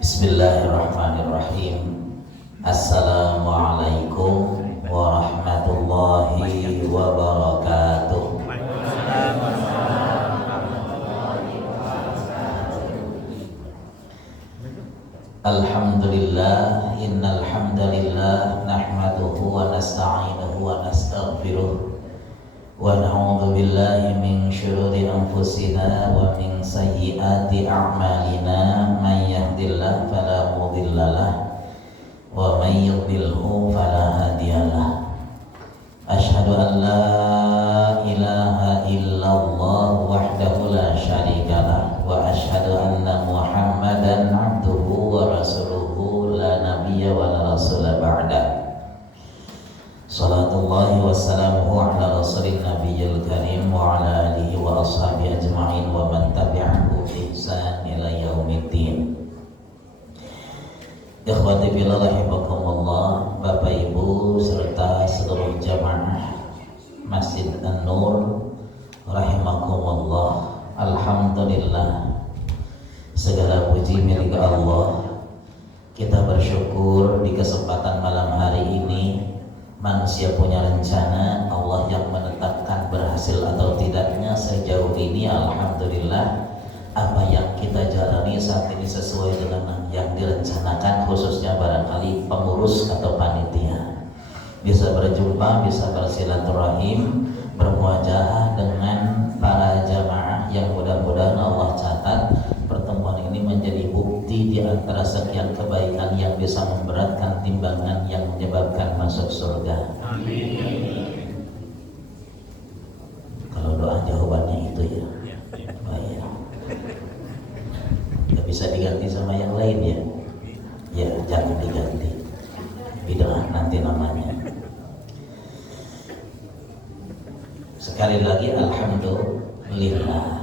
Bismillahirrahmanirrahim. Assalamualaikum warahmatullahi wabarakatuh. Alhamdulillah, innal hamdalillah nahmaduhu wa nasta'inuhu wa nastaghfiruh wa na'udzu billahi min syururi anfusina wa min sayyiati a'malina. May yahdihillahu fala mudhillalah wa may yudlilhu fala hadiyalah. Asyhadu an la ilaha illallah wahdahu la syarikalah wa asyhadu anna Muhammadan abduhu wa rasuluhu la nabiyya wa la rasula ba'da. Salatullahi wa salamuhu ala rasulin nabiyil karim wa ala alihi wa ashabihi ajma'in wa man tabi'ahu bi ihsan ila yaumiddin. Ikhwati fillah rahimakumullah, Bapak Ibu serta seluruh jamaah Masjid An-Nur rahimakumullah. Alhamdulillah, segala puji milik Allah. Kita bersyukur di kesempatan malam hari ini. Manusia punya rencana, Allah yang menetapkan berhasil atau tidaknya sejauh ini. Alhamdulillah, apa yang kita jalani saat ini sesuai dengan yang direncanakan, khususnya barangkali pengurus atau panitia. Bisa berjumpa, bisa bersilaturahim, bermuajahah dengan para jamaah yang mudah-mudahan Allah catat pertemuan ini menjadi bukti di antara sekian kebaikan yang bisa memberatkan timbangan yang menyebabkan masuk surga. Amin. Kalau doa jawabannya itu ya. Baik. Gak bisa diganti sama yang lain ya. Ya jangan diganti. Bid'ah nanti namanya. Sekali lagi alhamdulillah.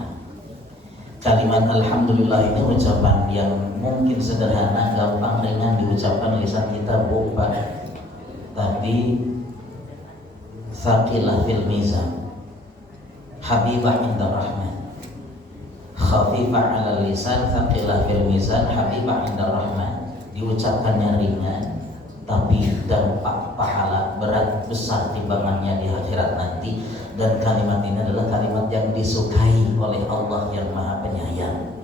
Kalimat alhamdulillah ini ucapan yang mungkin sederhana, gampang, ringan diucapkan lisan kita, bukan, tapi thaqilah fil mizan, habibah inda rahman, khafifah ala lisan, thaqilah fil mizan, habibah inda rahman. Diucapkannya ringan, tapi dampak pahala berat besar timbangannya di akhirat nanti. Dan kalimat ini adalah kalimat yang disukai oleh Allah yang Maha Penyayang.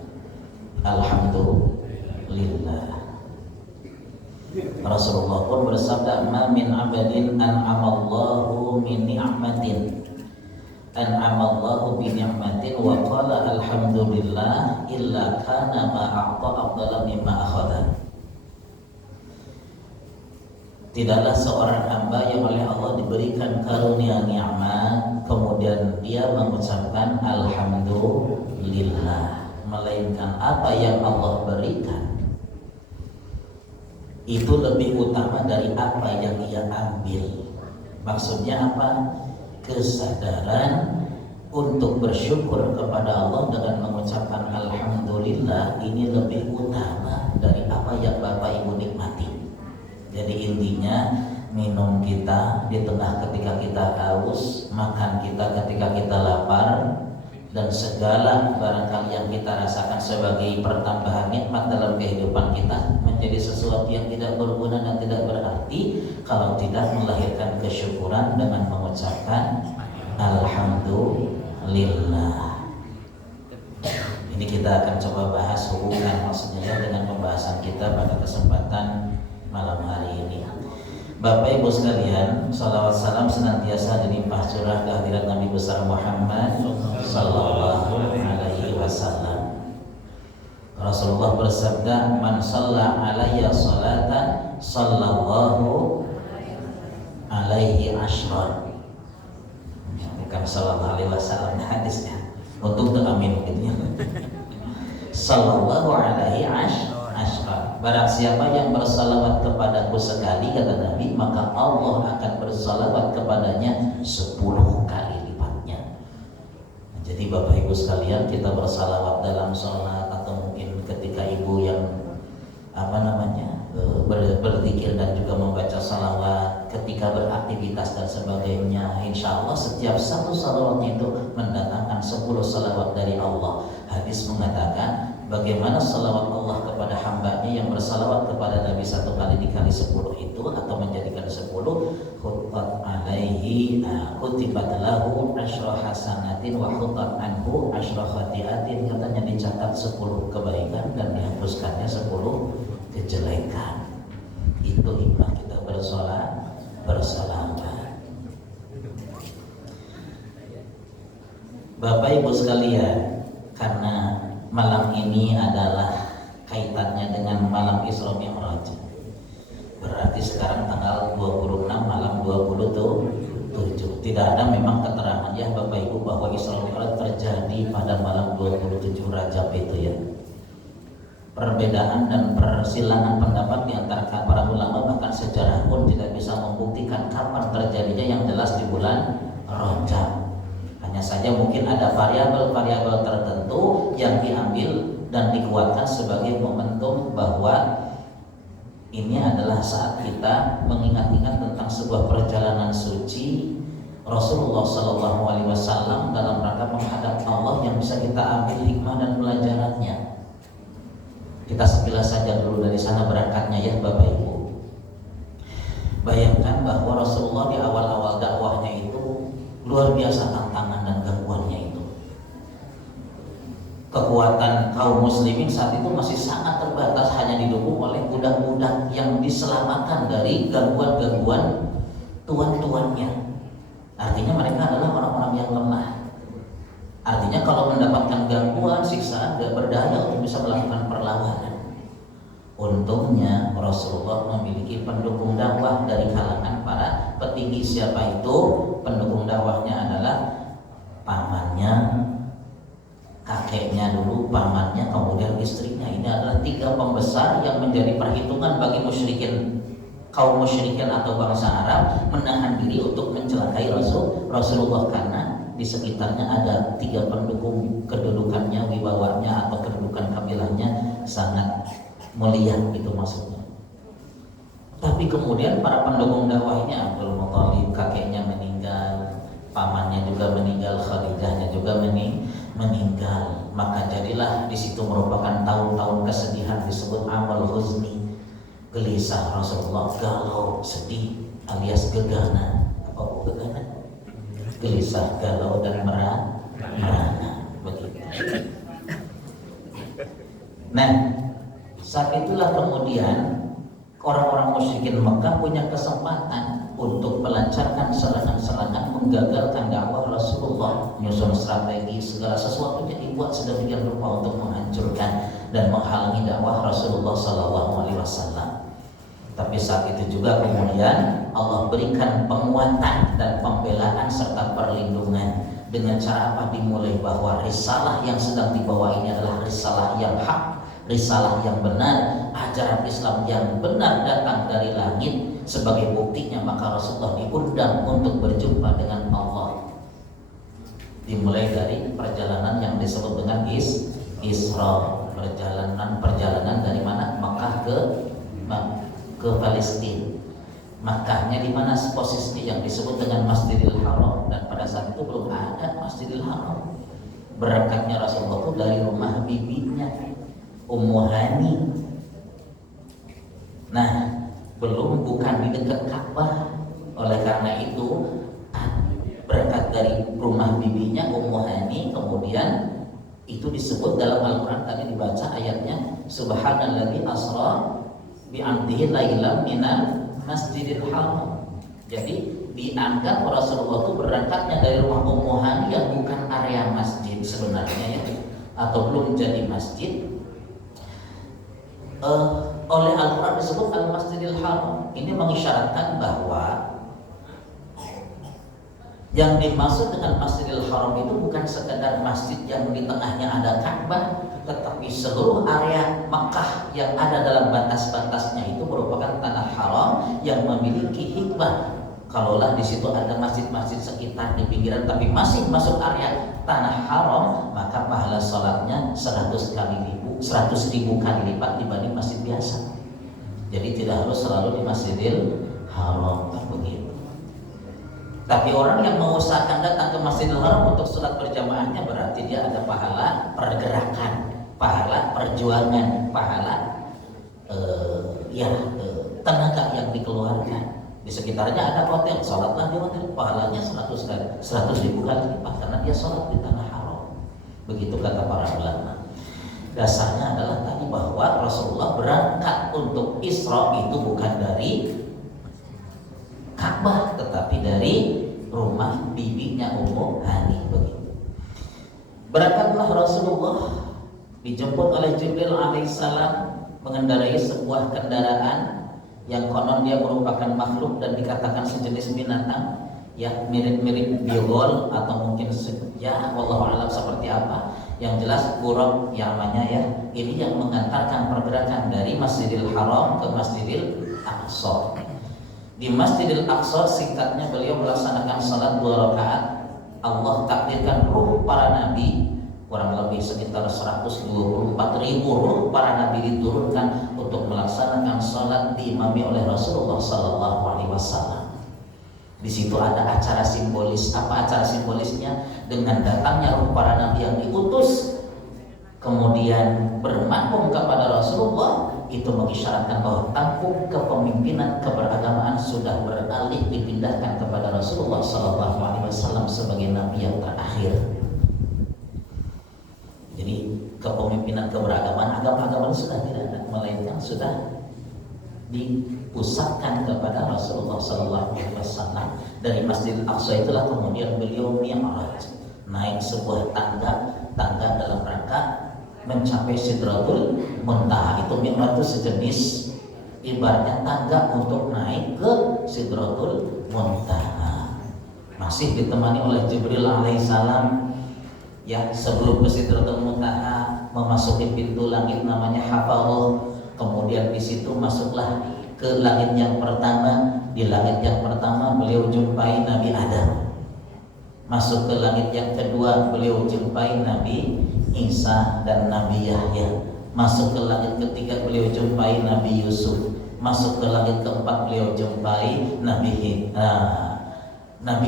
Alhamdulillah. Rasulullah pun bersabda, "Ma min 'abdin an'amallahu min ni'matin an'amallahu bi ni'matin wa qala alhamdulillah illa kana ma a'ta afdala mimma akhadha." Tidaklah seorang hamba yang oleh Allah diberikan karunia nikmat kemudian dia mengucapkan alhamdulillah, melainkan apa yang Allah berikan itu lebih utama dari apa yang ia ambil. Maksudnya apa? Kesadaran untuk bersyukur kepada Allah dengan mengucapkan alhamdulillah ini lebih utama dari apa yang Bapak Ibu nikmati. Jadi intinya, minum kita di tengah ketika kita haus, makan kita ketika kita lapar, dan segala barangkali yang kita rasakan sebagai pertambahan nikmat dalam kehidupan kita menjadi sesuatu yang tidak berguna dan tidak berarti kalau tidak melahirkan kesyukuran dengan mengucapkan alhamdulillah. Ini kita akan coba bahas hubungan maksudnya dengan pembahasan kita pada kesempatan malam hari ini. Bapak Ibu sekalian, salawat salam senantiasa dilimpah curah kehadirat Nabi besar Muhammad sallallahu alaihi wasallam. Rasulullah bersabda, "Man shalla alayya salatan sallallahu alaihi ashran." Bukan sallallahu alaihi wasallam hadisnya. Untuk amin gitu ya. Sallallahu alaihi ashran. Barang siapa yang bersalawat kepadaku sekali, kata Nabi, maka Allah akan bersalawat kepadanya 10 kali lipatnya. Jadi Bapak Ibu sekalian, kita bersalawat dalam sholat atau mungkin ketika ibu yang berzikir dan juga membaca salawat, ketika beraktivitas dan sebagainya, insya Allah setiap satu salawat itu mendatangkan 10 salawat dari Allah. Hadis mengatakan bagaimana salawat Allah kepada hambanya yang bersalawat kepada Nabi satu kali dikali 10 itu atau menjadikan 10 khutat alaihi kutibat lahu asyra hasanatin wa khutat anhu asyra khati'atin, katanya dicatat 10 kebaikan dan dihapuskannya 10 kejelekan. Itu hikmah kita bersalawat. Bapak Ibu sekalian, karena malam ini adalah kaitannya dengan malam Isra Mi'raj, berarti sekarang tanggal 26 malam 27. Tidak ada memang keterangan ya Bapak Ibu bahwa Isra Mi'raj terjadi pada malam 27 Rajab itu ya. Perbedaan dan persilangan pendapat di antara para ulama, bahkan sejarah pun tidak bisa membuktikan kapan terjadinya, yang jelas di bulan Rajab. Hanya saja mungkin ada variabel-variabel tertentu yang diambil dan dikuatkan sebagai momentum bahwa ini adalah saat kita mengingat-ingat tentang sebuah perjalanan suci Rasulullah SAW dalam rangka menghadap Allah yang bisa kita ambil hikmah dan pelajarannya. Kita sekilas saja dulu dari sana berangkatnya ya Bapak Ibu. Bayangkan bahwa Rasulullah di awal-awal dakwahnya itu luar biasa tantangan dan gangguannya itu. Kekuatan kaum muslimin saat itu masih sangat terbatas, hanya didukung oleh budak-budak yang diselamatkan dari gangguan-gangguan tuan-tuannya. Artinya mereka adalah orang-orang yang lemah. Artinya kalau mendapatkan gangguan, siksaan, gak berdaya untuk bisa melakukan perlawanan. Untungnya Rasulullah memiliki pendukung dakwah dari kalangan para petinggi. Siapa itu? Pendukung dakwahnya adalah pamannya, kakeknya dulu, pamannya, kemudian istrinya. Ini adalah 3 pembesar yang menjadi perhitungan bagi musyrikin, kaum musyrikin atau bangsa Arab menahan diri untuk mencelakai Rasulullah, karena di sekitarnya ada 3 pendukung, kedudukannya, wibawanya atau kedudukan kabilahnya sangat mulia, itu maksudnya. Tapi kemudian para pendukung dakwah ini, Abdul Muthalib kakeknya meninggal, pamannya juga meninggal, Khadijahnya juga meninggal. Maka jadilah di situ merupakan tahun-tahun kesedihan, disebut amal huzni, gelisah Rasulullah, galau, sedih alias gegana. Apa gegana? Gelisah, galau dan merana, begitu. Nah, saat itulah kemudian orang-orang musyrikin Mekah punya kesempatan untuk melancarkan serangan-serangan, menggagalkan dakwah Rasulullah, menyusun strategi, segala sesuatunya dibuat sedemikian rupa untuk menghancurkan dan menghalangi dakwah Rasulullah SAW. Tapi saat itu juga kemudian Allah berikan penguatan dan pembelaan serta perlindungan. Dengan cara apa? Dimulai bahwa risalah yang sedang dibawa ini adalah risalah yang hak, risalah yang benar, ajaran Islam yang benar datang dari langit. Sebagai buktinya maka Rasulullah diundang untuk berjumpa dengan Allah. Dimulai dari perjalanan yang disebut dengan Isra, perjalanan dari mana? Makkah ke Palestina. Makkahnya di mana posisinya, yang disebut dengan Masjidil Haram, dan pada saat itu belum ada Masjidil Haram. Berangkatnya Rasulullah itu dari rumah bibinya Ummu Hani. Nah, bukan di dekat Ka'bah. Oleh karena itu berangkat dari rumah bibinya Ummu Hani, kemudian itu disebut dalam Al-Quran, tadi dibaca ayatnya, Subhanalladzi asra bi'abdihi lailan minal masjidil haram. Jadi dianggap Rasulullah itu berangkatnya dari rumah Ummu Hani yang bukan area masjid sebenarnya ya, atau belum jadi masjid. Oleh Al-Quran disebut Al-Masjidil Haram. Ini mengisyaratkan bahwa yang dimaksud dengan Masjidil Haram itu bukan sekedar masjid yang di tengahnya ada Ka'bah, tetapi seluruh area Makkah yang ada dalam batas-batasnya itu merupakan tanah haram yang memiliki hikmah. Kalaulah di situ ada masjid-masjid sekitar di pinggiran tapi masih masuk area tanah haram, maka pahala sholatnya 100.000 kali lipat dibanding masjid biasa. Jadi tidak harus selalu di Masjidil Haram, begitu. Tapi orang yang mengusahakan datang ke Masjidil Haram untuk sholat berjamaahnya berarti dia ada pahala pergerakan, pahala perjuangan, pahala tenaga yang dikeluarkan. Di sekitarnya ada hotel, sholatlah di hotel, pahalanya 100 kali, 100.000 kali lipat karena dia sholat di tanah haram. Begitu kata para ulama. Dasarnya adalah tadi bahwa Rasulullah berangkat untuk Isra itu bukan dari Ka'bah tetapi dari rumah bibinya Ummu Hani. Begitu. Berangkatlah Rasulullah dijemput oleh Jibril alaihissalam mengendarai sebuah kendaraan yang konon dia merupakan makhluk dan dikatakan sejenis binatang, ya mirip-mirip biol atau mungkin wallahu a'lam seperti apa. Yang jelas buruk yang namanya ya, ini yang mengantarkan pergerakan dari Masjidil Haram ke Masjidil Aqsa. Di Masjidil Aqsa singkatnya beliau melaksanakan salat 2 rakaat. Allah takdirkan ruh para nabi, kurang lebih sekitar 124.000 ruh para nabi diturunkan untuk melaksanakan salat diimami oleh Rasulullah sallallahu alaihi wasallam. Di situ ada acara simbolis. Apa acara simbolisnya? Dengan datangnya ruh para nabi yang diutus kemudian bermakmum kepada Rasulullah, itu mengisyaratkan bahwa tampuk kepemimpinan keberagamaan sudah beralih dipindahkan kepada Rasulullah sallallahu alaihi wasallam sebagai nabi yang terakhir. Jadi kepemimpinan keberagamaan agama-agama sudah tidak ada, melainkan sudah dipusatkan kepada Rasulullah sallallahu alaihi wasallam. Dari Masjid Aqsa itulah kemudian beliau mi'raj, naik sebuah tangga dalam rangka mencapai Sidratul Muntaha. Itu mi'raj itu sejenis ibaratnya tangga untuk naik ke Sidratul Muntaha. Masih ditemani oleh Jibril alaihissalam. Ya, sebelum ke Sidratul Muntaha memasuki pintu langit namanya Hafallah. Kemudian di situ masuklah ke langit yang pertama. Di langit yang pertama beliau jumpai Nabi Adam. Masuk ke langit yang kedua beliau jumpai Nabi Isa dan Nabi Yahya. Masuk ke langit ketiga beliau jumpai Nabi Yusuf. Masuk ke langit keempat beliau jumpai Nabi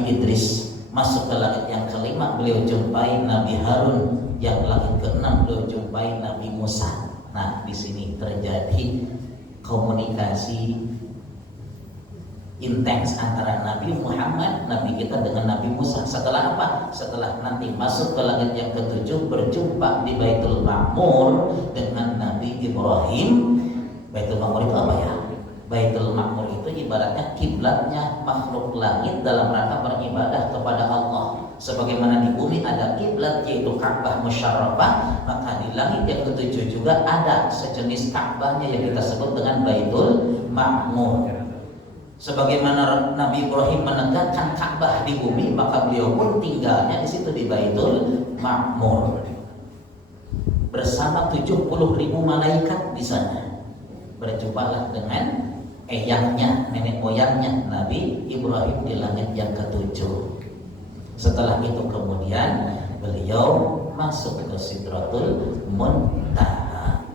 Idris. Masuk ke langit yang kelima beliau jumpai Nabi Harun. Yang langit keenam beliau jumpai Nabi Musa. Nah, di sini terjadi komunikasi intens antara Nabi Muhammad, Nabi kita dengan Nabi Musa. Setelah apa? Setelah nanti masuk ke langit yang ketujuh berjumpa di Baitul Ma'mur dengan Nabi Ibrahim. Baitul Ma'mur itu apa ya? Baitul Ma'mur itu ibaratnya kiblatnya makhluk langit dalam rangka beribadah kepada Allah. Sebagaimana di bumi ada kiblat yaitu Ka'bah Musyarrafah, maka di langit yang ketujuh juga ada sejenis Ka'bahnya yang kita sebut dengan Baitul Ma'mur. Sebagaimana Nabi Ibrahim menegakkan Ka'bah di bumi, maka beliau pun tinggalnya di situ di Baitul Ma'mur bersama 70.000 malaikat di sana. Berjumpalah dengan eyangnya, nenek moyangnya Nabi Ibrahim di langit yang ketujuh. Setelah itu kemudian beliau masuk ke Sidratul Muntaha.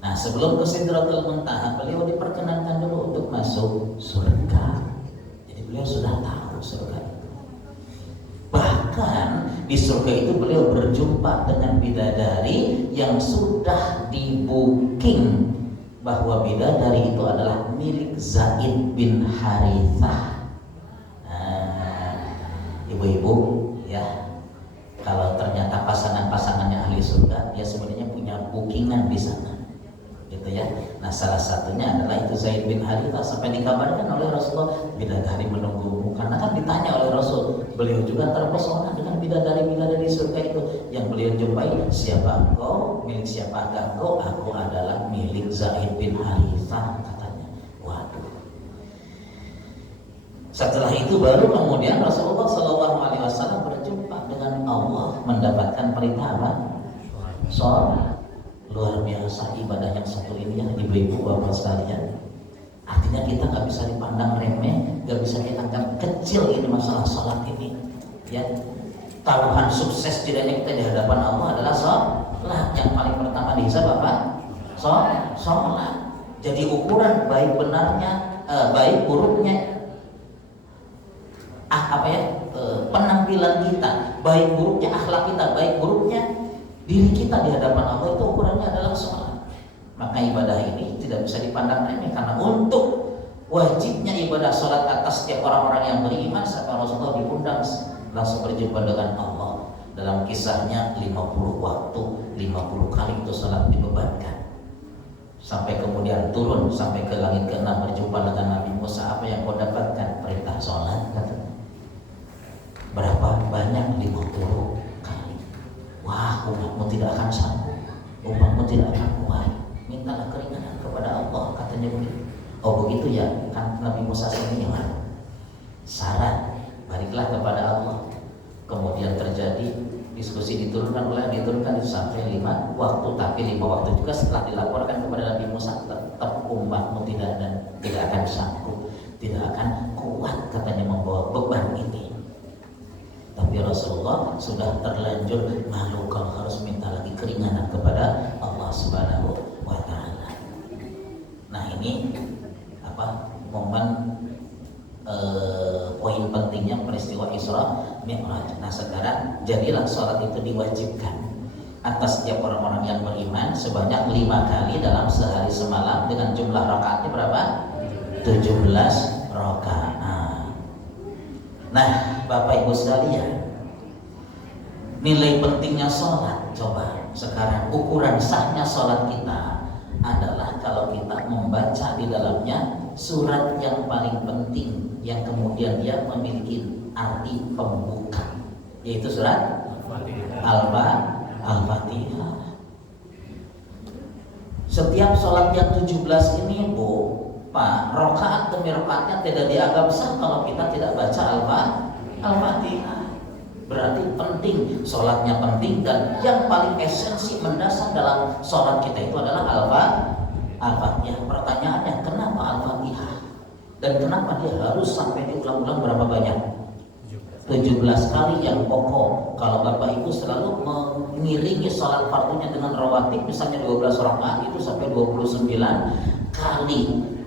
Nah, sebelum ke Sidratul Muntaha beliau diperkenankan dulu untuk masuk surga. Jadi beliau sudah tahu surga itu. Bahkan di surga itu beliau berjumpa dengan bidadari yang sudah di-booking bahwa bidadari itu adalah milik Zaid bin Harithah. Ibu-ibu ya, kalau ternyata pasangan-pasangannya ahli surga, dia sebenarnya punya bookingan di sana, gitu ya. Nah, salah satunya adalah itu Zaid bin Harithah. Sampai dikabarkan oleh Rasulullah, bidadari menunggumu, karena kan ditanya oleh Rasul, beliau juga terpesona dengan bidadari-bidadari surga itu. Yang beliau jumpai, siapa engkau, milik siapakah engkau? Aku adalah milik Zaid bin Harithah, katanya. Waduh. Setelah itu baru kemudian Rasulullah Shallallahu Alaihi Wasallam berjumpa dengan Allah, mendapatkan perintah apa? Sholat. Luar biasa ibadah yang satu ini ya, ibu-ibu bapak sekalian. Artinya kita nggak bisa dipandang remeh, nggak bisa dianggap kecil ini masalah sholat ini. Ya, taruhan sukses tidaknya kita di hadapan Allah adalah sholat. Yang paling pertama dihisab apa? Sholat. Jadi ukuran baik benarnya, baik buruknya penampilan kita, baik buruknya akhlak kita, baik buruknya diri kita di hadapan Allah, itu ukurannya adalah sholat. Maka ibadah ini tidak bisa dipandang remeh, karena untuk wajibnya ibadah sholat atas setiap orang-orang yang beriman, sampai Rasulullah diundang langsung berjumpa dengan Allah. Dalam kisahnya 50 waktu, 50 kali itu sholat dibebankan, sampai kemudian turun sampai ke langit ke-6 berjumpa dengan Nabi Musa. Apa yang kau dapatkan? Perintah sholat, katanya. Berapa banyak? 50 kali. Wah, umatmu tidak akan sanggup, umatmu tidak akan kuat, mintalah keringanan kepada Allah, katanya begitu. Oh begitu ya, kan Nabi Musa senior, saran baliklah kepada Allah. Kemudian terjadi diskusi, diturunkan itu sampai 5 waktu, tapi 5 waktu juga setelah dilaporkan kepada Nabi Musa, tetap umatmu tidak akan sanggup, tidak akan kuat, katanya, membawa beban ini. Tapi Rasulullah sudah terlanjur malu kalau harus minta lagi keringanan kepada Allah Subhanahu wa Ta'ala. Nah, ini momen poin pentingnya peristiwa Isra Mi'raj. Nah, sekarang jadilah sholat itu diwajibkan atas setiap orang-orang yang beriman sebanyak 5 kali dalam sehari semalam, dengan jumlah rakaatnya berapa? 17 rakaat. Nah, Bapak Ibu sekalian, nilai pentingnya sholat, coba sekarang ukuran sahnya sholat kita adalah kalau kita membaca di dalamnya surat yang paling penting, yang kemudian dia memiliki arti pembuka, yaitu surat Al-Fatihah. Setiap sholat yang 17 ini, Bu, Pak, rakaat demi rakaatnya tidak dianggap sah kalau kita tidak baca Al-Fatihah. Berarti penting, sholatnya penting, dan yang paling esensi mendasar dalam sholat kita itu adalah Al-Fatihah. Pertanyaannya, kenapa Al-Fatihah? Dan kenapa dia harus sampai diulang-ulang berapa banyak? 17 kali yang pokok. Kalau Bapak Ibu selalu mengiringi sholat fardunya dengan rawatib, misalnya 12 rakaat, itu sampai 29 kali.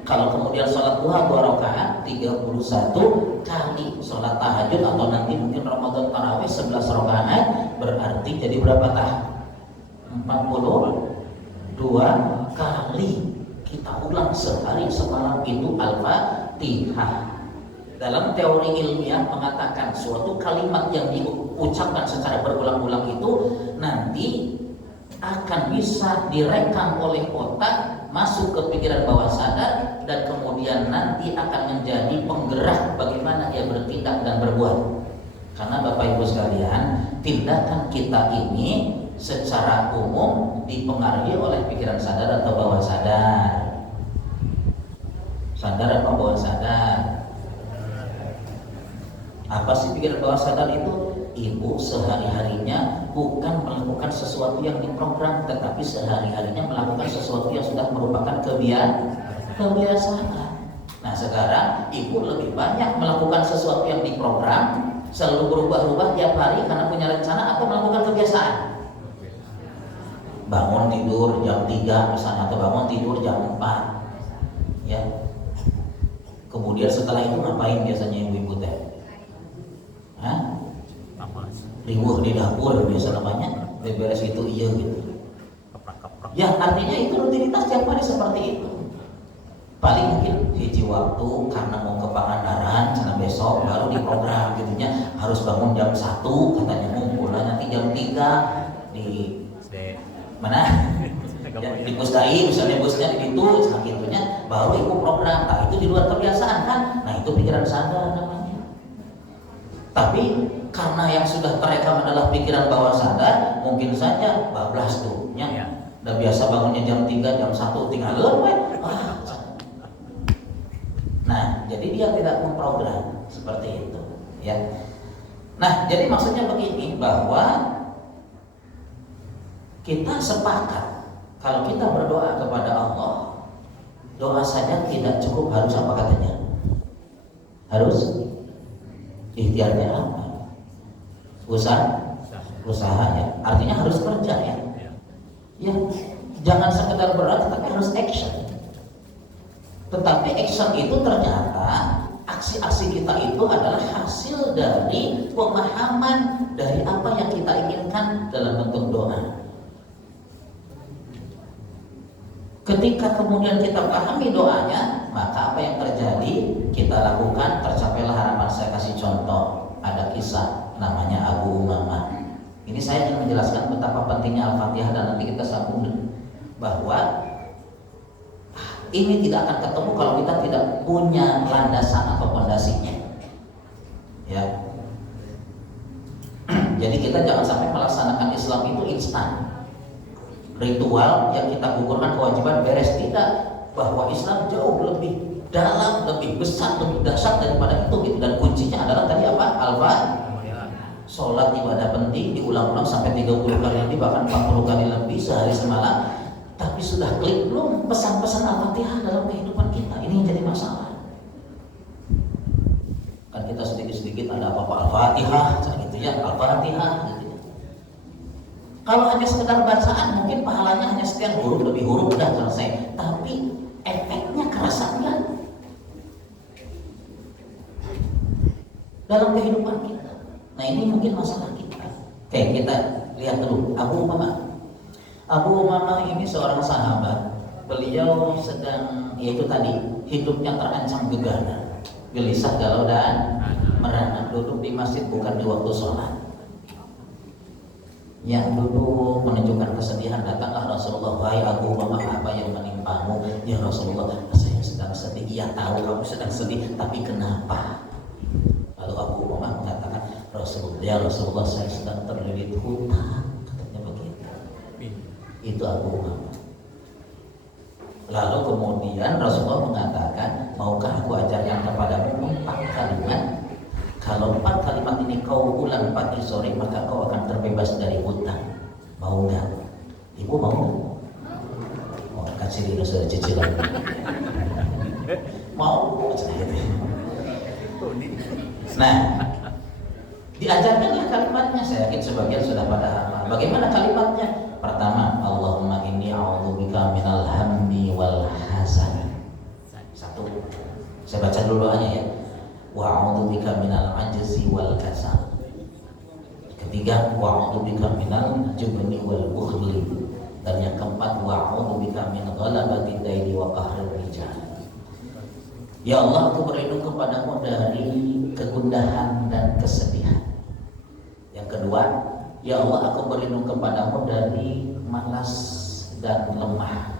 Kalau kemudian sholat duha 2 rakaat, 31 kali. Sholat tahajud atau nanti mungkin Ramadan tarawih 11 rakaat, berarti jadi berapa tah? 42 kali kita ulang sehari semalam itu Al-Fatihah. Dalam teori ilmiah mengatakan suatu kalimat yang diucapkan secara berulang-ulang itu nanti akan bisa direkam oleh otak, masuk ke pikiran bawah sadar, dan kemudian nanti akan menjadi penggerak bagaimana dia bertindak dan berbuat. Karena Bapak Ibu sekalian, tindakan kita ini secara umum dipengaruhi oleh pikiran sadar atau bawah sadar. Sadar atau bawah sadar? Apa sih pikiran bawah sadar itu? Ibu sehari-harinya bukan melakukan sesuatu yang diprogram, tetapi sehari-harinya melakukan sesuatu yang sudah merupakan kebiasaan. Nah, sekarang ibu lebih banyak melakukan sesuatu yang diprogram, selalu berubah-ubah tiap hari karena punya rencana, atau melakukan kebiasaan. Bangun tidur jam 3 misalnya, atau bangun tidur jam 4, ya. Kemudian setelah itu ngapain biasanya ibu-ibu teh? Riwuh di dapur biasa namanya, beres itu iya gitu. Ya, artinya itu rutinitas tiap hari seperti itu. Paling mungkin hiji waktu karena mau ke Pangandaran karena besok baru diprogram gitunya, harus bangun jam 1 katanya, ngumpulnya nanti jam 3 di mana? Ya, di Pusdai misalnya, busnya di situ, sakitunya baru ikut program. Nah, itu di luar kebiasaan kan? Nah, itu pikiran sadar namanya. Tapi karena yang sudah terekam adalah pikiran bawah sadar, mungkin saja bablas tuh nya. Udah biasa bangunnya jam 3, jam 1 tinggal Nah, jadi dia tidak memprogram seperti itu, ya. Nah, jadi maksudnya begini, bahwa kita sepakat kalau kita berdoa kepada Allah, doa saja tidak cukup, harus apa katanya? Harus ikhtiarnya apa? Usaha ya. Artinya harus kerja ya. Ya, jangan sekedar berdoa, tetapi harus action. Tetapi action itu ternyata aksi-aksi kita itu adalah hasil dari pemahaman dari apa yang kita inginkan dalam bentuk doa. Ketika kemudian kita pahami doanya, maka apa yang terjadi kita lakukan, tercapailah harapan. Saya kasih contoh, ada kisah namanya Abu Umamah. Ini saya ingin menjelaskan betapa pentingnya Al-Fatihah dan nanti kita sambung bahwa ini tidak akan ketemu kalau kita tidak punya landasan atau fondasinya. Ya. Jadi kita jangan sampai melaksanakan Islam itu instan. Ritual yang kita gugurkan kewajiban beres, tidak, bahwa Islam jauh lebih dalam, lebih besar, lebih dahsyat daripada itu gitu. Dan kuncinya adalah tadi apa? Al-Fatihah. Sholat ibadah penting diulang-ulang sampai 30 kali lebih, bahkan 40 kali lebih sehari semalam. Tapi sudah klik belum pesan-pesan Al-Fatihah dalam kehidupan kita? Ini yang jadi masalah. Kan kita sedikit-sedikit ada apa-apa Al-Fatihah, gitu ya, Al-Fatihah gitu. Kalau hanya sekedar bacaan mungkin pahalanya hanya sekian huruf, lebih huruf udah selesai. Tapi efeknya kerasa enggak dalam kehidupan kita? Nah ini mungkin masalah kita. Oke, kita lihat dulu Abu Umamah. Abu Umamah ini seorang sahabat. Beliau sedang, yaitu tadi, hidupnya terancam gegana, gelisah, galau dan merana. Duduk di masjid bukan di waktu sholat. Yang duduk menunjukkan kesedihan, datanglah Rasulullah. Wahai Abu Umamah, apa yang menimpamu? Ya Rasulullah, saya sedang sedih. Iya tahu kamu sedang sedih, tapi kenapa? Lalu Abu Umamah mengatakan, ya Rasulullah, saya sedang terlilit hutang. Katanya begitu. Itu Abu Umamah. Lalu kemudian Rasulullah mengatakan, maukah aku ajarkan kepadamu 4 kalimat? Kalau 4 kalimat ini kau ulang pagi sore, maka kau akan terbebas dari hutang. Mau nggak? Ibu mau nggak? Oh, kasih dulu sudah cicilan. Mau? Nah, diajarkanlah kalimatnya. Saya yakin sebagian sudah pada hafal. Bagaimana kalimatnya? Pertama, Allahumma inni a'udzubika minal hammi wal hazan. Satu. Saya baca dulu doanya ya. Wa a'udzubika minal ajzi wal kasal. Ketiga, wa a'udzubika minal jubni wal bukhli. Dan yang keempat, wa a'udzubika min ghalabati daini wa qahril rijal. Ya Allah, aku berlindung kepadamu dari kegundahan dan kesedihan. Yang kedua, ya Allah, aku berlindung kepadamu dari malas dan lemah.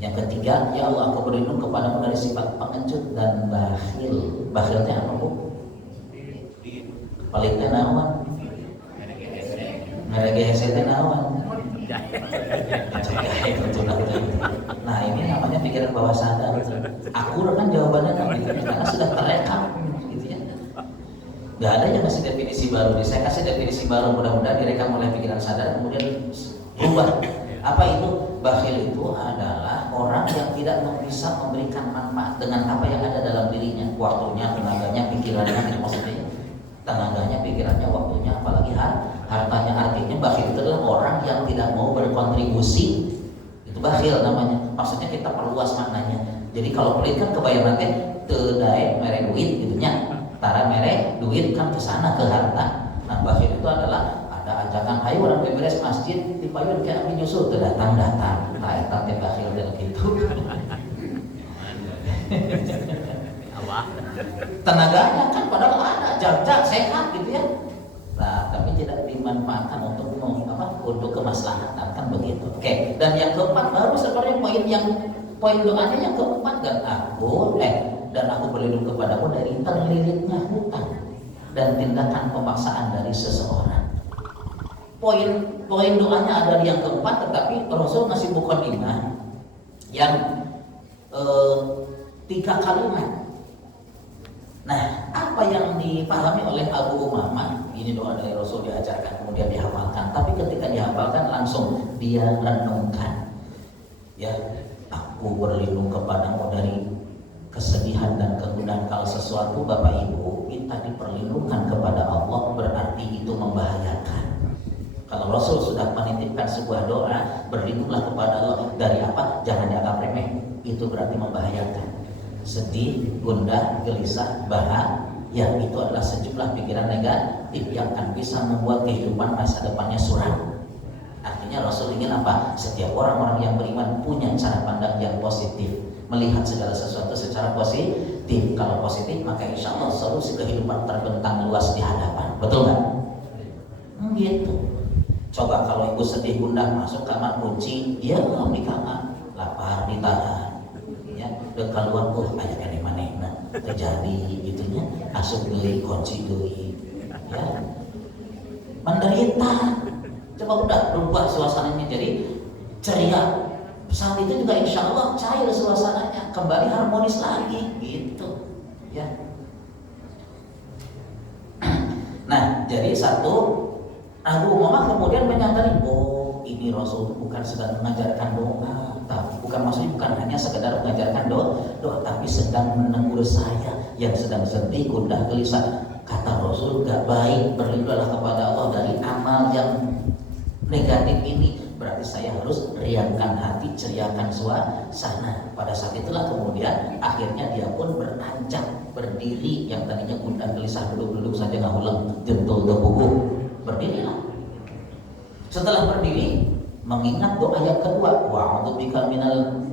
Yang ketiga, ya Allah, aku berlindung kepadamu dari sifat pengecut dan bakhil. Bakhilnya apa, Bu? Palingnya nawan. Ngerege hesete nawan. Nah, ini namanya pikiran bawah sadar. Akur kan jawabannya kan gitu, karena sudah terekam gitu ya. Gak ada yang kasih definisi baru. Saya kasih definisi baru, mudah-mudahan direkam oleh pikiran sadar kemudian berubah. Apa itu? Bakhil itu adalah orang yang tidak bisa memberikan manfaat dengan apa yang ada dalam dirinya, waktunya, tenaganya, pikirannya, itu maksudnya. Tenaganya, pikirannya, waktunya, apalagi hartanya. Artinya bakhil itu adalah orang yang tidak mau berkontribusi. Itu bakhil namanya. Maksudnya kita perluas maknanya. Jadi kalau pelit kan kebayang nanti tedai mere duit gitu nya. Tara mere duit kan ke sana, ke harta. Nah, bakhil itu adalah ada ajakan ayo orang beberes masjid dipayun ke abi nyusul teu datang-datang. Nah, eta teh bakhil dan gitu. Tenaganya kan padahal ada, jag-jag sehat gitu ya. Nah, tapi tidak dimanfaatkan untuk untuk kemaslahatan kan begitu. Oke, dan yang keempat baru sebenarnya poin doanya yang keempat, dan aku berlindung kepadamu dari terlilitnya hutang dan tindakan pemaksaan dari seseorang. Poin doanya ada di yang keempat, tetapi Rasul ngasih mukadimah yang 3 kalimat. Nah, apa yang dipahami oleh Abu Umamah? Ini doa dari Rasul diajarkan, kemudian dihafalkan. Tapi ketika dihafalkan langsung dia renungkan. Ya, aku berlindung kepadamu dari kesedihan dan kegundahan. Kalau sesuatu Bapak Ibu minta diperlindungan kepada Allah, berarti itu membahayakan. Kalau Rasul sudah menitipkan sebuah doa, berlindunglah kepada Allah dari apa? Jangan dianggap remeh. Itu berarti membahayakan. sedih, gundah, gelisah, bahagia, itu adalah sejumlah pikiran negatif yang akan bisa membuat kehidupan masa depannya suram. Artinya Rasul ingin apa? Setiap orang-orang yang beriman punya cara pandang yang positif, melihat segala sesuatu secara positif. Kalau positif, maka insya Allah solusi kehidupan terbentang luas di hadapan. Betul nggak? Gitu. Coba kalau ibu sedih gundah masuk kamar kunci, dia belum di kamar, lapar ditahan, ya, udah keluar banyak yang dimana terjadi gitunya, asup geli, kunci geli, ya, menderita. Coba udah berubah suasananya jadi ceria. Saat itu juga insya Allah cair suasananya, kembali harmonis lagi, gitu, ya. Nah, jadi satu, Abu Umamah kemudian menyadari, oh ini Rasul bukan sedang mengajarkan doa, tapi bukan hanya sekedar mengajarkan doa, tapi sedang menegur saya yang sedang sedih, gundah, gelisah. Kata Rasul, gak baik, berlindunglah kepada Allah dari amal yang negatif ini. Berarti saya harus riangkan hati, ceriakan suasana. Pada saat itulah kemudian akhirnya dia pun beranjak, berdiri. Yang tadinya gundah gelisah duduk-duduk saja nggak ulang, jentul debuku, berdirilah. Setelah berdiri, mengingat doa yang kedua, wa'udzubika minal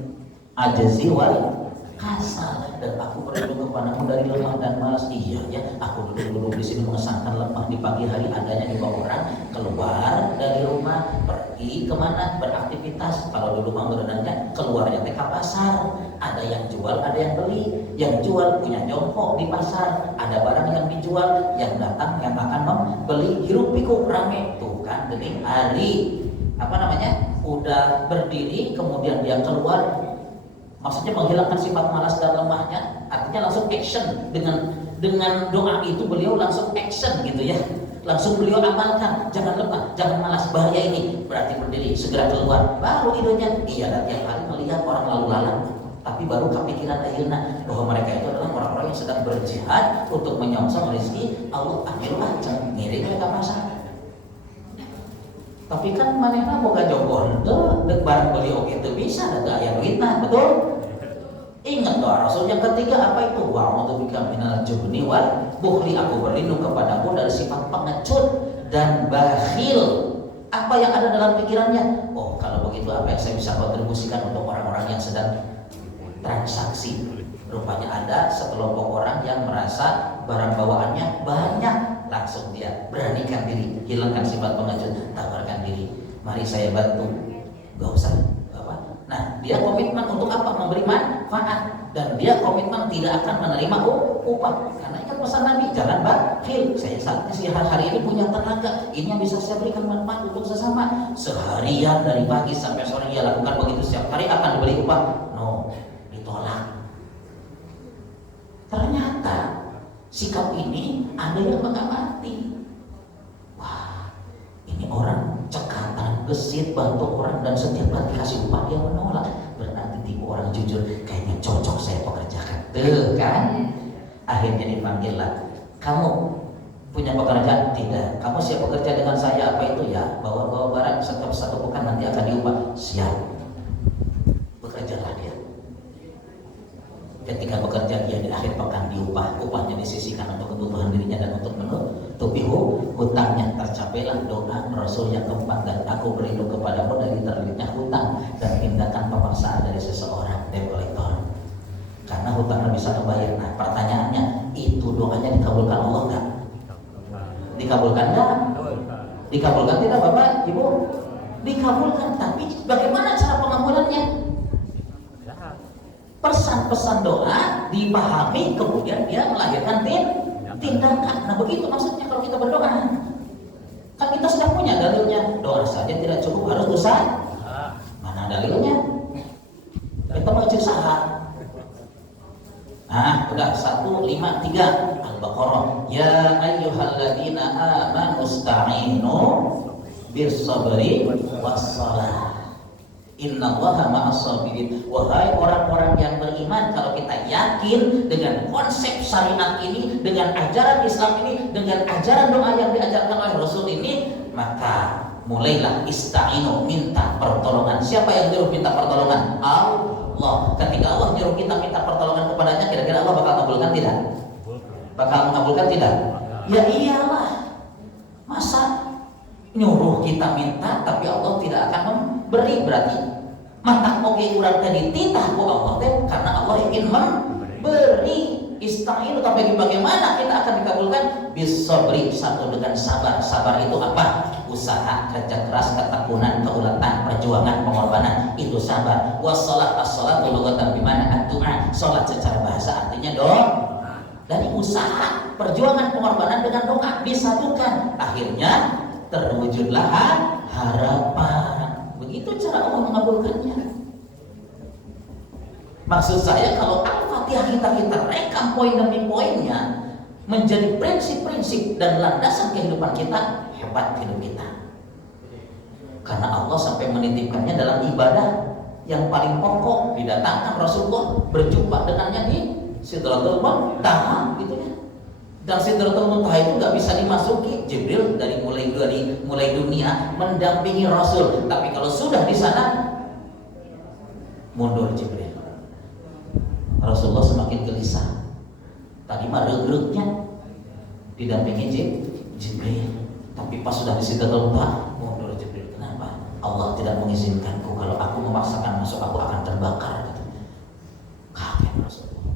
ajzi wal kasal, dan aku berlindung kepadamu dari lemah dan malas. Iya ya, aku duduk-duduk di sini mengesankan lemah di pagi hari, adanya juga orang keluar dari rumah pergi kemana beraktivitas. Kalau dulu mau berenangnya keluarnya ke pasar, ada yang jual, ada yang beli. Yang jual punya jongkok di pasar, ada barang yang dijual, yang datang yang akan membeli, hiruk pikuk rame. Tuh kan, dening hari udah berdiri, kemudian dia keluar. Maksudnya menghilangkan sifat malas dan lemahnya, artinya langsung action. Dengan doa itu beliau langsung action gitu ya, langsung beliau amalkan. Jangan lemah, jangan malas, bahaya ini. Berarti berdiri, segera keluar. Baru idenya, iya, dan tiap hari melihat orang lalu lalang, tapi baru kepikiran akhirnya bahwa mereka itu adalah orang-orang yang sedang berjihad untuk menyongsong rezeki Allah. Akhirnya ngirim mereka pasar. Tapi kan manehna boga jogon tuh, dek barang beli oke itu bisa, ada aya duitna, betul? Ingat doa Rasul yang ketiga apa itu? Wa'udzubika minal jubni wal bukhli, aku berlindung kepadamu dari sifat pengecut dan bakhil. Apa yang ada dalam pikirannya? Oh, kalau begitu apa yang saya bisa kontribusikan untuk orang-orang yang sedang transaksi? Rupanya ada sekelompok orang yang merasa barang bawaannya banyak. Langsung dia beranikan diri, hilangkan sifat pengecut, tawarkan diri, mari saya bantu, gak usah apa. Nah, dia komitmen untuk apa? Memberi manfaat, dan dia komitmen tidak akan menerima upah. Karena ingat pesan Nabi, jangan bakhil. Saya saatnya hari ini punya tenaga, ini yang bisa saya berikan manfaat untuk sesama. Seharian dari pagi sampai sore ia lakukan begitu, setiap hari akan diberi upah. No, ditolak. Ternyata sikap ini ada yang mengamati. Wah, ini orang cekatan, gesit, bantu orang, dan setiap kali dikasih upah dia menolak. Berarti tipe orang jujur, kayaknya cocok saya pekerjakan. Tuh kan? Akhirnya dipanggil lah. Kamu punya pekerjaan? Tidak. Kamu siap bekerja dengan saya? Apa itu? Ya, bawa barang setiap satu pekan nanti akan diupah. Siap. Bekerjalah dia. Ketika bekerja dia di akhir pekan diupah, upahnya disisihkan untuk kebutuhan dirinya dan untuk menutupi hutangnya. Tercapailah doa Rasul yang keempat, dan aku berlindung kepadamu dari terbitnya hutang dan tindakan pemaksaan dari seseorang debt collector. Karena hutangnya bisa kebayar. Nah, pertanyaannya, itu doanya dikabulkan Allah enggak? Dikabulkan enggak? Dikabulkan tidak Bapak, Ibu? Dikabulkan, tapi bagaimana cara pengabulannya? Pesan-pesan doa dipahami, kemudian dia melahirkan tindakan. Nah, begitu maksudnya kalau kita berdoa. Kan kita sudah punya dalilnya, doa saja tidak cukup, harus usaha. Mana dalilnya? Kita mengecil usaha. Nah, udah 153 Al-Baqarah. Ya ayyuhalladzina amanu ista'inu bis-sabri was-shalah. Innallaha ma'as-sabirin. Wahai orang-orang yang beriman, kalau kita yakin dengan konsep syariat ini, dengan ajaran Islam ini, dengan ajaran doa yang diajarkan oleh Rasul ini, maka mulailah ista'inu, minta pertolongan. Siapa yang dulu minta pertolongan? Allah. Allah. Ketika Allah nyuruh kita minta pertolongan kepadanya, kira-kira Allah bakal mengabulkan tidak? Bakal mengabulkan tidak? Ya iyalah. Masa nyuruh kita minta tapi Allah tidak akan memberi? Berarti mata oke urang tadi titah ku Allah teh karena Allah ingin memberi. Ista'inu, tapi bagaimana kita akan dikabulkan? Bisabri, satu dengan sabar. Sabar itu apa? Usaha, kerja keras, ketekunan, keulatan, perjuangan, pengorbanan, itu sabar. Wassalat, as-salat lugatan bimana ad-du'a. Salat secara bahasa artinya doa. Dari usaha, perjuangan, pengorbanan dengan doa disatukan, akhirnya terwujudlah harapan. Begitu cara Allah mengabulkannya. Maksud saya, kalau Al-Fatihah kita rekam poin demi poinnya menjadi prinsip-prinsip dan landasan kehidupan kita, hebat hidup kita. Karena Allah sampai menitipkannya dalam ibadah yang paling pokok. Didatangkan Rasulullah, berjumpa dengannya di Sidratul Muntaha gitu ya. Dan Sidratul Muntaha itu gak bisa dimasuki. Jibril dari mulai dunia mendampingi Rasul, tapi kalau sudah di sana mundur Jibril. Rasulullah semakin gelisah. Tadi mah regrutnya didampingi Jibril, tapi pas sudah di Sidratul Muntaha mundur Jibril. Kenapa? Allah tidak mengizinkanku. Kalau aku memaksakan masuk, aku akan terbakar. Kaget Rasulullah.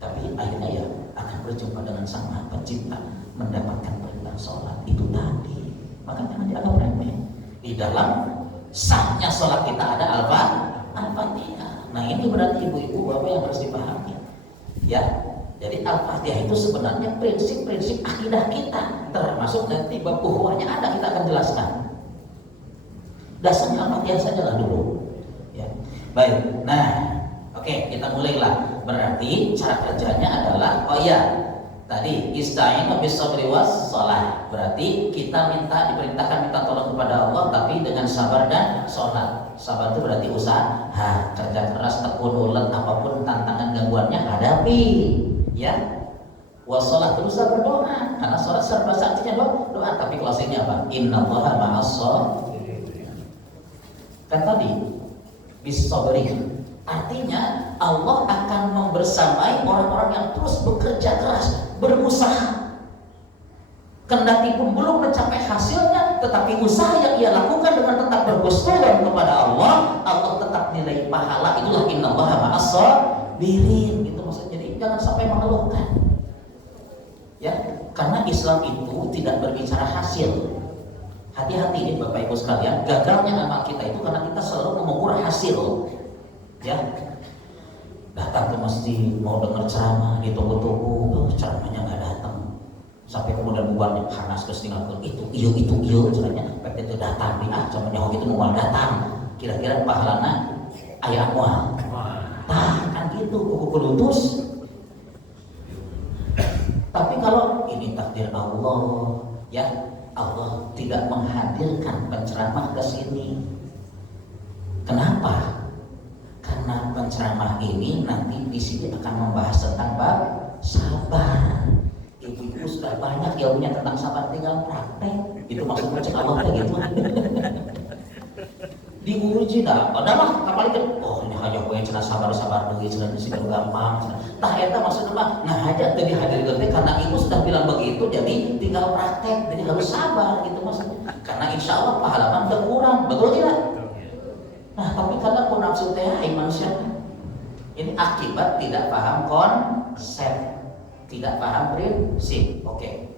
Tapi akhirnya ya akan berjumpa dengan Sang Maha Pencipta, mendapatkan perintah sholat itu tadi. Maka jangan dianggap remeh. Di dalam sahnya sholat kita ada Al-Fatihah. Nah ini berarti ibu-ibu bapak yang harus dipahami ya. Jadi Al-Fatihah itu sebenarnya prinsip-prinsip akidah kita, termasuk nanti bab ukhuwahnya ada, kita akan jelaskan. Dasarnya Al-Fatihah saja lah dulu ya. Baik, nah oke, kita mulailah. Berarti cara kerjanya adalah, oh iya tadi ista'inu bis-sabri was-shalah. Berarti kita diperintahkan minta tolong kepada Allah, tapi dengan sabar dan sholat. Sabar itu berarti usaha, kerja keras, tekun, ulet, apapun tantangan gangguannya hadapi, ya. Wassalah, terus berdoa, karena sholat serba artinya doa. Tapi closingnya apa? Innallaha ma'as-shabirin. Kan tadi bis-sabri, artinya Allah akan membersamai orang-orang yang terus bekerja keras, berusaha. Kendati pun belum mencapai hasilnya, tetapi usaha yang ia lakukan dengan tetap bergustur kepada Allah, Allah tetap nilai pahala. Itulah innallaha ma'as-shabirin. Itu maksudnya. Jadi jangan sampai mengeluhkan. Ya, karena Islam itu tidak berbicara hasil. Hati-hati nih Bapak Ibu sekalian, gagalnya amal kita itu karena kita selalu mengukur hasil. Ya, datang ke masjid mau dengar ceramah, ditunggu-tunggu, ceramahnya nggak datang. Sampai kemudian bubarnya panas terus tinggalkan itu caranya pek itu datang sama nyawa itu mau datang, kira-kira pahalana aya mual kan gitu kuku lutus. Tapi kalau ini takdir Allah ya, Allah tidak menghadirkan penceramah ke sini. Kenapa? Karena penceramah ini nanti di sini akan membahas tentang bab sabar. Ibu-ibu sudah banyak ilmunya tentang sabar, tinggal praktek. Itu maksudnya cek Allah kayak gitu. Diuji dah, padahal kapal itu, oh ini hanya gue cenah sabar dulu, cenah sih gampang. Tah eta maksudnya mah ngahaja tadi hadir gede karena ibu sudah bilang begitu, jadi tinggal praktek, jadi harus sabar gitu maksudnya. Karena insya Allah pahala berkurang, betul tidak? Nah tapi kadang pun nafsu teh manusia ini akibat tidak paham konsep. Tidak paham prinsip. Oke.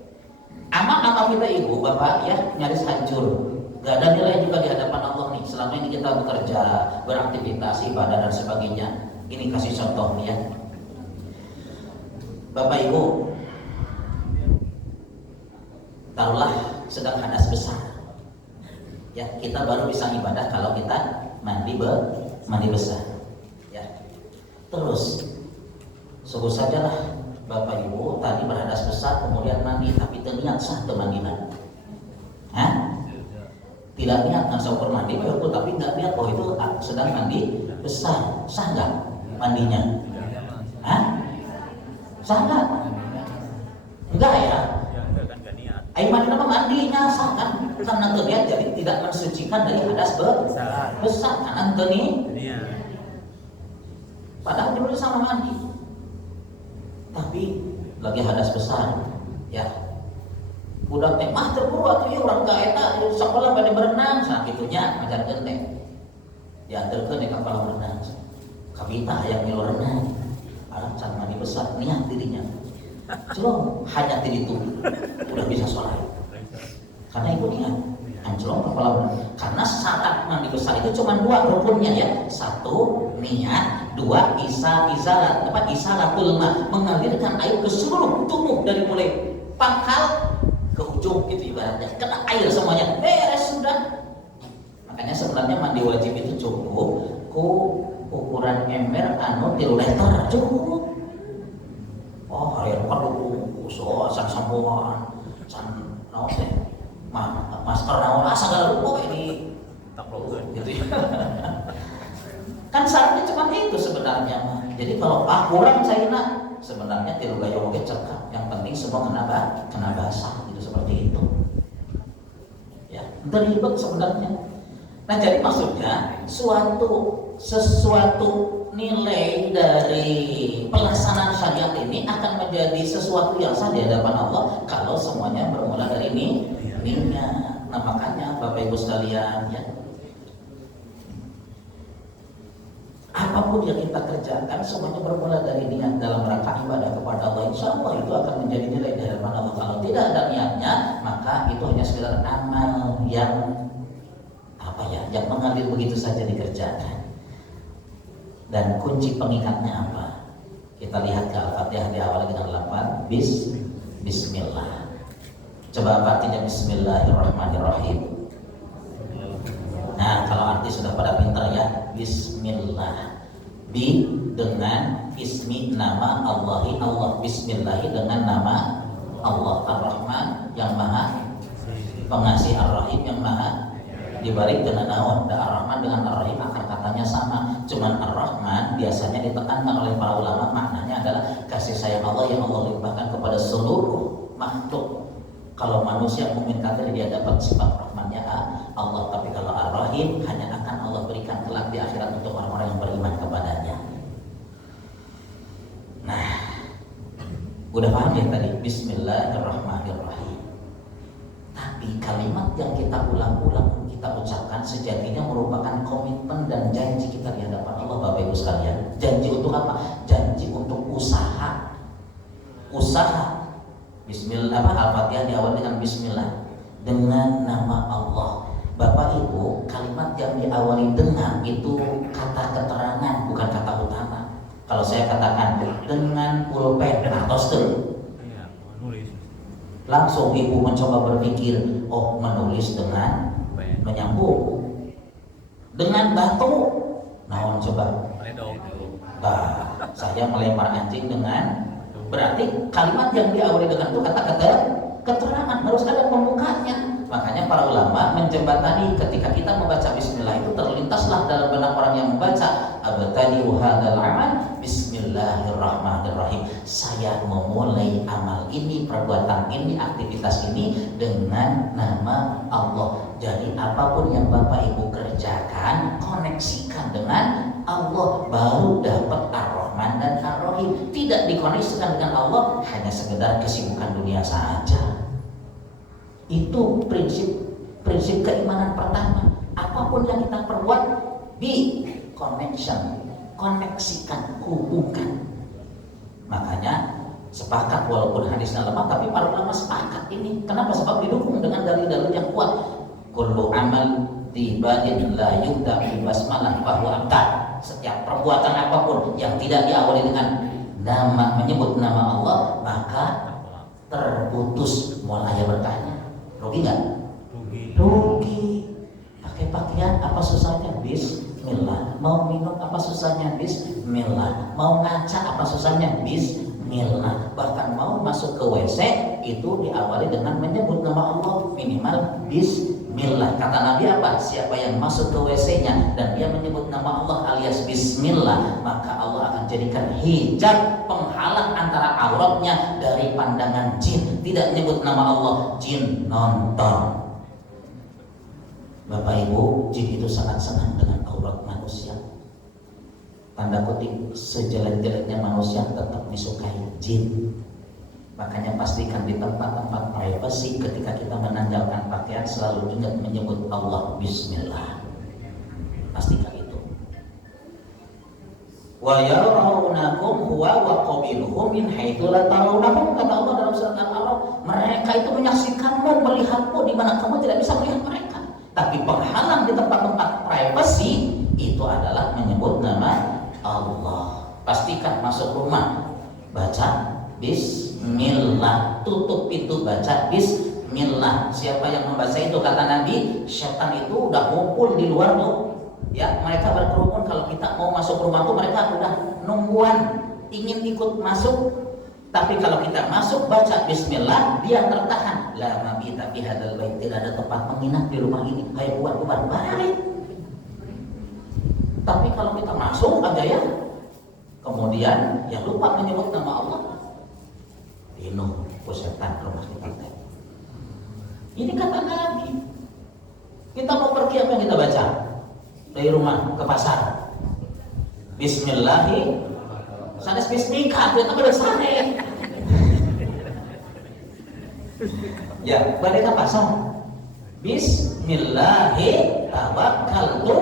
Amal-amal kita ibu bapak ya nyaris hancur. Gak ada nilai juga di hadapan Allah nih. Selama ini kita bekerja, beraktivitas, ibadah dan sebagainya. Ini kasih contoh nih ya. Bapak ibu, taruhlah sedang hadas besar. Ya kita baru bisa ibadah kalau kita mandi besar. Ya. Terus sebut sajalah Bapak Ibu tadi berhadas besar kemudian mandi tapi terniat sah kemandian. Tidak niat nggak mandi betul tapi nggak niat itu sedang mandi besar, sah nggak mandinya? Sah nggak? Enggak ya? Air mandi nama mandinya sah kan? Karena terlihat jadi tidak mensucikan dari hadas besar karena Padahal Jibril sama mandi. Tapi lagi hadas besar, ya. Udah teh mah terburu atuh ieu urang ka eta sakola bade berenang sakitunya ngajarkeun teh. Diantarkeun ka kolam renang. Kabita hayang milu renang. Alang can mandi besar niat dirinya. Celong hanya di itu udah bisa sholat. Karena itu niat. Anjlok kepala. Karena syarat mandi besar itu cuma dua rukunnya ya. Satu niat, dua isarat. Apa isaratul ma, mengalirkan air ke seluruh tubuh dari mulai pangkal ke ujung gitu ibaratnya. Kena air semuanya. Beres sudah. Makanya sebenarnya mandi wajib itu cukup ku ukuran ember anu 3 liter cukup. Oh, air perlu so san sampoan, san naon teh. Masker naon segala rupa ini gitu ya. Kan syaratnya cuma itu sebenarnya mah. Jadi kalau kurang cairna sebenarnya tilu gayung oge cekap. Yang penting semua kena basah gitu seperti itu. Ya, ribet sebenarnya. Nah, jadi maksudnya sesuatu nilai dari pelaksanaan syariat ini akan menjadi sesuatu yang sah di hadapan Allah kalau semuanya bermula dari niat. Nah, makanya Bapak Ibu sekalian ya, apapun yang kita kerjakan semuanya bermula dari niat dalam rangka ibadah kepada Allah. Insya Allah itu akan menjadi nilai di hadapan Allah. Kalau tidak ada niatnya, maka itu hanya sekedar amal yang yang mengalir begitu saja dikerjakan. Dan kunci pengikatnya apa? Kita lihat ke Al-Fatihah diawali dengan lafaz Bismillah. Coba apa artinya Bismillahirrahmanirrahim? Nah, kalau arti sudah pada pintar ya, Bismillah. Dengan ismi nama Allahi Allah. Bismillahi dengan nama Allah Ar-Rahman yang maha pengasih, Ar-Rahim yang maha dibalik dengan naon. Ar-Rahman dengan Ar-Rahim akar katanya sama, cuman Ar-Rahman biasanya ditekankan oleh para ulama maknanya adalah kasih sayang Allah yang Allah limpahkan kepada seluruh makhluk. Kalau manusia mukmin kafir dia dapat sifat rahmannya Allah, tapi kalau Ar-Rahim hanya akan Allah berikan kelak di akhirat untuk orang-orang yang beriman kepadanya. Nah, udah paham ya tadi Bismillahirrahmanirrahim. Tapi kalimat yang kita ulang-ulang kita ucapkan sejatinya merupakan komitmen dan janji kita di hadapan Allah, Bapak Ibu sekalian. Janji untuk apa? Janji untuk usaha. Bismillah, Al-Fatihah diawali dengan Bismillah, dengan nama Allah. Bapak Ibu, kalimat yang diawali dengan itu kata keterangan, bukan kata utama. Kalau saya katakan dengan pulpen atau langsung ibu mencoba berpikir, oh menulis dengan menyambung dengan batu. Nah, coba. Saya melempar anjing dengan, berarti kalimat yang diawali dengan itu kata-kata keterangan harus ada pembukanya. Makanya para ulama menjembatani ketika kita membaca Bismillah itu terlintaslah dalam benak orang yang membaca abtadi'u hadzal amal Bismillahirrahmanirrahim. Saya memulai amal ini, perbuatan ini, aktivitas ini dengan nama Allah. Jadi apapun yang Bapak Ibu kerjakan, koneksikan dengan Allah, baru dapat Ar-Rahman dan Ar-Rahim. Tidak dikoneksikan dengan Allah, hanya sekedar kesibukan dunia saja. Itu prinsip keimanan pertama. Apapun yang kita perbuat, koneksikan, hubungkan. Makanya sepakat, walaupun hadisnya lemah, tapi para ulama sepakat ini. Kenapa? Sebab didukung dengan dalil-dalil yang kuat. Kullu amal tibadin la yubda bi basmalah bahwa abtar. Setiap perbuatan apapun yang tidak diawali dengan menyebut nama Allah, maka terputus mulai berkahnya. Rugi nggak? Rugi. Pakai pakaian apa susahnya? Bismillah. Mau minum apa susahnya? Bismillah. Mau ngaca apa susahnya? Bismillah. Bahkan mau masuk ke WC itu diawali dengan menyebut nama Allah, minimal Bismillah. Kata Nabi apa? Siapa yang masuk ke WC-nya dan dia menyebut nama Allah alias Bismillah, maka Allah akan jadikan hijab penghalang antara auratnya dari pandangan jin. Tidak menyebut nama Allah, jin nonton. Bapak Ibu, jin itu sangat senang dengan aurat manusia. tanda kutip sejelek-jeleknya manusia tetap disukai jin. Makanya pastikan di tempat-tempat privasi ketika kita menanggalkan pakaian selalu ingat menyebut Allah Bismillah. Pastikan itu. Wa yarawnakum huwa wa qabiluhum min haitsu la tarawnahum, kata Allah dalam surat Al-A'raf, mereka itu menyaksikanmu, melihatmu di mana kamu tidak bisa melihat mereka. Tapi penghalang di tempat-tempat privasi itu adalah menyebut nama Allah. Pastikan masuk rumah baca Bismillah, tutup pintu baca Bismillah. Siapa yang membaca itu, kata Nabi, setan itu udah ngumpul di luar tuh. Ya, mereka berkerumun. Kalau kita mau masuk rumah tuh mereka udah nungguan ingin ikut masuk. Tapi kalau kita masuk baca Bismillah, dia tertahan. La mabita fi hadzal bait, tidak ada tempat menginap di rumah ini. Ayo bubar balik. Tapi kalau kita masuk aja ya, kemudian ya lupa menyebut nama Allah, Inuh setan rumah kita. Ini kata Nabi. Kita mau pergi apa yang kita baca? Dari rumah ke pasar Bismillahi sanes bismika, kita pada sana ya, balik ke pasar Bismillahi tawakkaltu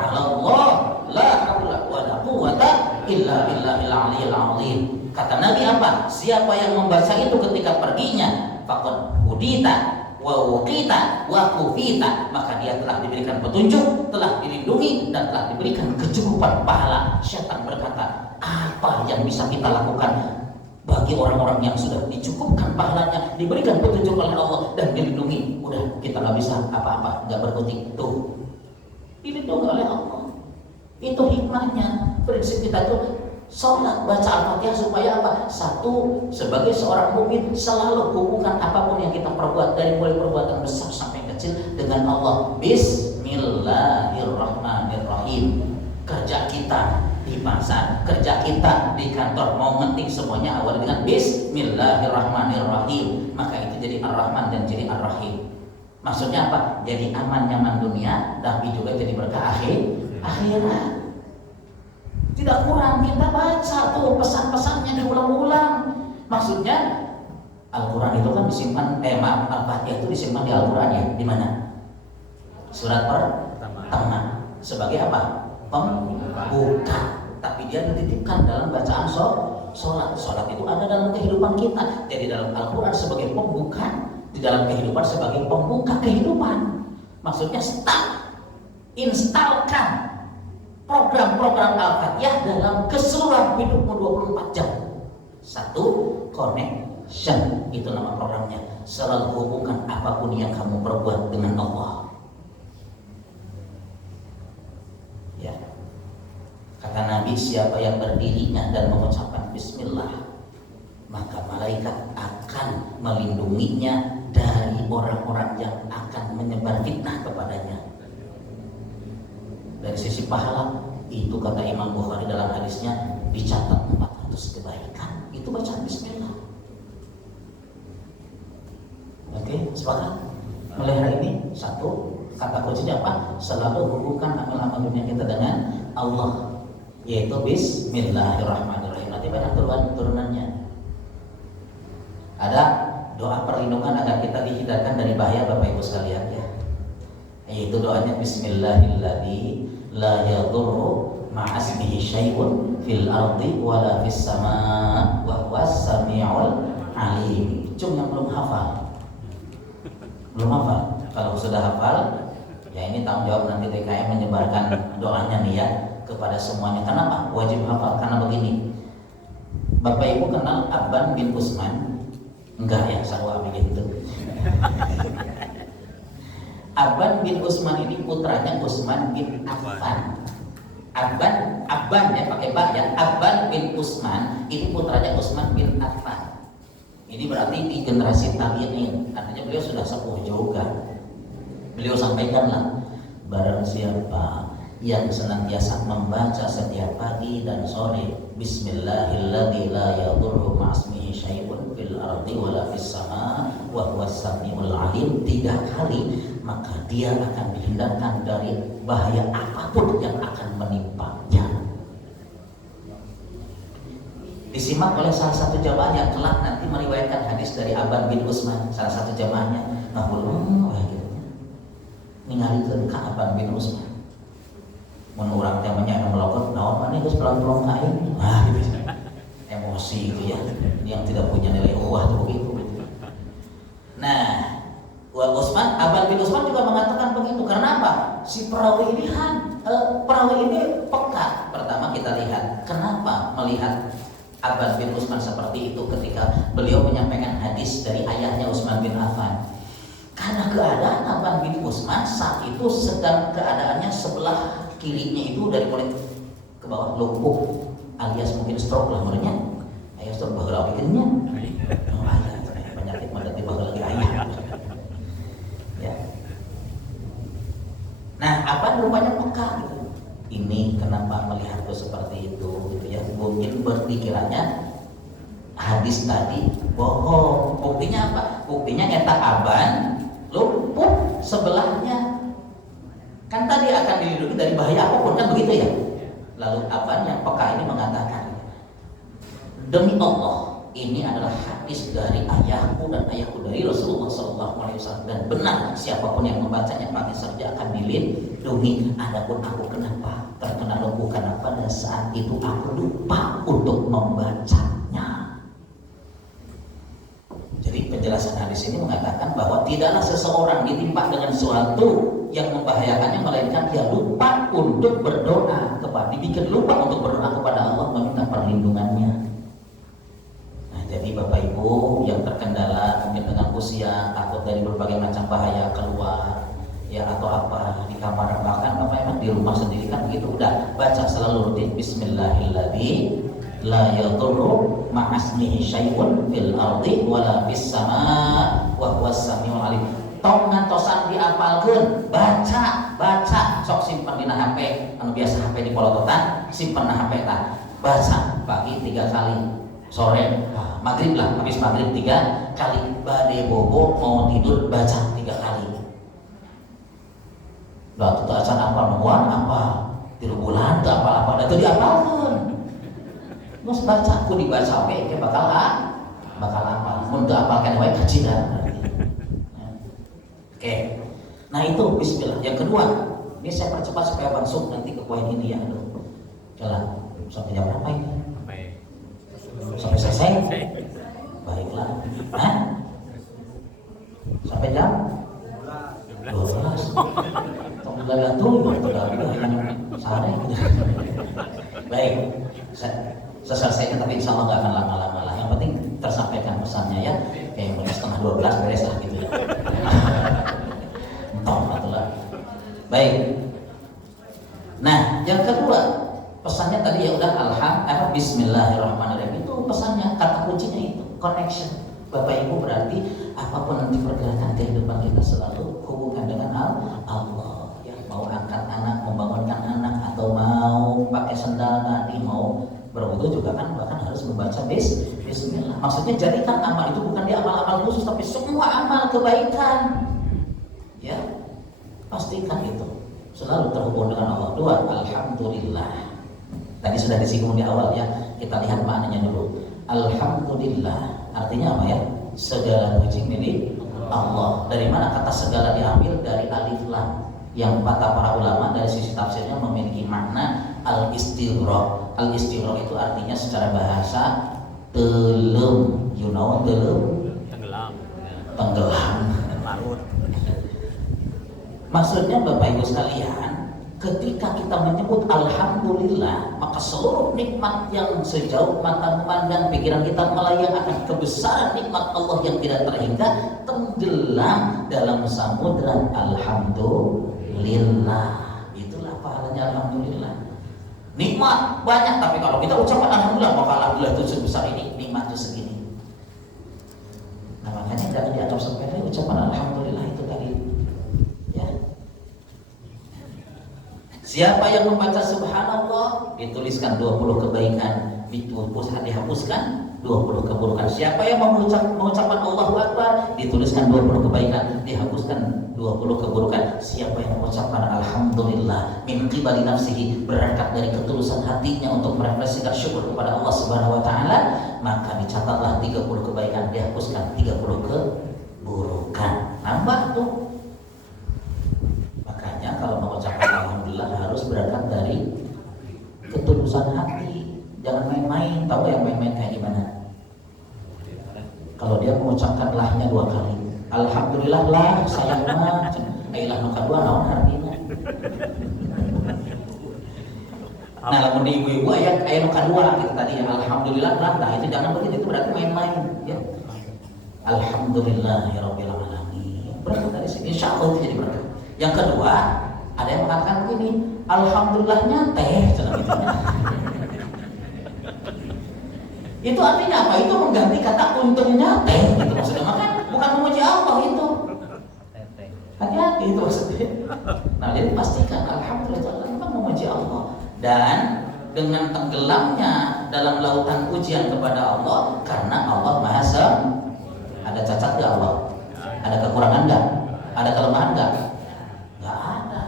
ala Allah la haula wala quwwata illa billahil aliyil azim. Kata Nabi apa? Siapa yang membaca itu ketika perginya, faqad hudita wa wuqita wa kufita, maka dia telah diberikan petunjuk, telah dilindungi, dan telah diberikan kecukupan pahala. Syaitan berkata, apa yang bisa kita lakukan bagi orang-orang yang sudah dicukupkan pahalanya, diberikan petunjuk oleh Allah dan dilindungi? Udah, kita nggak bisa apa-apa, nggak berkutik. Tuh, dilindungi oleh Allah. Itu hikmahnya. Prinsip kita tuh sholat, baca Al-Fatihah supaya apa? Satu, sebagai seorang mukmin selalu hubungkan apapun yang kita perbuat, dari mulai perbuatan besar sampai kecil, dengan Allah. Bismillahirrahmanirrahim. Kerja kita di pasar, kerja kita di kantor, mau ngetik semuanya awal dengan Bismillahirrahmanirrahim. Maka itu jadi Ar-Rahman dan jadi Ar-Rahim. Maksudnya apa? Jadi aman nyaman dunia, tapi juga jadi berkah akhirat. Tidak kurang, kita baca tuh pesan-pesannya diulang-ulang. Maksudnya Al-Quran itu kan disimpan, Al-Fatihah itu disimpan di Al-Quran ya. Di mana? Surat pertama. Sebagai apa? Pembuka. Tapi dia dititipkan dalam bacaan sholat. Sholat itu ada dalam kehidupan kita. Jadi dalam Al-Quran sebagai pembuka, di dalam kehidupan sebagai pembuka kehidupan. Maksudnya instalkan program-program Al-Fatihah dalam keseluruhan hidupmu 24 jam. Satu, connection, itu nama programnya. Selalu hubungkan apapun yang kamu perbuat dengan Allah. Ya. Kata Nabi, siapa yang berdirinya dan mengucapkan Bismillah, maka malaikat akan melindunginya dari orang-orang yang akan menyebar fitnah kepadanya. Dari sisi pahala, itu kata Imam Bukhari dalam hadisnya, dicatat 400 kebaikan. Itu bacaan Bismillah. Oke, sepakat? Mulai hari ini, satu, kata kuncinya apa? Selalu hubungkan amal-amal dunia kita dengan Allah, yaitu Bismillahirrahmanirrahim. Nanti banyak turunannya. Ada doa perlindungan agar kita dihindarkan dari bahaya, Bapak Ibu sekalian ya. Yaitu doanya Bismillahilladzi la yadurru ma'asmihi syai'un fil ardi wala fis sama' wa huwas sami'ul alim. Cuma yang belum hafal. Kalau sudah hafal, ya ini tanggung jawab nanti TKM menyebarkan doanya nih ya kepada semuanya. Kenapa? Wajib hafal, karena begini. Bapak Ibu kenal Abban bin Usman? Enggak ya, sarwa begitu. Abban bin Usman ini putranya Usman bin Affan. Abban ya pakai ba ya. Abban bin Usman ini putranya Usman bin Affan. Ini berarti di generasi tabi'in. Artinya beliau sudah sepuh juga. Beliau sampaikanlah, barang siapa yang senantiasa membaca setiap pagi dan sore Bismillahilladzi la yadurru ma'asmihi syai'un fil ardi wala fis sama' wa huwas sami'ul alim 3 kali, maka dia akan dihindarkan dari bahaya apapun yang akan menimpanya. disimak oleh salah satu jamaah yang kelak nanti meriwayatkan hadis dari Aban bin Usman, salah satu jamaahnya. Nah, gitu. Ningali ke Aban bin Usman. Mun urang teh nya melokot, naon maneh geus pelan-pelan kain. Nah, gitu. Emosi itu ya, yang tidak punya nilai uwah tuh begitu. Nah, Aban bin Usman juga mengatakan begitu. Karena apa? Si perawi ini peka. Pertama kita lihat kenapa melihat Aban bin Usman seperti itu ketika beliau menyampaikan hadis dari ayahnya Utsman bin Affan. Karena keadaan Aban bin Usman saat itu sedang keadaannya sebelah kirinya itu dari mulai ke bawah lumpuh alias mungkin stroke lah menurutnya. Ayo stroke baheula bikinnya. Penyakit mendati baheula lagi ayah. Ya. Nah, Aban rupanya peka gitu. Ini kenapa melihatku seperti itu gitu ya. Mungkin berpikirannya hadis tadi bohong. Buktinya apa? Buktinya eta Aban lumpuh sebelahnya. Kan tadi akan dilindungi dari bahaya apapun kan begitu ya. Lalu Aban yang peka ini mengatakan, demi Allah, ini adalah hadis dari ayahku dan ayahku dari Rasulullah SAW, dan benar siapapun yang membacanya pasti saja akan dilindungi. Adapun aku kenapa terkena lumpuh, karena pada saat itu aku lupa untuk membacanya. Jadi penjelasan hadis ini mengatakan bahwa tidaklah seseorang ditimpa dengan sesuatu yang membahayakannya melainkan dia lupa untuk berdoa dibikin lupa untuk berdoa kepada Allah meminta perlindungannya. Nah, jadi Bapak Ibu yang terkendala mungkin dengan usia, takut dari berbagai macam bahaya keluar ya atau apa di kamar, bahkan Bapak emang di rumah sendiri kan begitu, udah baca selalu rutin Bismillahirrahmanirrahim la yadurru ma'asmihi syai'un fil ardi wala fis sama wa huwas samiul alim. Tong ngantosan diapalkeun, baca sok simpen dina HP anu biasa HP di polototan, simpen na HP tah. Baca pagi 3 kali, sore maghrib lah, habis maghrib 3 kali, bade bobo mau tidur baca 3 kali. Lah tuh acan apal nuan apa 3 bulan teu apal-apal da teu diapalkeun. Mus baca ku dibaca oke bakal apal. Mun teu apalkeun wae kacidan. Oke, nah itu bismillah. Yang kedua, ini saya percepat supaya masuk nanti ke poin ini ya. Jalan sampai jam berapa ini? Sampai selesai? Baiklah. Hah? Sampai jam 12. Tunggu lihat dulu, sehari. Baik, selesainya tapi insya Allah nggak akan lama-lama lah. Yang penting tersampaikan pesannya ya. Kayak mulai setengah 12 beres lah gitu ya. Baik. Nah, yang kedua pesannya tadi ya udah Bismillahirrahmanirrahim, itu pesannya, kata kuncinya itu connection. Bapak Ibu berarti apapun nanti pergerakan kehidupan kita selalu hubungan dengan Allah. Ya, mau angkat anak, membangunkan anak, atau mau pakai sendal tadi, mau berwudu juga kan bahkan harus membaca Bismillah. Maksudnya jadikan amal itu bukan di amal-amal khusus, tapi semua amal kebaikan. Ya, pastikan itu selalu terhubung dengan Allah. Dua, alhamdulillah. Tadi sudah disinggung di awal ya. Kita lihat maknanya dulu. Alhamdulillah artinya apa ya? Segala puji milik Allah. Dari mana kata segala diambil? Dari alif lam, yang kata para ulama dari sisi tafsirnya memiliki makna al-istighraq. Al-istighraq itu artinya secara bahasa telem. You know telem? Tenggelam. Larut. Maksudnya Bapak Ibu sekalian, ketika kita menyebut alhamdulillah, maka seluruh nikmat yang sejauh mata memandang, pikiran kita melayang akan kebesaran nikmat Allah yang tidak terhingga, tenggelam dalam samudra alhamdulillah. Itulah pahalanya alhamdulillah. Nikmat banyak, tapi kalau kita ucapkan alhamdulillah, maka alhamdulillah itu sebesar ini, nikmat itu segini. Nah, makanya jangan dianggap sepele ucapan alhamdulillah itu tadi. Siapa yang membaca subhanallah, dituliskan 20 kebaikan, dihapuskan 20 keburukan. Siapa yang mengucapkan Allahu Akbar, dituliskan 20 kebaikan, dihapuskan 20 keburukan. Siapa yang mengucapkan Alhamdulillah min qibali nafsihi, berangkat dari ketulusan hatinya untuk merefleksikan syukur kepada Allah Subhanahu wa taala, maka dicatatlah 30 kebaikan, dihapuskan 30 keburukan. Nambah tuh. Makanya kalau mengucapkan Alhamdulillah harus berangkat dari ketulusan hati. Jangan main-main. Tahu yang main-main kayak gimana? Kalau dia mengucapkan lahnya 2 kali, Alhamdulillah lah sayang mah, ailah nu kadua naon hartina. Nah, lamun di ibu-ibu aya nu kadua gitu tadi yang Alhamdulillah lah, nah itu jangan begitu, itu berarti main-main ya. Alhamdulillahirabbil alamin. Berarti dari sini insyaallah itu jadi berkah. Yang kedua, ada yang mengatakan begini, Alhamdulillahnya teh cenah gitu. Itu artinya apa? Itu mengganti kata untungnya teh gitu maksudnya. Maka bukan memuji Allah itu. Hati-hati itu maksudnya. Nah, jadi pastikan Alhamdulillah itu memang memuji Allah. Dan dengan tenggelamnya dalam lautan pujian kepada Allah, karena Allah Maha Sempurna. Ada cacat gak Allah? Ada kekurangan gak? Ada kelemahan gak? Gak ada.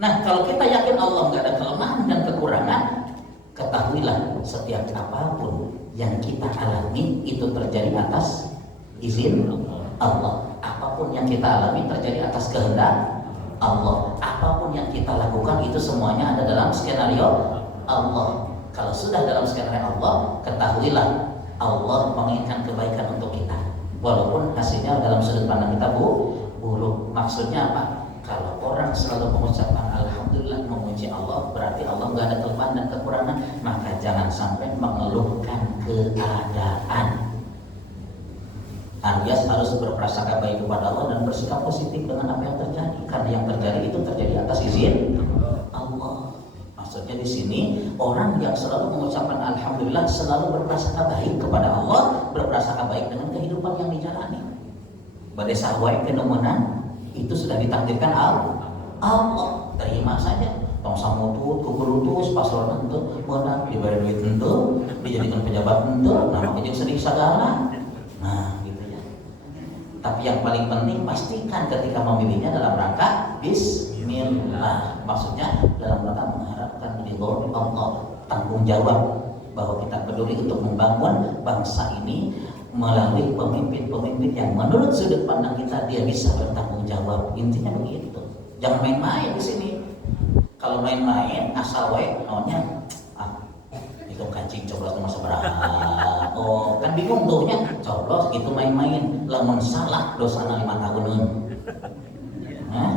Nah, kalau kita yakin Allah gak ada kelemahan dan kekurangan, ketahuilah setiap apapun yang kita alami itu terjadi atas izin Allah. Apapun yang kita alami terjadi atas kehendak Allah. Apapun yang kita lakukan itu semuanya ada dalam skenario Allah. Kalau sudah dalam skenario Allah, ketahuilah Allah menginginkan kebaikan untuk kita, walaupun hasilnya dalam sudut pandang kita buruk. Maksudnya apa? Kalau orang selalu mengucapkan Alhamdulillah, memuji Allah, berarti Allah nggak ada kelemahan dan kekurangan. Maka jangan sampai mengeluhkan keadaan. Alias harus berprasangka baik kepada Allah dan bersikap positif dengan apa yang terjadi. Karena yang terjadi itu terjadi atas izin Allah. Maksudnya di sini orang yang selalu mengucapkan Alhamdulillah selalu berprasangka baik kepada Allah, berprasangka baik dengan kehidupan yang dijalani. Badai sahwai fenomena itu sudah ditakdirkan Allah, terima saja. Tong samutut, kukurutus, paslon ente, menang, diberi duit ente, dijadikan pejabat ente, nama kejeng sedih segala. Nah, gitu ya. Tapi yang paling penting pastikan ketika memilihnya dalam rangka Bismillah. Maksudnya dalam rangka mengharapkan ridho Allah, tanggung jawab bahwa kita peduli untuk membangun bangsa ini melalui pemimpin-pemimpin yang menurut sudut pandang kita dia bisa bertanggung jawab. Intinya begitu. Jangan main-main di sini. Kalau main-main asal wae naonnya itu kancing coblos sama seberapa. Oh, kan bingung tuhnya. Coblos gitu main-main. Lamun salah dosana 5 tahunan. Hah?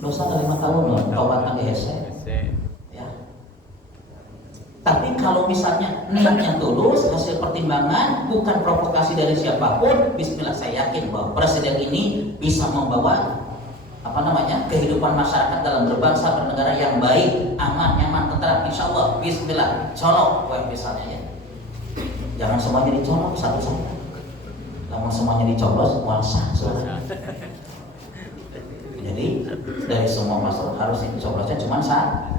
Dosana 5 tahunan, taubatna hese. Tapi kalau misalnya niatnya tulus, hasil pertimbangan, bukan provokasi dari siapapun, bismillah saya yakin bahwa presiden ini bisa membawa kehidupan masyarakat dalam berbangsa bernegara yang baik, aman, nyaman, tentram. Insya Allah, bismillah, colok, misalnya ya. Jangan semuanya dicolok satu-satu. Namun semuanya dicoblos, muasah suara. Jadi dari semua masalah harus dicoblosnya cuma satu.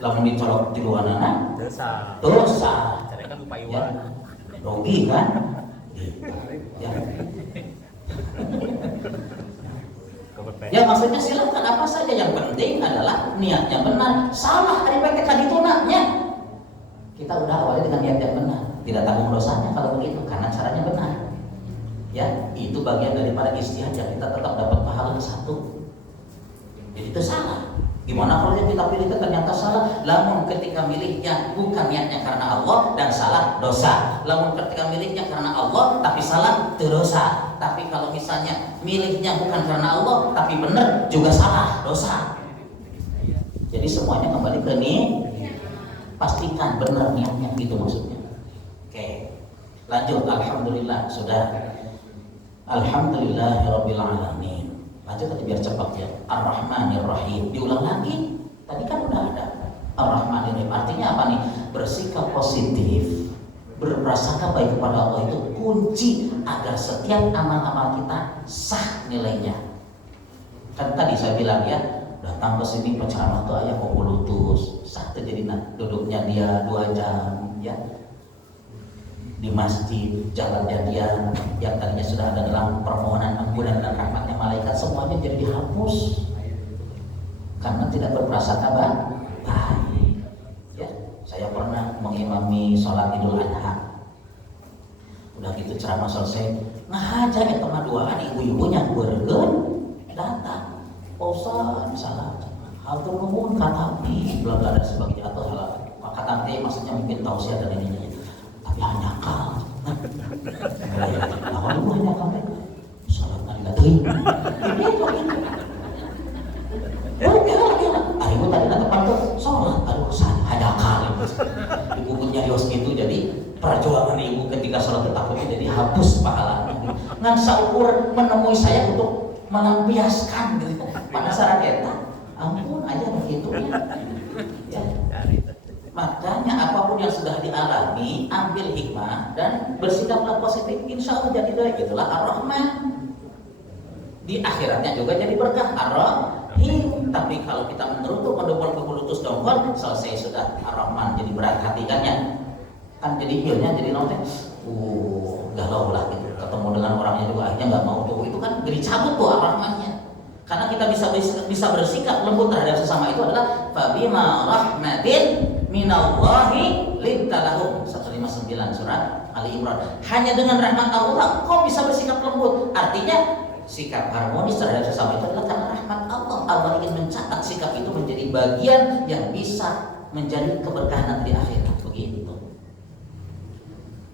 Lamun dicolok di luar anak dosa ya, rugi kan ya. Ya maksudnya silakan apa saja, yang penting adalah niatnya benar. Salah hari PTK ditunaknya kita udah awalnya dengan niat yang benar, tidak tanggung dosanya kalau begitu karena caranya benar ya. Itu bagian daripada ijtihad yang kita tetap dapat pahala satu. Jadi itu salah. Gimana kalau yang kita pilih itu ternyata salah? Lamun ketika milihnya bukan niatnya karena Allah dan salah, dosa. Lamun ketika milihnya karena Allah tapi salah, itu dosa. Tapi kalau misalnya milihnya bukan karena Allah tapi benar, juga salah, dosa. Jadi semuanya kembali ke niat. Pastikan benar niatnya, gitu maksudnya. Oke, lanjut. Alhamdulillah sudah. Alhamdulillahirabbil alamin. Lanjut tadi biar cepat ya. Ar-Rahmanir Rahim. Diulang lagi. Tadi kan udah ada. Ar-Rahmanir Rahim. Artinya apa nih? Bersikap positif, berprasangka baik kepada Allah itu kunci agar setiap amal-amal kita sah nilainya. Kan tadi saya bilang ya, datang ke sini penceramah tuh aya kok bulutus satu jadi duduknya dia 2 jam ya di masjid, jalannya dia yang tadinya sudah ada dalam permohonan ampunan dan rahmatnya malaikat semuanya jadi dihapus karena tidak berprasangka baik. Ya, saya pernah mengimami sholat Idul Adha. Udah gitu ceramah selesai, ngajar ya teman duaan ibu-ibunya bergen datang, Ustaz salah, hatur nuhun kata belum ada sebagainya atau hal maka nanti maksudnya mungkin tausiah dan ininya. Tapi hanya kal, awal itu hanya kal, sholat nggak teuing. Ibu tadi datang tuh sholat, aduh hanya kal. Ibu punya dios gitu, jadi perjuangan ibu ketika sholat takutnya jadi hapus pahalanya. Ngan saukur menemui saya untuk melampiaskan gitu. Penasaran eta, ampun aja begitu ya. Makanya apapun yang sudah dialami, ambil hikmah dan bersikaplah positif, insya Allah jadi baik. Itulah Ar-Rahman. Di akhiratnya juga jadi berkah Ar-Rahim. Tapi kalau kita menerutuk mendobol ke bulutus dongkol, selesai sudah Ar-Rahman jadi berat hatikannya. Kan jadi hilnya jadi nonton, galau lah gitu. Ketemu dengan orangnya juga akhirnya nggak mau tuh. Itu kan jadi cabut tuh Ar-Rahmannya. Karena kita bisa bersikap lembut terhadap sesama itu adalah fabima rahmatin minallahi lintalahum 159 surat Ali Imran. Hanya dengan rahmat Allah kau bisa bersikap lembut. Artinya sikap harmonis terhadap sesama itu adalah karena rahmat Allah. Allah ingin mencatat sikap itu menjadi bagian yang bisa menjadi keberkahan di akhirat. Begitu.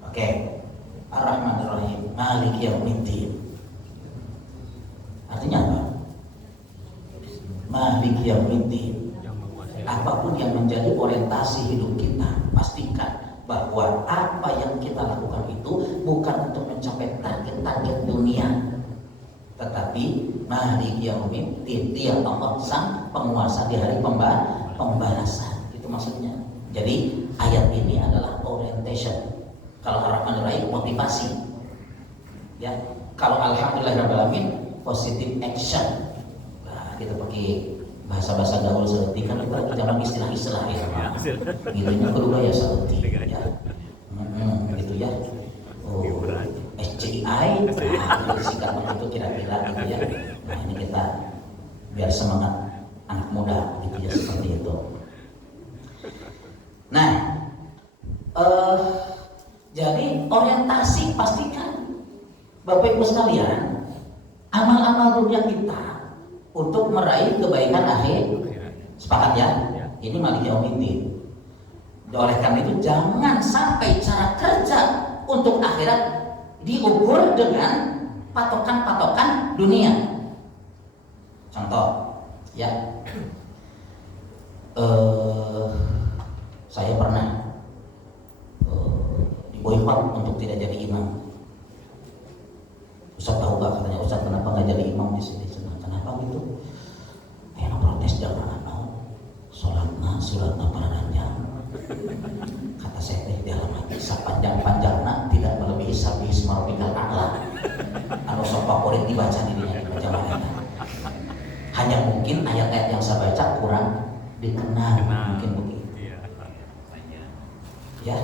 Oke. Ar-Rahmanir-Rahim, Maliki Yaumiddin. Artinya apa? Maliki Yaumiddin. Apapun yang menjadi orientasi hidup kita, pastikan bahwa apa yang kita lakukan itu bukan untuk mencapai target-target dunia, tetapi Maliki Yaumiddin, dia Allah sang penguasa di hari pembalasan. Itu maksudnya. Jadi ayat ini adalah orientation. Kalau Ar-Rahmanir-Rahim motivasi. Ya, kalau Alhamdulillahirrahmanirrahim positive action. Nah, kita pakai bahasa-bahasa gaul seperti kan kita lagi zaman istilah-istilah ya. Gitunya kudu gaya seperti ya. Gitu ya. Oh, SCI, singkatnya itu kira-kira gitu ya. Nah, ini kita biar semangat anak muda gitu ya seperti itu. Nah, jadi orientasi pastikan Bapak Ibu sekalian, amal-amal dunia kita untuk meraih kebaikan akhir. Sepakat ya? Ini Maliki Yaumiddin. Oleh karena itu jangan sampai cara kerja untuk akhirat diukur dengan patokan-patokan dunia. Contoh, ya, saya pernah boykot untuk tidak jadi imam. Ustaz tahu gak katanya, Ustaz kenapa nggak jadi imam di sini? Kenapa gitu? Ayo protes jangan sholatna paranannya. Kata saya teh dalam hati sepanjang-panjangna tidak melebihi sabih ismarobikal a'la. Anu sok favorit dibaca dirinya dibaca mana? Hanya mungkin ayat-ayat yang saya baca kurang dikenal, mungkin begitu. Ya.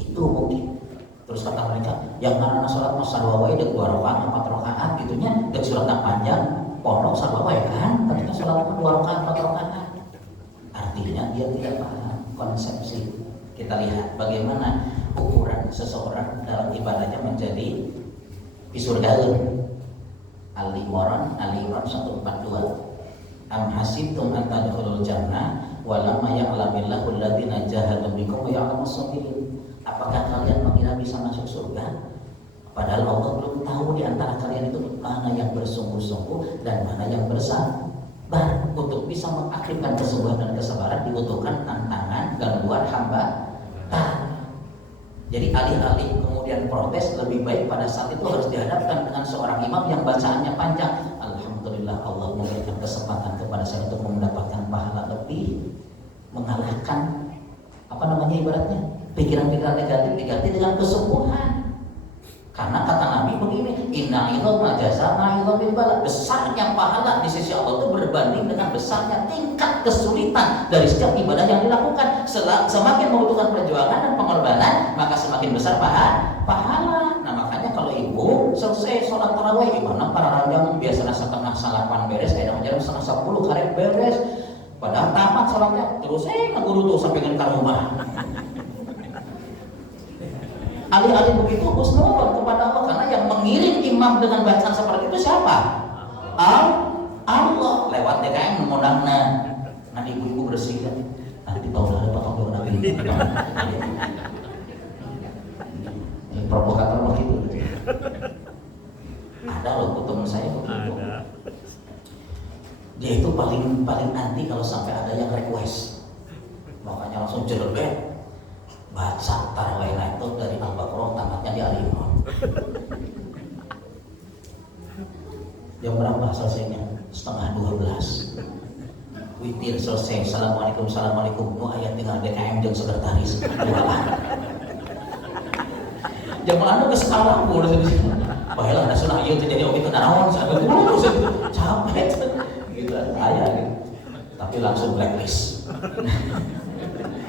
Itu mungkin. Terus kata mereka yang karena sholat mas sarwa wae dek 2 rakaat 4 rakaat gitunya dek sholatna panjang pondok sarwa wae kan tapi sholatna 2 rakaat 4 rakaat. Artinya dia tidak paham konsepsi. Kita lihat bagaimana ukuran seseorang dalam ibadahnya menjadi di surga. Al-Imran 142. Am hasibtum an tadkhulul jannah wa lam ya'lamillahu alladziina jahadu bikum wa ya'lamus sabirin. Apakah kalian mengira bisa masuk surga? Padahal Allah belum tahu di antara kalian itu mana yang bersungguh-sungguh dan mana yang bersabar. Untuk bisa mengakhirkan kesungguhan dan kesabaran dibutuhkan tantangan, gangguan, hambatan. Jadi alih-alih kemudian protes, lebih baik pada saat itu harus dihadapkan dengan seorang imam yang bacaannya panjang. Alhamdulillah Allah memberikan kesempatan kepada saya untuk mendapatkan pahala lebih, mengalahkan ibaratnya pikiran-pikiran negatif dengan kesungguhan. Karena kata Nabi begini, inna idhama jaza ma'idhamil bala. Besarnya pahala di sisi Allah itu berbanding dengan besarnya tingkat kesulitan dari setiap ibadah yang dilakukan. Semakin membutuhkan perjuangan dan pengorbanan, maka semakin besar pahala. Nah makanya kalau ibu selesai sholat tarawih, gimana para ranjang biasanya setengah 8 beres, ada menjadi setengah 10 karek beres. Padahal tamat sholatnya, terus ngeguru tuh sampai ke rumah. Alih-alih begitu husnul kepada Allah, karena yang mengiring imam dengan bacaan seperti itu siapa? Allah. Lewat DKM mengundangnya. Nah ibu-ibu bersih kan. Nanti tahun lalu potong Nabi. Ini provokator begitu. Ada loh teman saya begitu. Dia itu paling anti kalau sampai ada yang request. Makanya langsung jelek. Baca tarawih itu dari Al-Baqarah tamatnya di Ali Imran. Jam berapa selesainya? Setengah 12. Witir selesai. Assalamualaikum. Nu ayat tinggal DKM jeung sekretaris. Jam anu geus salah pun di sini. Baheula ada sunah ieu teh jadi oge teu naon saged dulu capek. Gitu aya gitu. Tapi langsung blacklist.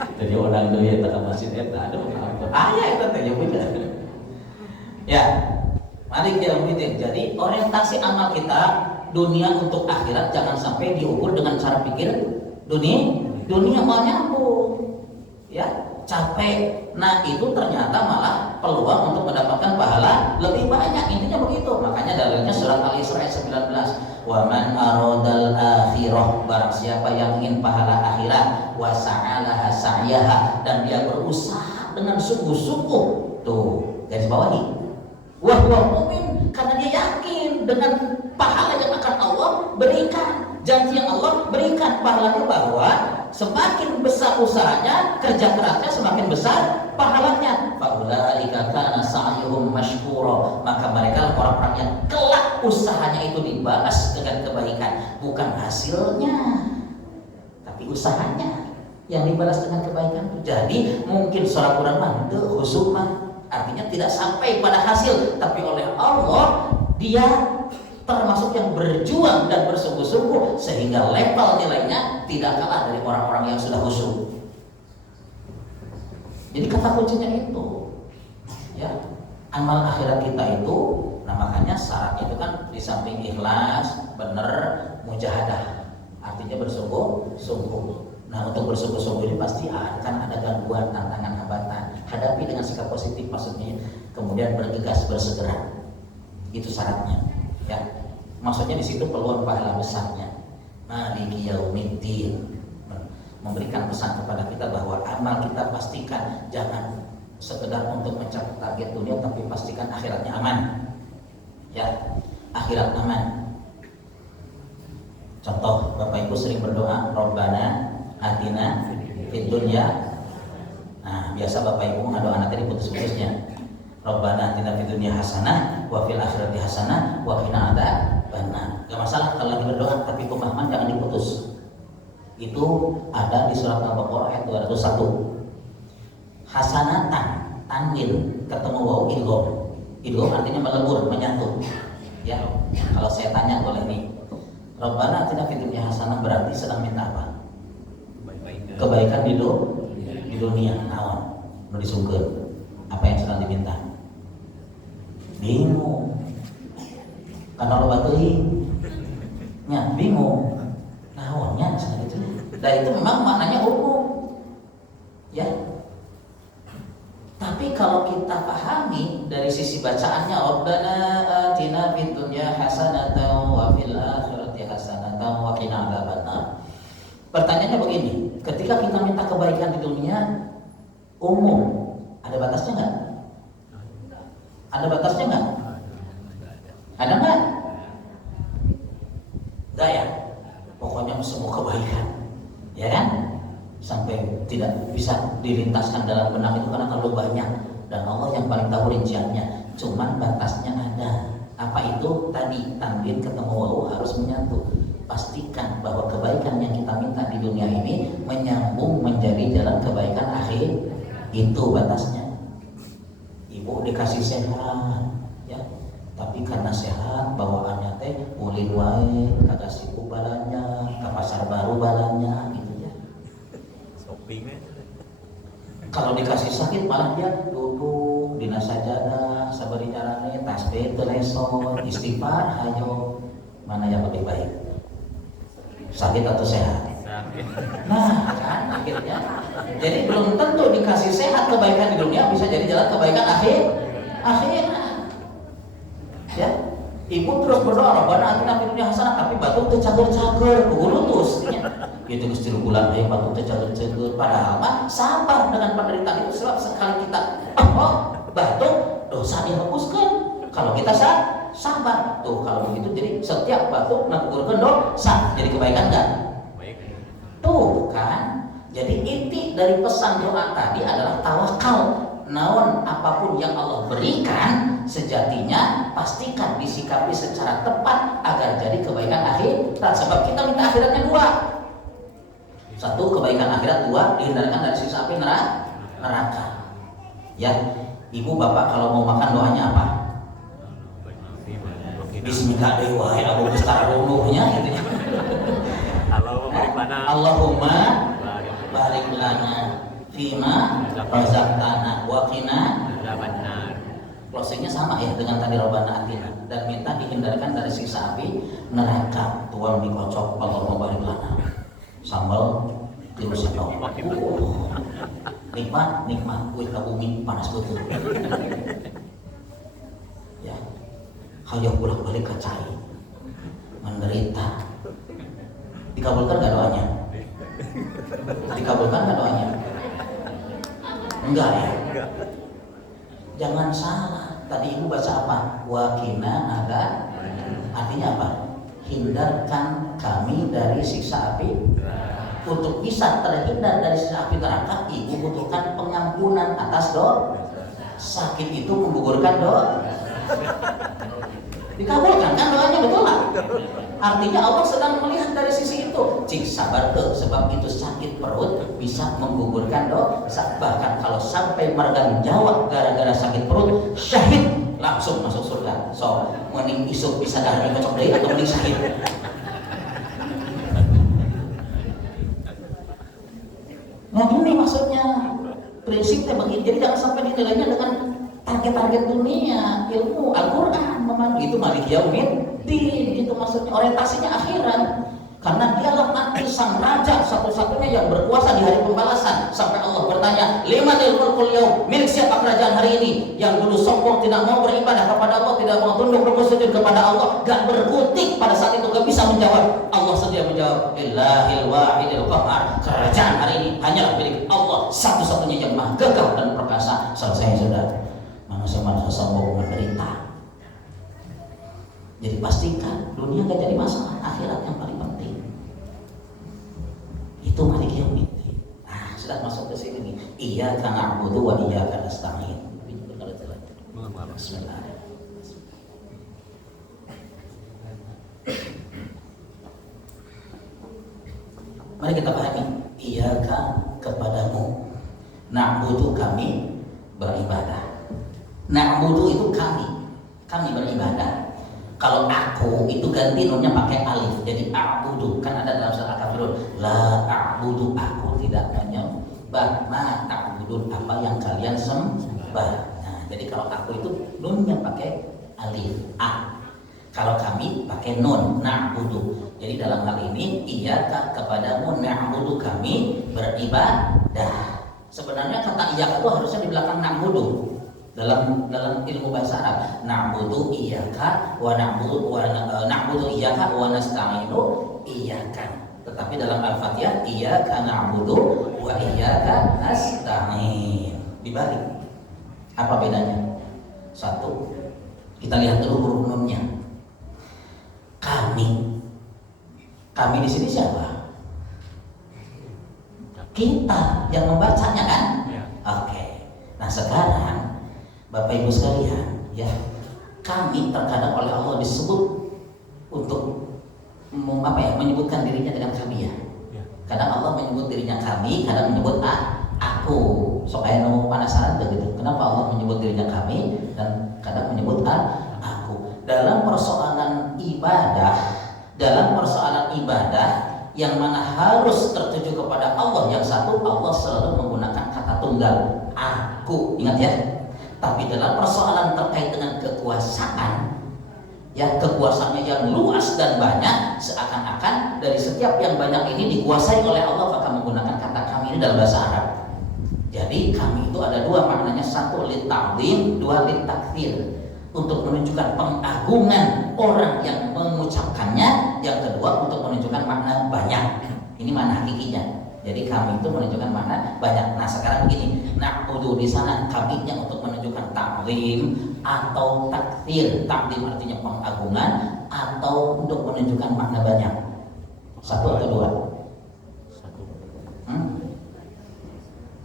Jadi orang dulu ya tak masjid eta ada ayah itu teh ya benar. Ya, mari kita meeting. Jadi orientasi amal kita dunia untuk akhirat jangan sampai diukur dengan cara pikir dunia mau nyambung. Ya, capek. Nah, itu ternyata malah peluang untuk mendapatkan pahala lebih banyak. Intinya begitu. Makanya dalilnya surat Al-Isra ayat 19. Wa man aradal akhirah, barang siapa yang ingin pahala akhirat, wa sa'alaha sa'yaha, dan dia berusaha dengan sungguh-sungguh. Tuh, garis bawahi. Wa huwa mu'min, karena dia yakin dengan pahala yang akan Allah berikan, janji yang Allah berikan pahalanya, bahwa semakin besar usahanya, kerja kerasnya, semakin besar pahalanya. Faulaika kana sa'yuhum mashkura, maka mereka orang-orang yang kelak usahanya itu dibalas dengan kebaikan, bukan hasilnya, tapi usahanya yang dibalas dengan kebaikan. Jadi mungkin seorang Quran mah teu khusyuk mah, artinya tidak sampai pada hasil, tapi oleh Allah dia termasuk yang berjuang dan bersungguh-sungguh sehingga level nilainya tidak kalah dari orang-orang yang sudah khusyuk. Jadi kata kuncinya itu, ya, amal akhirat kita itu, nah makanya syarat itu kan di samping ikhlas, bener, mujahadah, artinya bersungguh-sungguh. Nah untuk bersungguh-sungguh ini pasti akan ada gangguan, tantangan, hambatan. Hadapi dengan sikap positif, maksudnya kemudian bergegas, bersegera. Itu syaratnya. Ya, maksudnya di situ peluang pahala besarnya. Maliki yaumiddin, memberikan pesan kepada kita bahwa amal kita pastikan jangan sekedar untuk mencapai target dunia, tapi pastikan akhiratnya aman. Ya, akhirat aman. Contoh, Bapak Ibu sering berdoa, Rabbana atina fid dunya. Nah, biasa Bapak Ibu ngado anak tadi putus-putusnya. Rabbana atina fid dunya hasanah wa fil akhirati hasanah wa qina adzabannar. Enggak masalah kalau lagi berdoa, tapi pemahaman jangan diputus. Itu ada di surat Al-Baqarah ayat 201. Hasanatan, tanwin ketemu waw idgham. Idgham artinya melebur, menyatu. Ya, kalau saya tanya boleh nih. Rabbana atina fid dunya hasanah berarti sedang minta apa? Kebaikan di dunia. Naon? Nu disungkeun. Apa yang sedang diminta? Bingung. Karena loba teuing. Nya bingung. Naonnya cenah gitu. Dan itu memang maknanya umum. Ya. Tapi kalau kita pahami dari sisi bacaannya, Rabbana atina fid dunya hasanatan wa fil akhirati hasanatan wa qina adzabannar. Pertanyaannya begini, ketika kita minta kebaikan di dunia umum, ada batasnya nggak? Ada batasnya nggak? Ada nggak? Nggak ya? Pokoknya semua kebaikan, ya kan? Sampai tidak bisa dilintaskan dalam benak itu karena terlalu banyak, dan Allah yang paling tahu rinciannya. Cuman batasnya ada. Apa itu? Tadi tanwin ketemu waw harus menyatu. Pastikan bahwa kebaikan yang kita minta di dunia ini menyambung menjadi jalan kebaikan akhir. Itu batasnya. Ibu dikasih sehat, tapi karena sehat bawaannya teh ulin wae kagak sibuk balanya ke pasar baru balanya gitu ya. Shopping. Kalau dikasih sakit malah dia duduk dina sajadah sabari carane tasbih teu leson istighfar hayo. Mana yang lebih baik? Sakit atau sehat? Sakit. Nah kan akhirnya jadi belum tentu dikasih sehat kebaikan di dunia bisa jadi jalan kebaikan akhirat ya. Ibu terus berdoa Rabbana atina fid dunya hasanah tapi batuk teu cager-cager kuulutus nya gitu geus 3 bulan batuk teu cager-cager padahal mah sabar dengan penderitaan itu sebab sekali kita batuk dosa dihapuskan kalau kita sabar tuh. Kalau begitu jadi setiap batuk menggugurkan dosa jadi kebaikan enggak? Tuh kan, jadi inti dari pesan doa tadi adalah tawakal. Naon apapun yang Allah berikan sejatinya pastikan disikapi secara tepat agar jadi kebaikan akhirat. Sebab kita minta akhiratnya 2. 1 kebaikan akhirat, 2 dihindarkan dari siksa api neraka. Ya, ibu bapak kalau mau makan doanya apa? Bismillah dewa ya Abu Besar runuhnya gitu ya. Allahumma barik lana fima razaqtana wa qina adzabannar. Closingnya sama ya dengan tadi Rabbana atina dan minta dihindarkan dari siksa api neraka. Tuang dikocok Allahumma barik lana. Sambal tilu sendok. Nikmat kuih ka bumi panas betul. Ya. Hayang bolak-balik ke cai. Menderita. Dikabulkan nggak doanya? Dikabulkan nggak doanya? Enggak ya? Jangan salah. Tadi ibu baca apa? Wakina ada. Artinya apa? Hindarkan kami dari siksa api. Untuk bisa terhindar dari siksa api neraka, ibu butuhkan pengampunan atas dosa. Sakit itu menggugurkan dosa. Dikabulkan kan doanya, betul nggak? Artinya Allah sedang melihat dari sisi itu. Cik sabar tuh, sebab itu sakit perut bisa menggugurkan dosa. Bahkan kalau sampai meregang nyawa gara-gara sakit perut, syahid langsung masuk surga. So, mending isuk bisa dari kocok deui atau mending syahid. Nah ini maksudnya prinsipnya begini. Jadi jangan sampai dinilainya dengan target-target dunia, ilmu, Al-Quran memang itu Malik Yaumiddin, gitu maksudnya orientasinya akhirat. Karena dialah nanti sang raja satu-satunya yang berkuasa di hari pembalasan. Sampai Allah bertanya, limanil mulkul yaum, milik siapa kerajaan hari ini? Yang dulu sombong tidak mau beribadah kepada Allah, tidak mau tunduk rukuk sujud kepada Allah, gak berkutik pada saat itu, gak bisa menjawab. Allah saja menjawab, Illahil wahidil qahar. Kerajaan hari ini hanyalah milik Allah, satu-satunya yang maha gagah dan perkasa. Selesai sudah. Manusia sombong menderita. Jadi pastikan dunia gak jadi masalah, akhirat yang paling penting. Itu Malik Yaumiddin. Nah, sudah masuk ke sini nih. Iyyaka na'budu wa iyyaka nasta'in. Bismillah. Mari kita pahami. Iyyaka kepadamu. Na'budu kami beribadah. Na'budu itu kami beribadah. Kalau aku itu ganti nunnya pakai alif, jadi a'budu. Kan ada dalam surah Al-Kafirun, la a'budu, aku tidak menyembah, ma ta'budun, apa yang kalian sembah. Nah, jadi kalau aku itu nunnya pakai alif, a. Kalau kami pakai nun, na'budu. Jadi dalam hal ini, iyyaka kepadamu na'budu kami beribadah. Sebenarnya kata iyyaka itu harusnya di belakang na'budu. Dalam ilmu bahasa Arab, na'budu iyyaka wa na'budu iyyaka wa nasta'inu iyyaka. Tetapi dalam Al-Fatihah iyyaka na'budu wa iyyaka nasta'in. Dibalik. Apa bedanya? Satu, kita lihat dulu huruf nunnya. Kami di sini siapa? Kita yang membacanya kan? Oke. Nah sekarang Bapak Ibu sekalian, ya, kami terkadang oleh Allah disebut untuk menyebutkan dirinya dengan kami ya. Kadang Allah menyebut dirinya kami, kadang menyebut aku. Supaya penasaran begitu. Kenapa Allah menyebut dirinya kami dan kadang menyebut aku? dalam persoalan ibadah yang mana harus tertuju kepada Allah yang satu, Allah selalu menggunakan kata tunggal, aku, ingat ya. Tapi dalam persoalan terkait dengan kekuasaan, ya kekuasaannya yang luas dan banyak, seakan-akan dari setiap yang banyak ini dikuasai oleh Allah, maka menggunakan kata kami ini dalam bahasa Arab. Jadi kami itu ada dua maknanya, satu litta'zim, dua littaktsir, untuk menunjukkan pengagungan orang yang mengucapkannya, yang kedua untuk menunjukkan makna banyak. Ini makna hakikinya. Jadi kami itu menunjukkan makna banyak. Nah sekarang begini, na'budu di sana kaminya untuk menunjukkan ta'zim atau taktsir. Ta'zim artinya pengagungan atau untuk menunjukkan makna banyak. Satu atau dua?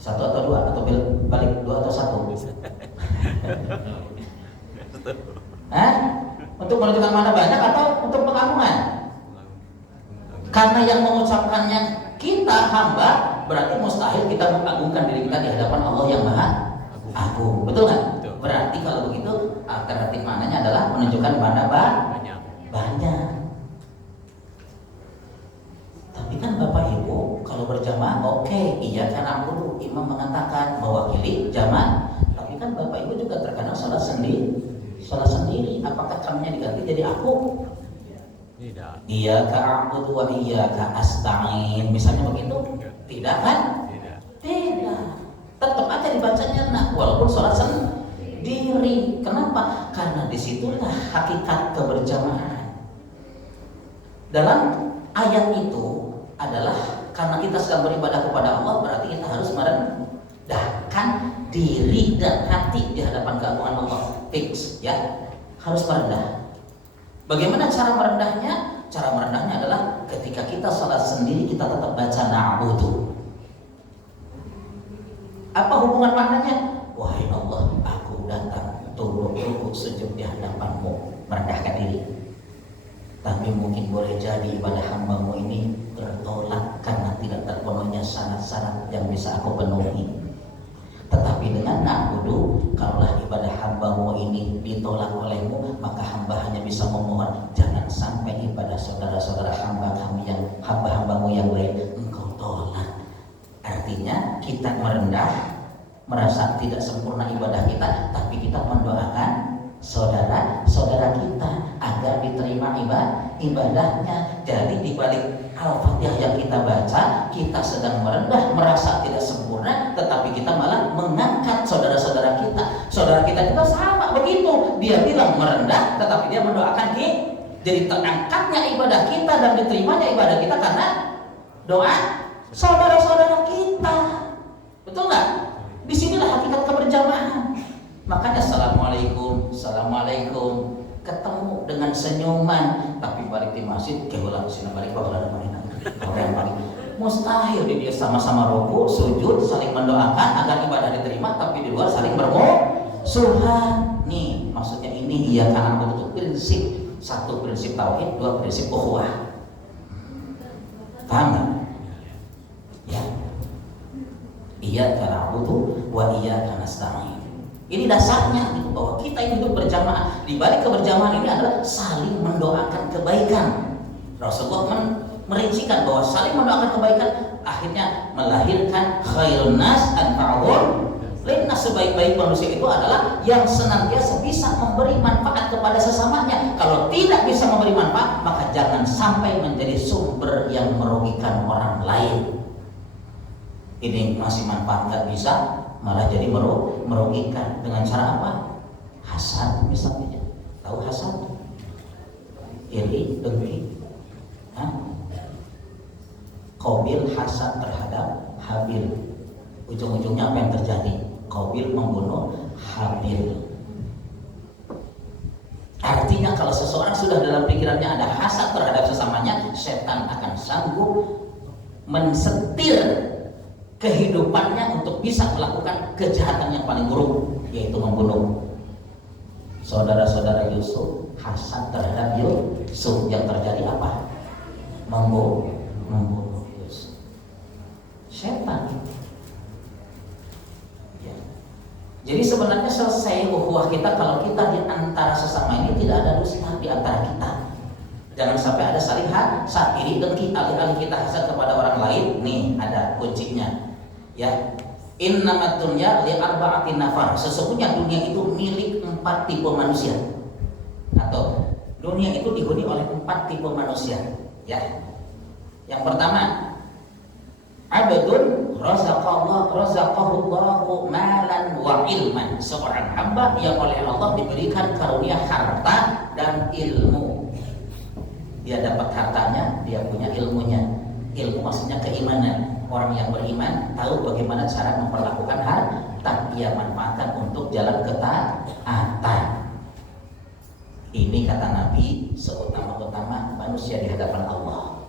Satu atau dua? Atau balik dua atau satu? Untuk menunjukkan mana banyak atau untuk pengagungan? Karena yang mengucapkannya kita hamba, berarti mustahil kita mengagungkan diri kita di hadapan Allah yang Maha Agung. Betul nggak? Berarti kalau begitu alternatif maknanya adalah menunjukkan mana banyak. Tapi kan Bapak Ibu kalau berjamaah oke, iya karena dulu imam mengatakan mewakili jamaah. Tapi kan Bapak Ibu juga terkadang salah sendiri. Apakah kaminya diganti jadi aku? Tidak. Iya ka'budu wa iyyaka asta'in. Misalnya begitu? Tidak kan? Tidak. Tetap aja dibacanya walaupun sholat sendiri. Kenapa? Karena disitulah hakikat keberjamaah. Dalam ayat itu adalah karena kita sedang beribadah kepada Allah, berarti kita harus merendahkan diri dan hati di hadapan keagungan Allah. Fix ya, harus merendah. Bagaimana cara merendahnya? Cara merendahnya adalah ketika kita sholat sendiri kita tetap baca na'budu. Apa hubungan maknanya? Wahai Allah, aku datang turun rukuk sujud di hadapanmu, merendahkan diri. Tapi mungkin boleh jadi ibadah hambamu ini tertolak karena tidak terpenuhinya syarat-syarat yang bisa aku penuhi. Tetapi dengan na'budu, kalaulah ibadah hambamu ini ditolak olehmu, maka hamba hanya bisa memohon, jangan sampai ibadah saudara-saudara hamba-hambamu yang lain engkau tolak. Artinya kita merendah, merasa tidak sempurna ibadah kita, tapi kita mendoakan saudara-saudara kita agar diterima ibadahnya. Jadi di balik Al-Fatihah yang kita baca, kita sedang merendah, merasa tidak sempurna, tetapi kita malah mengangkat saudara-saudara kita. Saudara kita juga sama begitu. Dia bilang merendah, tetapi dia mendoakan kita. Jadi terangkatnya ibadah kita dan diterimanya ibadah kita karena doa saudara-saudara kita. Betul nggak? Disinilah hakikat keberjamaah. Makanya assalamualaikum, ketemu dengan senyuman, tapi balik di masjid keulang sini balik balik. Mustahil dia sama-sama rukuk, sujud, saling mendoakan agar ibadah diterima, tapi di luar saling bermusuhan. Nih, maksudnya ini iya karena betul prinsip, satu prinsip tauhid, dua prinsip ukhuwah. Paham nggak? Ya. Iya karena butuh, wa iya karena nasta'in. Ini dasarnya gitu, bahwa kita ini hidup berjamaah. Di balik keberjamaah ini adalah saling mendoakan kebaikan. Rasulullah merincikan bahwa saling mendoakan kebaikan akhirnya melahirkan khairun nas anfa'uhum linnas. Sebaik-baik manusia itu adalah yang senantiasa bisa memberi manfaat kepada sesamanya. Kalau tidak bisa memberi manfaat, maka jangan sampai menjadi sumber yang merugikan orang lain. Ini masih manfaat nggak bisa, malah jadi merugikan. Dengan cara apa? Hasad misalnya. Tahu hasad? Iri, dengki. Qabil hasad terhadap Habil. Ujung-ujungnya apa yang terjadi? Qabil membunuh Habil. Artinya kalau seseorang sudah dalam pikirannya ada hasad terhadap sesamanya, setan akan sanggup mensetir kehidupannya untuk bisa melakukan kejahatan yang paling buruk, yaitu membunuh. Saudara-saudara Yusuf hasad terhadap Yusuf, yang terjadi apa? Membunuh Yusuf. Setan. Ya. Jadi sebenarnya sebenarnya selesai ukhuwah kita kalau kita di antara sesama ini tidak ada dusta di antara kita. Jangan sampai ada saling hasad, iri dengki, alih-alih kita hasad kepada orang lain. Nih ada kuncinya. Ya. Innamat dunya li arba'atin nafar. Sesungguhnya dunia itu milik 4 tipe manusia. Atau dunia itu dihuni oleh 4 tipe manusia. Ya. Yang pertama, abdun razaqahullahu malan wa ilman. Seorang hamba yang oleh Allah diberikan karunia harta dan ilmu. Dia dapat hartanya, dia punya ilmunya. Ilmu maksudnya keimanan. Orang yang beriman tahu bagaimana cara memperlakukan harta, dia manfaatkan untuk jalan ketaatan. Ini kata Nabi seutama-utama manusia di hadapan Allah.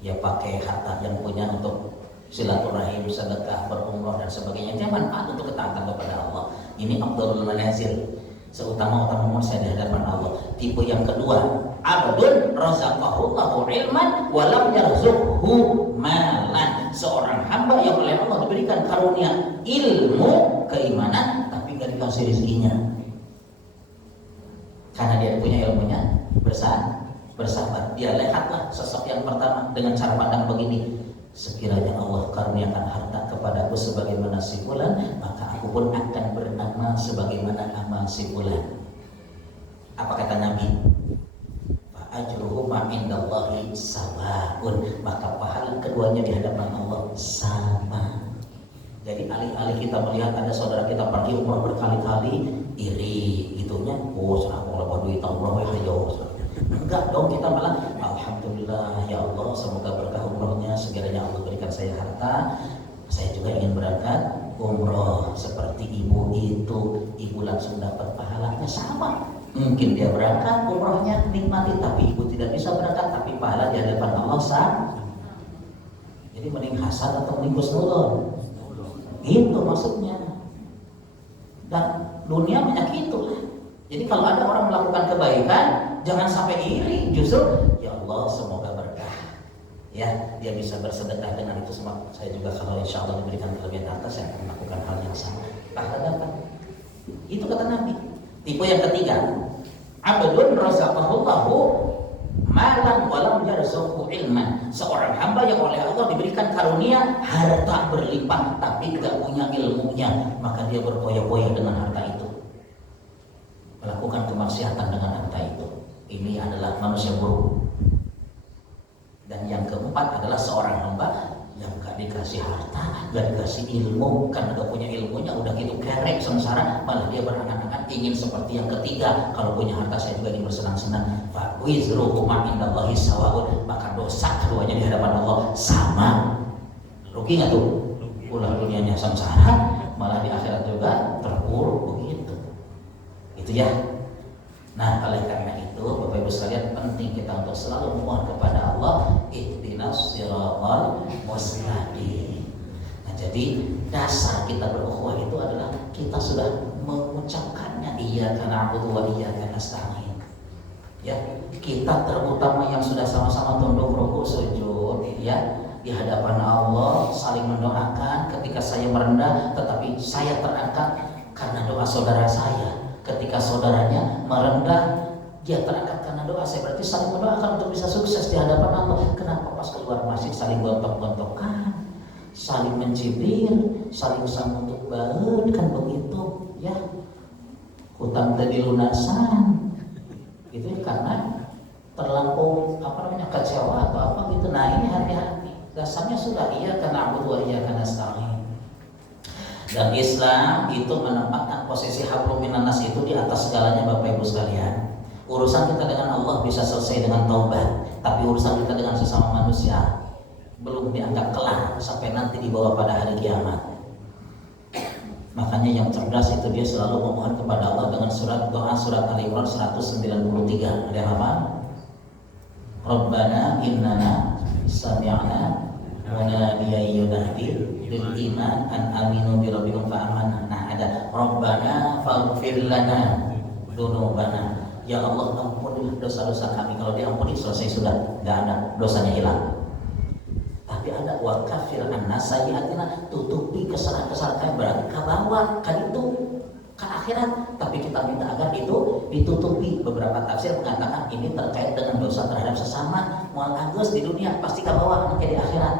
Ya pakai harta yang punya untuk silaturahim, sedekah, berumrah dan sebagainya. Dia manfaat untuk ketaatan kepada Allah. Ini afdhalul manazil. Seutama-utama manusia di hadapan Allah. Tipe yang kedua, abdun razaqahullahu ilman wa lam yarzuqhu malan. Seorang hamba yang oleh Allah diberikan karunia ilmu, keimanan, tapi gak dikasih rezekinya. Karena dia punya ilmunya, bersahabat. Dia lihatlah sosok yang pertama dengan cara pandang begini. Sekiranya Allah karuniakan harta kepadaku sebagaimana si fulan, maka aku pun akan beramal sebagaimana amal si fulan. Apa kata Nabi? Fa ajruhu ma indallahi sawaun. Maka pahala keduanya di hadapan Allah sama. Jadi alih-alih kita melihat ada saudara kita pergi umrah berkali-kali, iri gitunya. Oh, saya mau lepas duit umrah hayo. Enggak dong, kita malah alhamdulillah ya Allah, semoga berkah umrohnya, segiranya Allah berikan saya harta, saya juga ingin berangkat umroh seperti ibu itu. Ibu langsung dapat pahalanya sama. Mungkin dia berangkat umrohnya nikmati, tapi ibu tidak bisa berangkat, tapi pahala di hadapan Allah sama. Jadi mending hasad atau mending husnuzon, itu maksudnya. Dan dunia banyak itulah. Jadi kalau ada orang melakukan kebaikan, jangan sampai iri, justru ya Allah semoga berkah. Ya, dia bisa bersedekah dengan itu semua. Saya juga kalau insya Allah diberikan kelebihan harta, saya akan melakukan hal yang sama. Pahala dapat. Itu kata Nabi. Tipe yang ketiga, abdun razaqahullahu malan wa lam yarzuqhu ilman. Seorang hamba yang oleh Allah diberikan karunia harta berlimpah, tapi tidak punya ilmunya, maka dia berpoya-poya dengan harta itu, melakukan kemaksiatan dengan harta itu. Ini adalah manusia buruk. Dan yang keempat adalah seorang hamba yang gak dikasih harta, gak dikasih ilmu, karena gak punya ilmunya udah gitu kerek sengsara, malah dia berangan-angan ingin seperti yang ketiga. Kalau punya harta saya juga ingin bersenang-senang. Fa wizruhu ma indallahi sawaun. Maka dosa keduanya di hadapan Allah sama. Rugi nggak tuh? Ulah dunianya sengsara, malah di akhirat juga terpuruk begitu. Itu ya. Nah, oleh karena itu Bapak Ibu sekalian, penting kita untuk selalu memohon kepada Allah ihdinas siratal mustaqim. Nah, jadi dasar kita berukhuwah itu adalah kita sudah mengucapkannya iyyaka na'budu wa iyyaka nasta'in. Ya, kita terutama yang sudah sama-sama tunduk rukuk sujud ya di hadapan Allah, saling mendoakan. Ketika saya merendah, tetapi saya terangkat karena doa saudara saya. Ketika saudaranya merendah, dia terangkat karena doa saya. Berarti saling mendoakan untuk bisa sukses di hadapan Allah. Kenapa pas keluar masjid saling gontok-gontokan, saling mencibir, saling sambut baut, kan begitu ya. Hutang tadi lunasan itu karena terlampau kecewa atau apa gitu. Nah, ini hati-hati. Dasarnya sudah iyyaka na'budu wa iyyaka nasta'in. Dan Islam itu menempatkan posisi hablum minan nas itu di atas segalanya Bapak Ibu sekalian. Urusan kita dengan Allah bisa selesai dengan taubat, tapi urusan kita dengan sesama manusia belum dianggap kelar sampai nanti dibawa pada hari kiamat. Makanya yang cerdas itu dia selalu memohon kepada Allah dengan doa surat Al-Imran 193. Ada apa? Rabbana innana sami'na wa nadiya yunadi bil iman an aminu bi rabbikum fa amanna. Nah, ada Rabbana faghfir lana dzunubana. Ya Allah, ampunilah dosa-dosa kami. Kalau diampuni selesai sudah, enggak ada dosanya hilang. Tapi ada wa kafir anna sayyi'atina, tutupi kesalahan-kesalahan kami, berarti kabawa kan itu kan akhirat, tapi kita minta agar itu ditutupi. Beberapa tafsir mengatakan ini terkait dengan dosa terhadap sesama. Moal agus di dunia pasti kabawa anaknya di akhirat.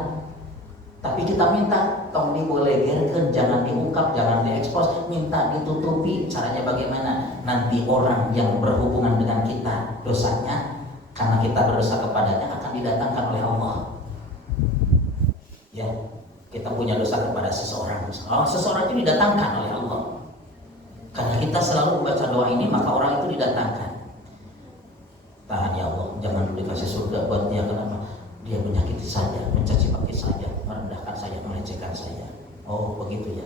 Tapi kita minta tong dibolegerkeun, jangan diungkap, jangan diekspos, minta ditutupi. Caranya bagaimana? Nanti orang yang berhubungan dengan kita dosanya karena kita berdosa kepadanya akan didatangkan oleh Allah. Ya, kita punya dosa kepada seseorang. Seseorang itu didatangkan oleh Allah. Karena kita selalu membaca doa ini, maka orang itu didatangkan. Tahan ya Allah, jangan dikasih surga buat dia. Kenapa? Dia menyakiti saja, mencaci maki saja, merendahkan saja, melecehkan saja. Oh begitu ya.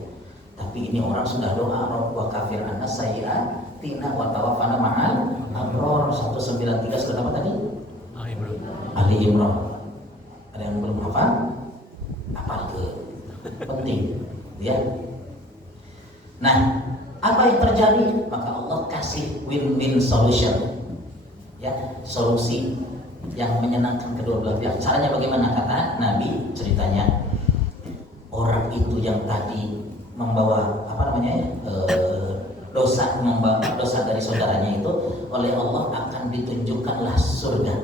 Tapi ini orang sudah doa, wa kafir anna sayyi'atina wa tawaffana ma'al abror. 193 sudah apa tadi? Ali Imran. Ada yang belum hafal? Hafal ke? Penting, ya. Nah, apa yang terjadi? Maka Allah kasih win-win solution, ya, solusi yang menyenangkan kedua belah pihak. Caranya bagaimana? Kata Nabi ceritanya, orang itu yang tadi membawa dosa dari saudaranya itu, oleh Allah akan ditunjukkanlah surga.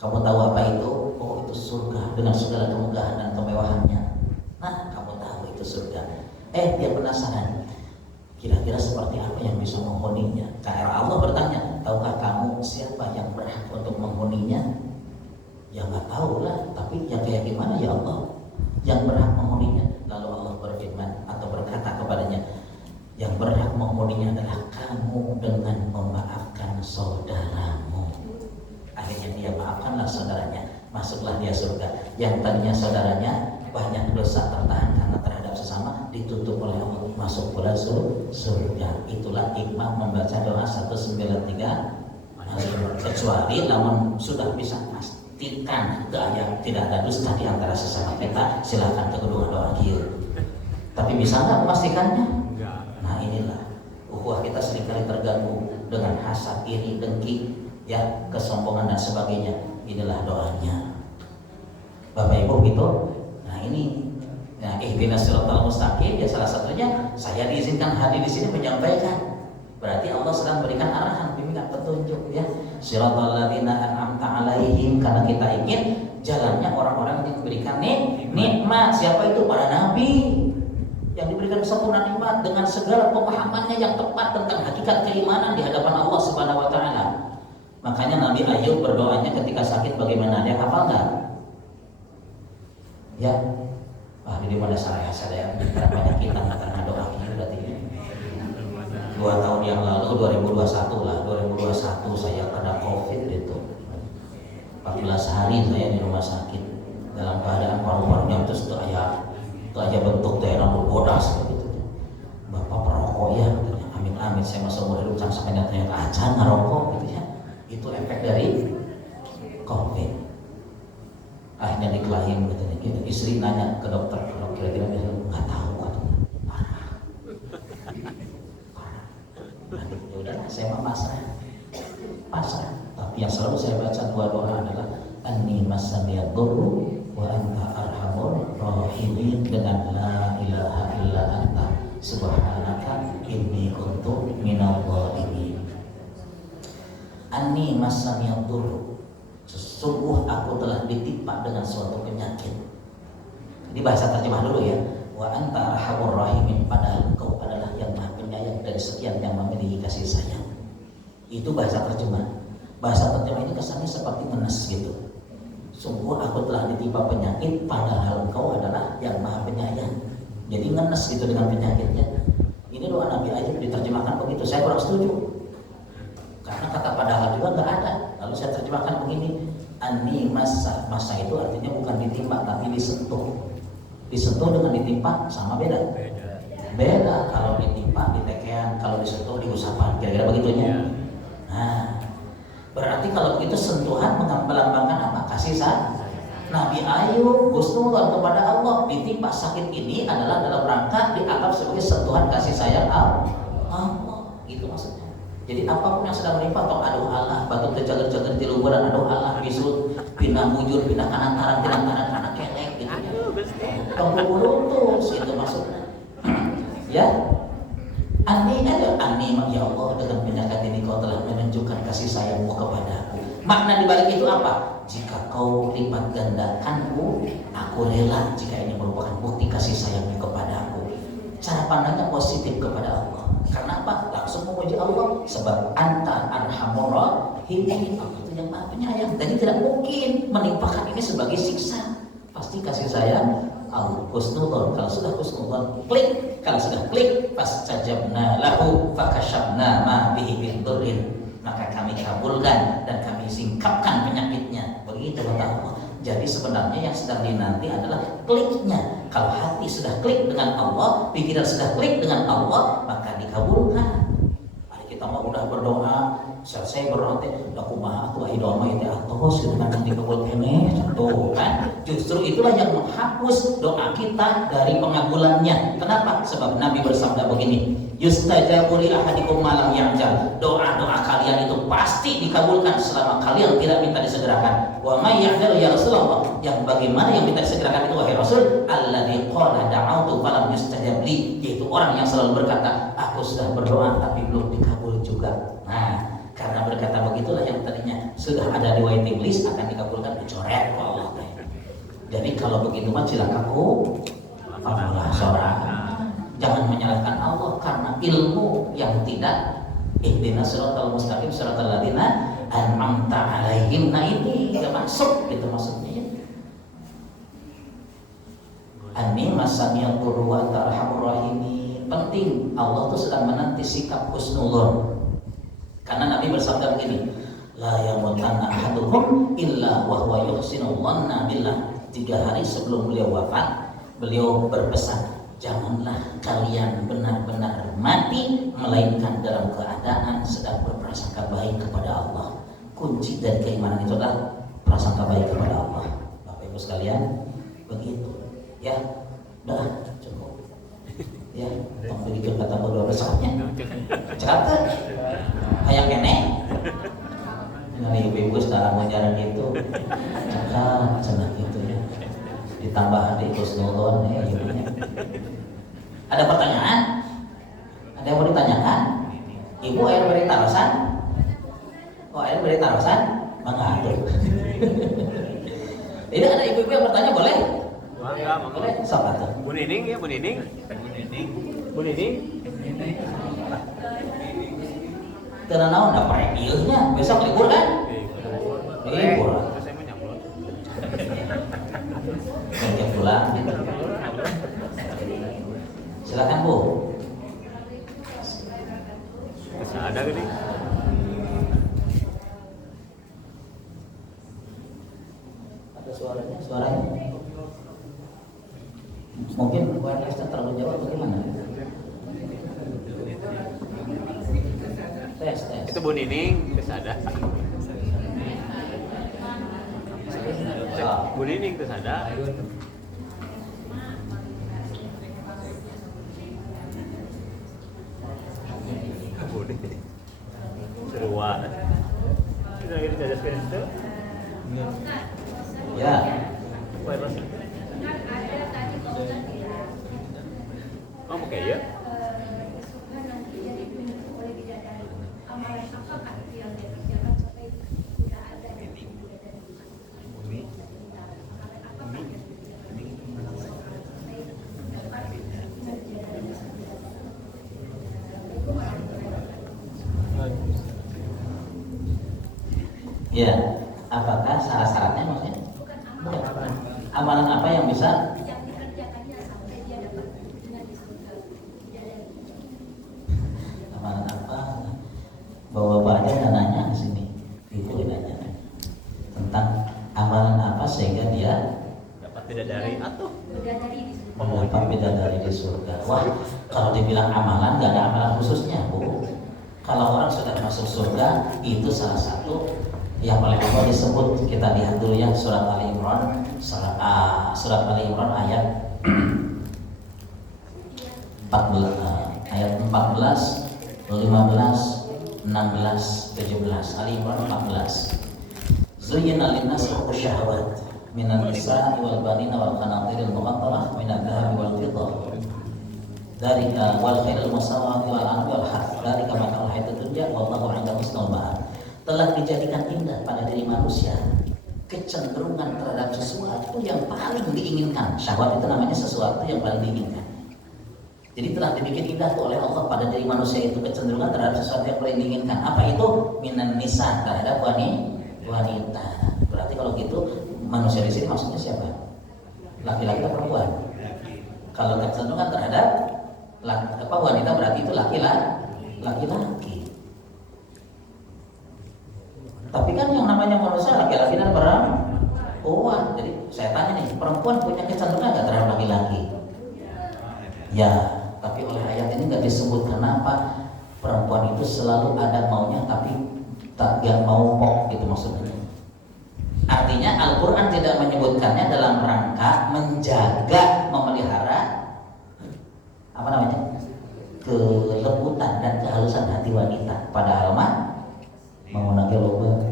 Kamu tahu apa itu? Oh, itu surga dengan segala kemegahan dan kemewahannya. Nah, kamu tahu itu surga. Dia penasaran, kira-kira seperti apa yang bisa menghuninya? Karena Allah bertanya, tahukah kamu siapa yang berhak untuk menghuninya? Ya nggak tahu lah, tapi ya kayak gimana ya Allah yang berhak menghuninya? Lalu Allah berfirman atau berkata kepadanya, yang berhak menghuninya adalah kamu dengan memaafkan saudaramu. Akhirnya dia maafkanlah saudaranya, masuklah dia surga. Yang tadinya saudaranya banyak dosa tertahan karena terhadap sesama, ditutup oleh Allah, masuk pula surga. Itulah hikmah membaca doa 193. Kecuali namun sudah bisa pastikan tidak ada dusta di antara sesama kita, silakan ke kedua doa kieu. Tapi bisa nggak memastikannya? Nah inilah ukhuwah kita seringkali terganggu dengan hasad, iri, dengki, ya, kesombongan dan sebagainya. Inilah doanya, Bapak Ibu gitu. Nah ini, nah ihdinas siratal mustaqim ya, salah satunya saya diizinkan hadir di sini menyampaikan. Berarti Allah sedang berikan arahan, bimbingan, petunjuk, ya. Siratal ladzina an'amta 'alaihim, karena kita ingin jalannya orang-orang yang diberikan nikmat. Siapa itu? Para nabi yang diberikan sempurna nikmat dengan segala pemahamannya yang tepat tentang hakikat keimanan di hadapan Allah Subhanahu wa taala. Makanya Nabi Ayub berdoanya ketika sakit bagaimana? Dia hafal enggak? Ya. Wah, ini pada saya banyak kita karena doa kita berarti. 2 tahun yang lalu 2021 lah, 2021 saya kena Covid itu. 14 hari saya di rumah sakit dalam keadaan paru-parunya terus itu aja bentuk daerah berbodas gitu. Bapak perokok ya, amin saya masuk umur hidup sampai datanya ke acan ngerokok gitu ya. Itu efek dari Covid. Akhirnya diklaim katanya. Istri nanya ke dokter, kira-kira dia nggak tahu katanya. Parah. Ya udahlah, saya mau pasrah. Tapi yang selalu saya baca dua doa adalah anni masaniyad dhurru wa anta arhamur rahimin, dengan la ilaha illa anta subhanaka inni kuntu minadh dhalimin. Anni masaniyad dhurru, sesungguh aku telah ditimpa dengan suatu penyakit. Ini bahasa terjemah dulu ya. Wa anta arhamur rahimin, padahal engkau adalah yang maha penyayang dari sekian yang memiliki kasih sayang. Itu bahasa terjemah. Bahasa terjemah ini kesannya seperti ngenes gitu. Sungguh aku telah ditimpa penyakit, padahal engkau adalah yang maha penyayang. Jadi ngenes gitu dengan penyakitnya. Ini doa Nabi Ayub diterjemahkan begitu. Saya kurang setuju, karena kata padahal juga nggak ada. Lalu saya terjemahkan begini, ani masa itu artinya bukan ditimpa tapi disentuh. Disentuh dengan ditimpa sama beda. Kalau ditimpa ditekean, kalau disentuh diusapan, kira-kira begitunya. Nah, berarti kalau begitu sentuhan melambangkan apa? Kasih sayang. Nabi Ayub husnuzon kepada Allah, ditimpa sakit ini adalah dalam rangka dianggap sebagai sentuhan kasih sayang Allah. Gitu maksudnya. Jadi apapun yang sedang menimpa, tong aduh Allah, batuk terjaga-jaga di luburan, aduh Allah, bisut, pindah mujur, pindah kanan karena kelek gitu. Tong bulu terus itu maksudnya. Ya. Ani Makna dibalik itu apa? Jika kau lipat gandakanku, aku rela jika ini merupakan bukti kasih sayangmu kepadaku. Cara pandangnya positif kepada Allah. Karena apa? Langsung memuji Allah. Sebab anta arhamur rahimin. Allah itu yang maha penyayang. Jadi tidak mungkin menimpakan ini sebagai siksa. Pasti kasih sayang Allah. Husnudon. Kalau sudah husnudon, klik. Kalau sudah klik, fastajabna lahu fakashafna ma bihi min durrin. Maka kami kabulkan dan kami singkapkan penyakitnya. Begitu kata Allah. Jadi sebenarnya yang sedang dinanti adalah kliknya. Kalau hati sudah klik dengan Allah, pikiran sudah klik dengan Allah, maka dikabulkan. Hari kita mah udah berdoa, selesai berdoa teh, aku mah atuh doa mah teh atos gitu kan dikabul keneh contoh kan. Justru itulah yang menghapus doa kita dari pengabulannya. Kenapa? Sebab Nabi bersabda begini, yustajabu li ahadikum malam ya'jal. Doa-doa kalian itu pasti dikabulkan selama kalian tidak minta disegerakan. Wa may ya'jal ya Rasulullah, yang bagaimana yang minta disegerakan itu wahai Rasul? Alladzi qala da'autu falam yustajab li, yaitu orang yang selalu berkata, aku sudah berdoa tapi belum dikabul juga. Nah, karena berkata begitulah yang tadinya sudah ada di waiting list akan dikabulkan, dicoret oleh Allah. Jadi kalau begitu mah cilakaku Allah seorang. Jangan menyalahkan Allah karena ilmu yang tidak. Ihdinas siratal mustaqim siratal ladzina an'amta 'alaihim. Nah ini enggak masuk gitu maksudnya. Ani masaniyal qurru wa anta arhamur rahimin. Penting Allah tuh sedang menanti sikap husnuzon. Karena Nabi bersabda begini, la yamutanna ahadukum illa wa huwa yuhsinu dhanna billah. 3 hari sebelum beliau wafat, beliau berpesan, janganlah kalian benar-benar mati melainkan dalam keadaan sedang berprasangka baik kepada Allah. Kunci dari keimanan itu adalah prasangka baik kepada Allah. Bapak Ibu sekalian, begitu. Ya, udah cukup. Ya, tong berikan kata kedua besarnya. Catat. Hayang kene. Dengan ibu-ibu sekarang menjarang itu, cakap cenah gitu ya. Ditambah adik husnudon ya ibunya. Ada pertanyaan? Ada yang mau ditanyakan? Ibu air beri tarosan? Oh air beri tarosan? Mengadu. Ini ada ibu-ibu yang bertanya boleh? Boleh. Sok atuh. Bu Nining ya, Bu Nining. Bu Nining. Teu naon da parek ieu nya, besok libur kan? Libur. Terus saya menyamplot. Kerja pulang. Silakan Bu. Bisa ada gini. Ada suaranya, suaranya. Mungkin wirelessnya terlalu jauh atau gimana? Tes. Itu Bu Nining, bisa ada. Bu Nining terus ada. Bu Nining. Serua. Sudah ini saja screen itu. Ya. Wireless. Oh, oke ya. Ya, apakah syarat-syaratnya maksudnya? Bukan. Amalan apa yang bisa? Amalan apa? Bawa-bawa aja nanya di sini. Itu nanya tentang amalan apa sehingga dia Dapat bidadari atau mendapat bidadari di surga. Wah, kalau dibilang amalan, nggak ada amalan khususnya, Bu. Kalau orang sudah masuk surga, itu salah satu yang oleh Allah disebut. Kita lihat dulu ya surat Ali Imran, surat Ali Imran ayat 14, ayat 14, 15, 16, 17. Ali Imran 14. Zuyyina lin-nasi hubbu syahawat minan nisa'i wal banina wal qanatiril muqantarah minadh dhahabi wal fiddah dzalika wal khairil musawwamati wal an'ami wal harth dzalika mata'ul hayatid dunya wallahu 'indahu husnul ma'ab. telah dijadikan indah pada diri manusia kecenderungan terhadap sesuatu yang paling diinginkan. Syahwat itu namanya sesuatu yang paling diinginkan. Jadi telah dibikin indah oleh Allah pada diri manusia itu kecenderungan terhadap sesuatu yang paling diinginkan. Apa itu? Minan nisa, terhadap wanita. Berarti kalau gitu manusia di sini maksudnya siapa? Laki-laki atau perempuan? Kalau kecenderungan terhadap wanita berarti itu laki-laki. Tapi kan yang namanya manusia laki-laki dan perempuan. Jadi saya tanya nih, perempuan punya kecenderungan nggak terhadap laki-laki? Ya, tapi oleh ayat ini nggak disebut. Kenapa? Perempuan itu selalu ada maunya, tapi tak yang mau pok gitu maksudnya. Artinya Al-Quran tidak menyebutkannya dalam rangka menjaga, memelihara apa namanya, kelembutan dan kehalusan hati wanita. Padahal mah mau nage loba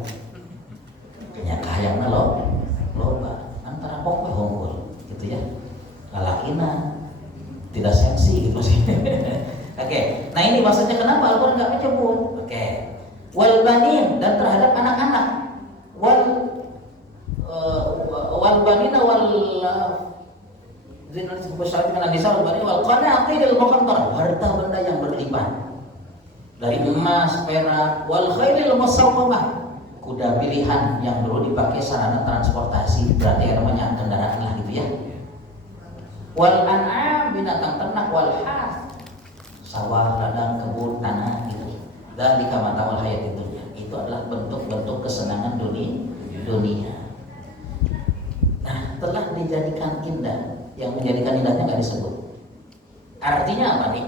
kenyakayana loba antara pok we hongkul gitu ya, lalakina tidak seksi gitu sih. Oke. Nah ini maksudnya kenapa Al-Quran nggak menyebut. Oke. Wal banin, dan terhadap anak-anak. Wal banina wal zina disebut dengan nisa wal banin wal qanatil muqantar, harta benda yang berlipat dari emas, perak, wal khairil musawwamah, kuda pilihan yang dulu dipakai sarana transportasi, berarti namanya kendaraan lah gitu ya. Wal an'am, binatang ternak, wal harth, sawah, ladang, kebun, tanah gitu. Dan di kamatawal hayat itu adalah bentuk-bentuk kesenangan dunia. Nah, telah dijadikan indah. Yang menjadikan indahnya nggak disebut. Artinya apa nih?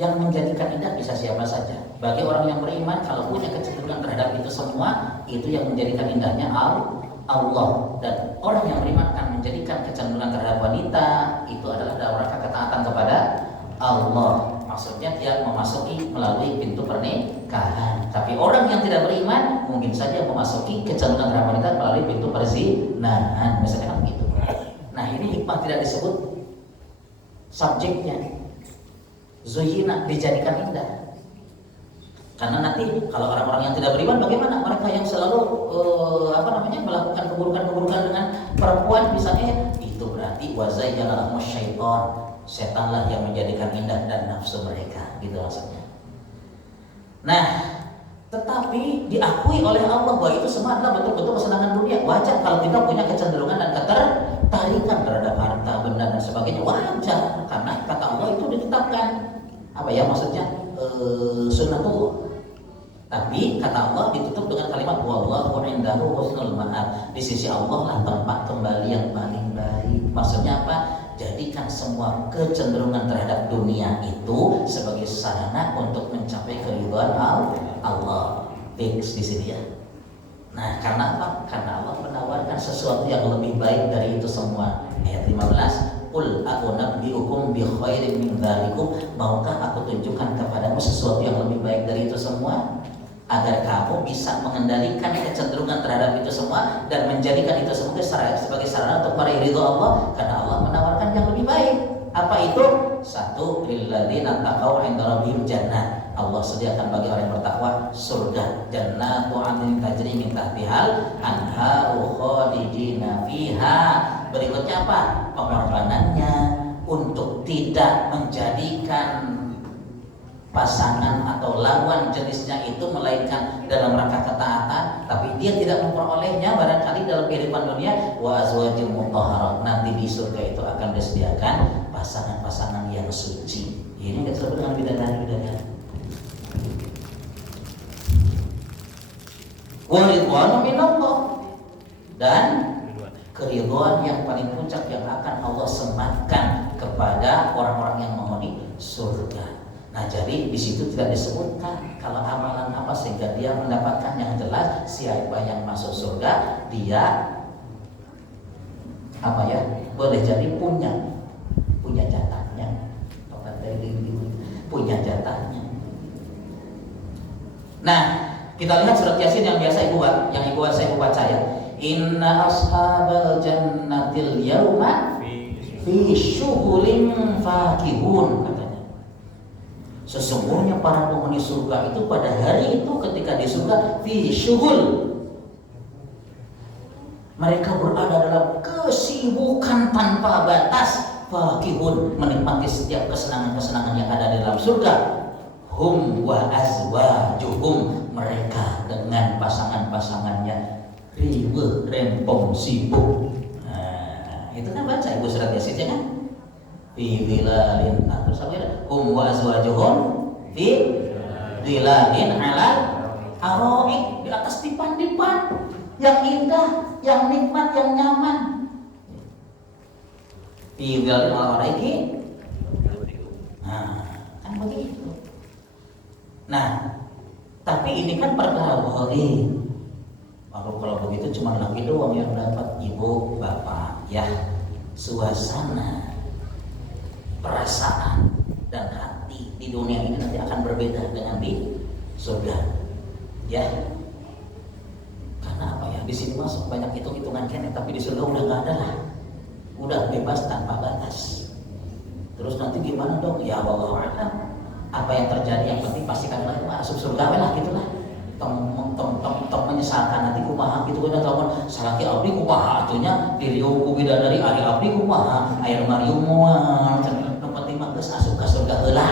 Yang menjadikan indah bisa siapa saja. Bagi orang yang beriman, kalau punya kecenderungan terhadap itu semua, itu yang menjadikan indahnya Allah. Dan orang yang beriman akan menjadikan kecenderungan terhadap wanita itu adalah dalam rangka ketaatan kepada Allah. Maksudnya dia memasuki melalui pintu pernikahan. Tapi orang yang tidak beriman mungkin saja memasuki kecenderungan terhadap wanita melalui pintu perzinahan, misalnya kan begitu. Nah ini hikmah tidak disebut subjeknya. Zuhina, dijadikan indah. Karena nanti kalau orang-orang yang tidak beriman bagaimana? Mereka yang selalu melakukan keburukan-keburukan dengan perempuan misalnya, itu berarti wazayyana lahum syaitan, setanlah yang menjadikan indah dan nafsu mereka, gitu maksudnya. Nah, tetapi diakui oleh Allah bahwa itu semua adalah betul-betul kesenangan dunia. Wajar kalau kita punya kecenderungan dan ketertarikan terhadap harta, benda dan sebagainya, wajar karena kata Allah itu ditetapkan. Apa ya maksudnya? Sunnatullah. Tapi kata Allah ditutup dengan kalimat wallahu indahu husnul ma'ab. Di sisi Allah lah tempat kembali yang paling baik. Maksudnya apa? Jadikan semua kecenderungan terhadap dunia itu sebagai sarana untuk mencapai keridhaan Allah. Fix di sini ya. Nah, karena apa? Karena Allah menawarkan sesuatu yang lebih baik dari itu semua. Ayat 15. Qul a'unabbi'ukum bi khairin min dzalikum, maukah aku tunjukkan kepadamu sesuatu yang lebih baik dari itu semua, agar kamu bisa mengendalikan kecenderungan terhadap itu semua dan menjadikan itu semua sebagai sarana untuk meraih ridho Allah, karena Allah menawarkan yang lebih baik. Apa itu? Satu, lilladzina taqaw 'inda rabbihim jannah, Allah sediakan bagi orang yang bertakwa surga, jannatu 'adnin tajri min tahtihal anharu khalidina fiha. Berikutnya apa? Pengorbanannya untuk tidak menjadikan pasangan atau lawan jenisnya itu melainkan dalam rangka ketaatan, tapi dia tidak memperolehnya barangkali dalam kehidupan dunia. Wa azwajum mutahharat, nanti di surga itu akan disediakan pasangan-pasangan yang suci. Ini disebut dengan bidadari. Wa ridwanu minallah, dan keridhaan yang paling puncak yang akan Allah sematkan kepada orang-orang yang menghuni surga. Nah, jadi di situ tidak disebutkan kalau amalan apa sehingga dia mendapatkan, yang jelas siapa yang masuk surga dia boleh jadi punya jatahnya, punya jatahnya. Nah, kita lihat surat Yasin yang biasa ibu baca ya. Inna ashabal jannatil yawma fi syughulin fakihun, katanya. Sesungguhnya para penghuni surga itu pada hari itu ketika di surga fi syughul, mereka berada dalam kesibukan tanpa batas, fakihun, menikmati setiap kesenangan-kesenangan yang ada di dalam surga. Hum wa azwajuhum, mereka dengan pasangan-pasangannya riweuh rempong sibuk. Nah, itu kan baca Ibu surat Yasin ya kan? Fi dhilalin, terus apa ya? Hum wa azwajuhum fi dhilalin ala araik, di atas dipan-dipan yang indah, yang nikmat, yang nyaman. Fi dhilalin ala araik. Nah, kan begitu. Nah, tapi ini kan perkara boleh. Kalau begitu cuma laki doang yang dapat, ibu, bapak, ya. Suasana, perasaan dan hati di dunia ini nanti akan berbeda dengan di surga, ya. Karena apa ya? Di sini masuk banyak hitung-hitungan kene, tapi di surga udah nggak ada lah, udah bebas tanpa batas. Terus nanti gimana dong? Ya wallahu a'lam. Apa yang terjadi yang penting pastikan lagi masuk surga lah gitulah. Tom menyesalkan nanti kumaha gitu kan tahu salaki abdi kumaha atunya diriu ku bidadari ari abdi kumaha air marium moal yang penting mah geus asup ka surga heula.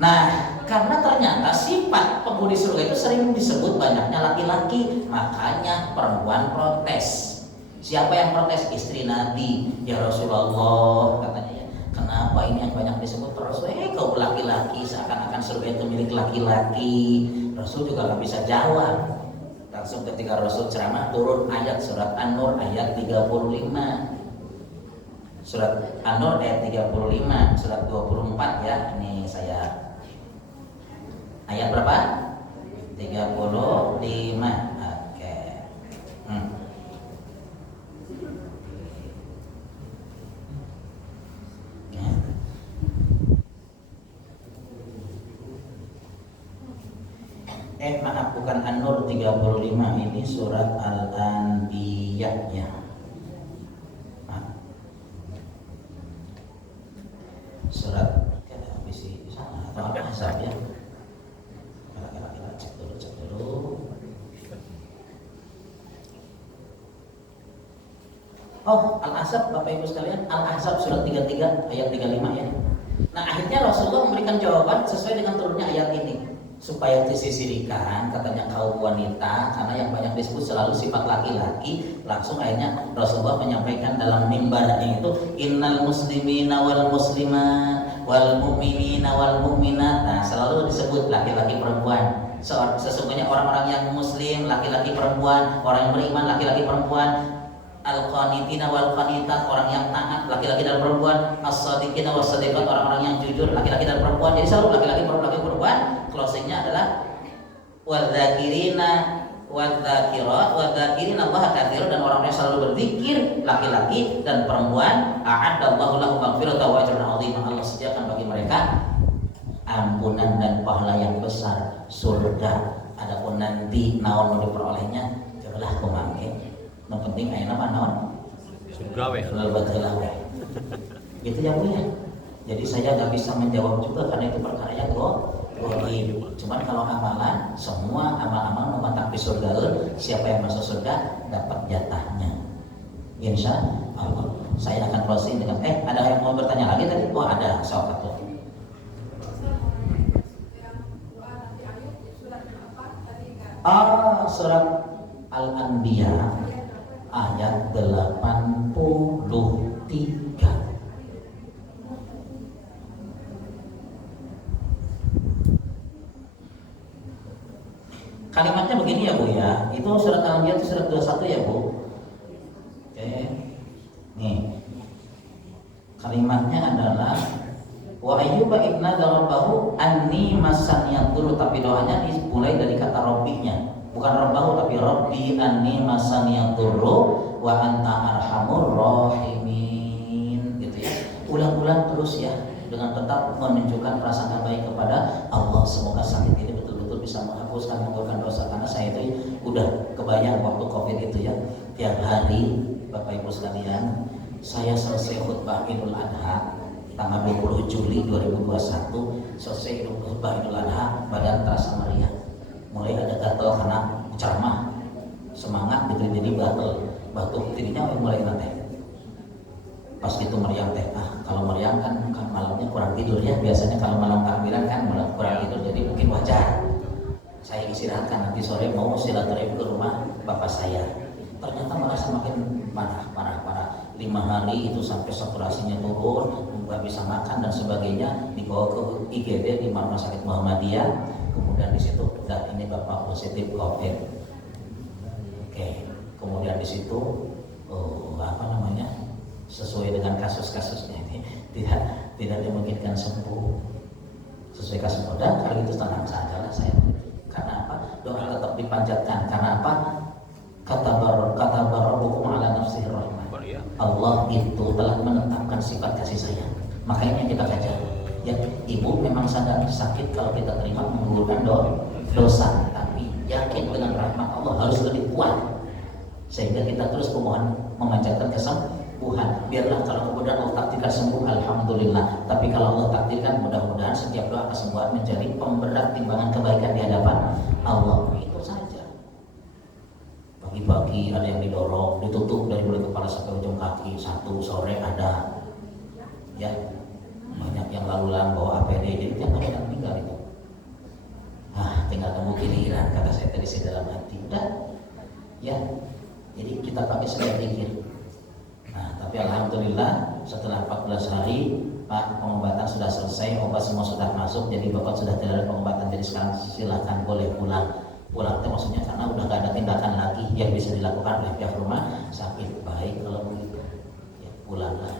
Nah, karena ternyata sifat penghuni surga itu sering disebut banyaknya laki-laki, makanya perempuan protes. Siapa yang protes? Istri Nabi. Ya Rasulullah, katanya ya, kenapa ini yang banyak disebut Rasul? Kau laki-laki, seakan-akan surga itu milik laki-laki. Rasul juga gak bisa jawab. Langsung ketika Rasul ceramah turun ayat surat An-Nur ayat 35. Surat An-Nur ayat 35, surat 24 ya. Ini saya ayat berapa? 35. Oke. Maaf, bukan An-Nur 35, ini surat Al-Anbiya ya. Surat di sana atau Al-Ahzab ya. Kira-kira cek dulu. Oh, Al-Ahzab Bapak Ibu sekalian, Al-Ahzab surat 33 ayat 35 ya. Nah, akhirnya Rasulullah memberikan jawaban sesuai dengan turunnya ayat ini. Supaya disisirikan katanya kaum wanita, karena yang banyak disebut selalu sifat laki-laki. Langsung akhirnya Rasulullah menyampaikan dalam mimbarnya itu innal muslimina wal muslimat wal mu'minina wal mu'minat. Nah, selalu disebut laki-laki perempuan. Sesungguhnya orang-orang yang muslim laki-laki perempuan, orang yang beriman laki-laki perempuan, al-qanitina wal qanitat, orang yang taat laki-laki dan perempuan, as-shadiqina was shadiqat, orang-orang yang jujur laki-laki dan perempuan. Jadi selalu laki-laki perempuan. Closingnya adalah wadzakirina wadzakirat wadzakirin Allah katsiran, dan orang yang selalu berzikir laki-laki dan perempuan. A'addallahu lahum maghfiratan wa ajran 'azima, Allah sediakan bagi mereka ampunan dan pahala yang besar, surga. Adapun nanti naon nu diperolehnya jauhlah kumangke. Yang penting aya nama naon? Surga we. Gitu ya Bu ya. Jadi saya nggak bisa menjawab juga karena itu perkara yang goib. Cuman kalau amalan, semua amal-amal memantak di surga. Siapa yang masuk surga dapat jatahnya. Insya Allah. Saya akan closing dengan ada yang mau bertanya lagi tadi? Oh ada, soal satu. Surat Al-Anbiya ayat 83. Kalimatnya begini ya Bu ya. Itu surat Al-Anbiya itu surat 21 ya Bu. Oke. Nih. Kalimatnya adalah wa ayyuba idna rabbahu anni masaniyaduru, tapi doanya dimulai dari kata rabbinya. Bukan rabbahu tapi rabbi anni masaniyaduru wa anta arhamur rahimin, gitu ya. Ulang-ulang terus ya dengan tetap menunjukkan perasaan baik kepada Allah. Semoga sakit ini betul-betul bisa menghapuskan, menggugurkan dosa, karena saya itu udah kebayang waktu Covid itu ya, tiap hari Bapak Ibu sekalian, saya selesai khutbah Idul Adha tanggal 20 Juli 2021 selesai khutbah Idul Adha, badan terasa meriah, mulai ada gatal karena ceramah, semangat gitu, jadi batuk dirinya mulai nanti pas gitu meriang teh. Kalau meriang kan malamnya kurang tidur ya, biasanya kalau malam takbiran kan malam kurang tidur, jadi mungkin wajar saya istirahatkan, nanti sore mau silaturahmi ke rumah bapak saya. Ternyata malah semakin parah. 5 hari itu sampai saturasinya turun, nggak bisa makan dan sebagainya, dibawa ke IGD di Rumah Sakit Muhammadiyah. Kemudian di situ udah ini bapak positif COVID. Oke, kemudian di situ sesuai dengan kasus-kasusnya ini tidak dimungkinkan sembuh sesuai kasus. Udah kalau itu tenang saja lah saya. Karena apa? Doa tetap dipanjatkan. Karena apa? Kata Rabbukum ala nafsihi rahmah. Allah itu telah menetapkan sifat kasih sayang. Makanya kita kaji. Ya, ibu memang sadar sakit kalau kita terima menggugurkan dosa, tapi yakin dengan rahmat Allah harus lebih kuat. Sehingga kita terus memanjatkan kesembuhan. Biarlah kalau kemudian Allah takdirkan sembuh, alhamdulillah. Tapi kalau Allah takdirkan, mudah-mudahan setiap doa kesembuhan menjadi pemberat timbangan kebaikan di hadapan Allah. Itu saja. Pagi-pagi ada yang didorong, ditutup dari mulai kepala sampai ujung kaki. Satu sore ada, ya banyak yang lalu lalang bawa APD, jadi tiap hari yang tinggal itu. Tinggal tunggu giliran, kata saya tadi dalam hati. Udah, ya. Jadi kita pakai segala pikir. Tapi alhamdulillah setelah 14 hari Pak, pengobatan sudah selesai, obat semua sudah masuk, jadi Bapak sudah tidak ada pengobatan, jadi sekarang silahkan boleh pulang itu maksudnya karena udah gak ada tindakan lagi yang bisa dilakukan oleh pihak rumah sakit. Baik kalau begitu, ya pulanglah.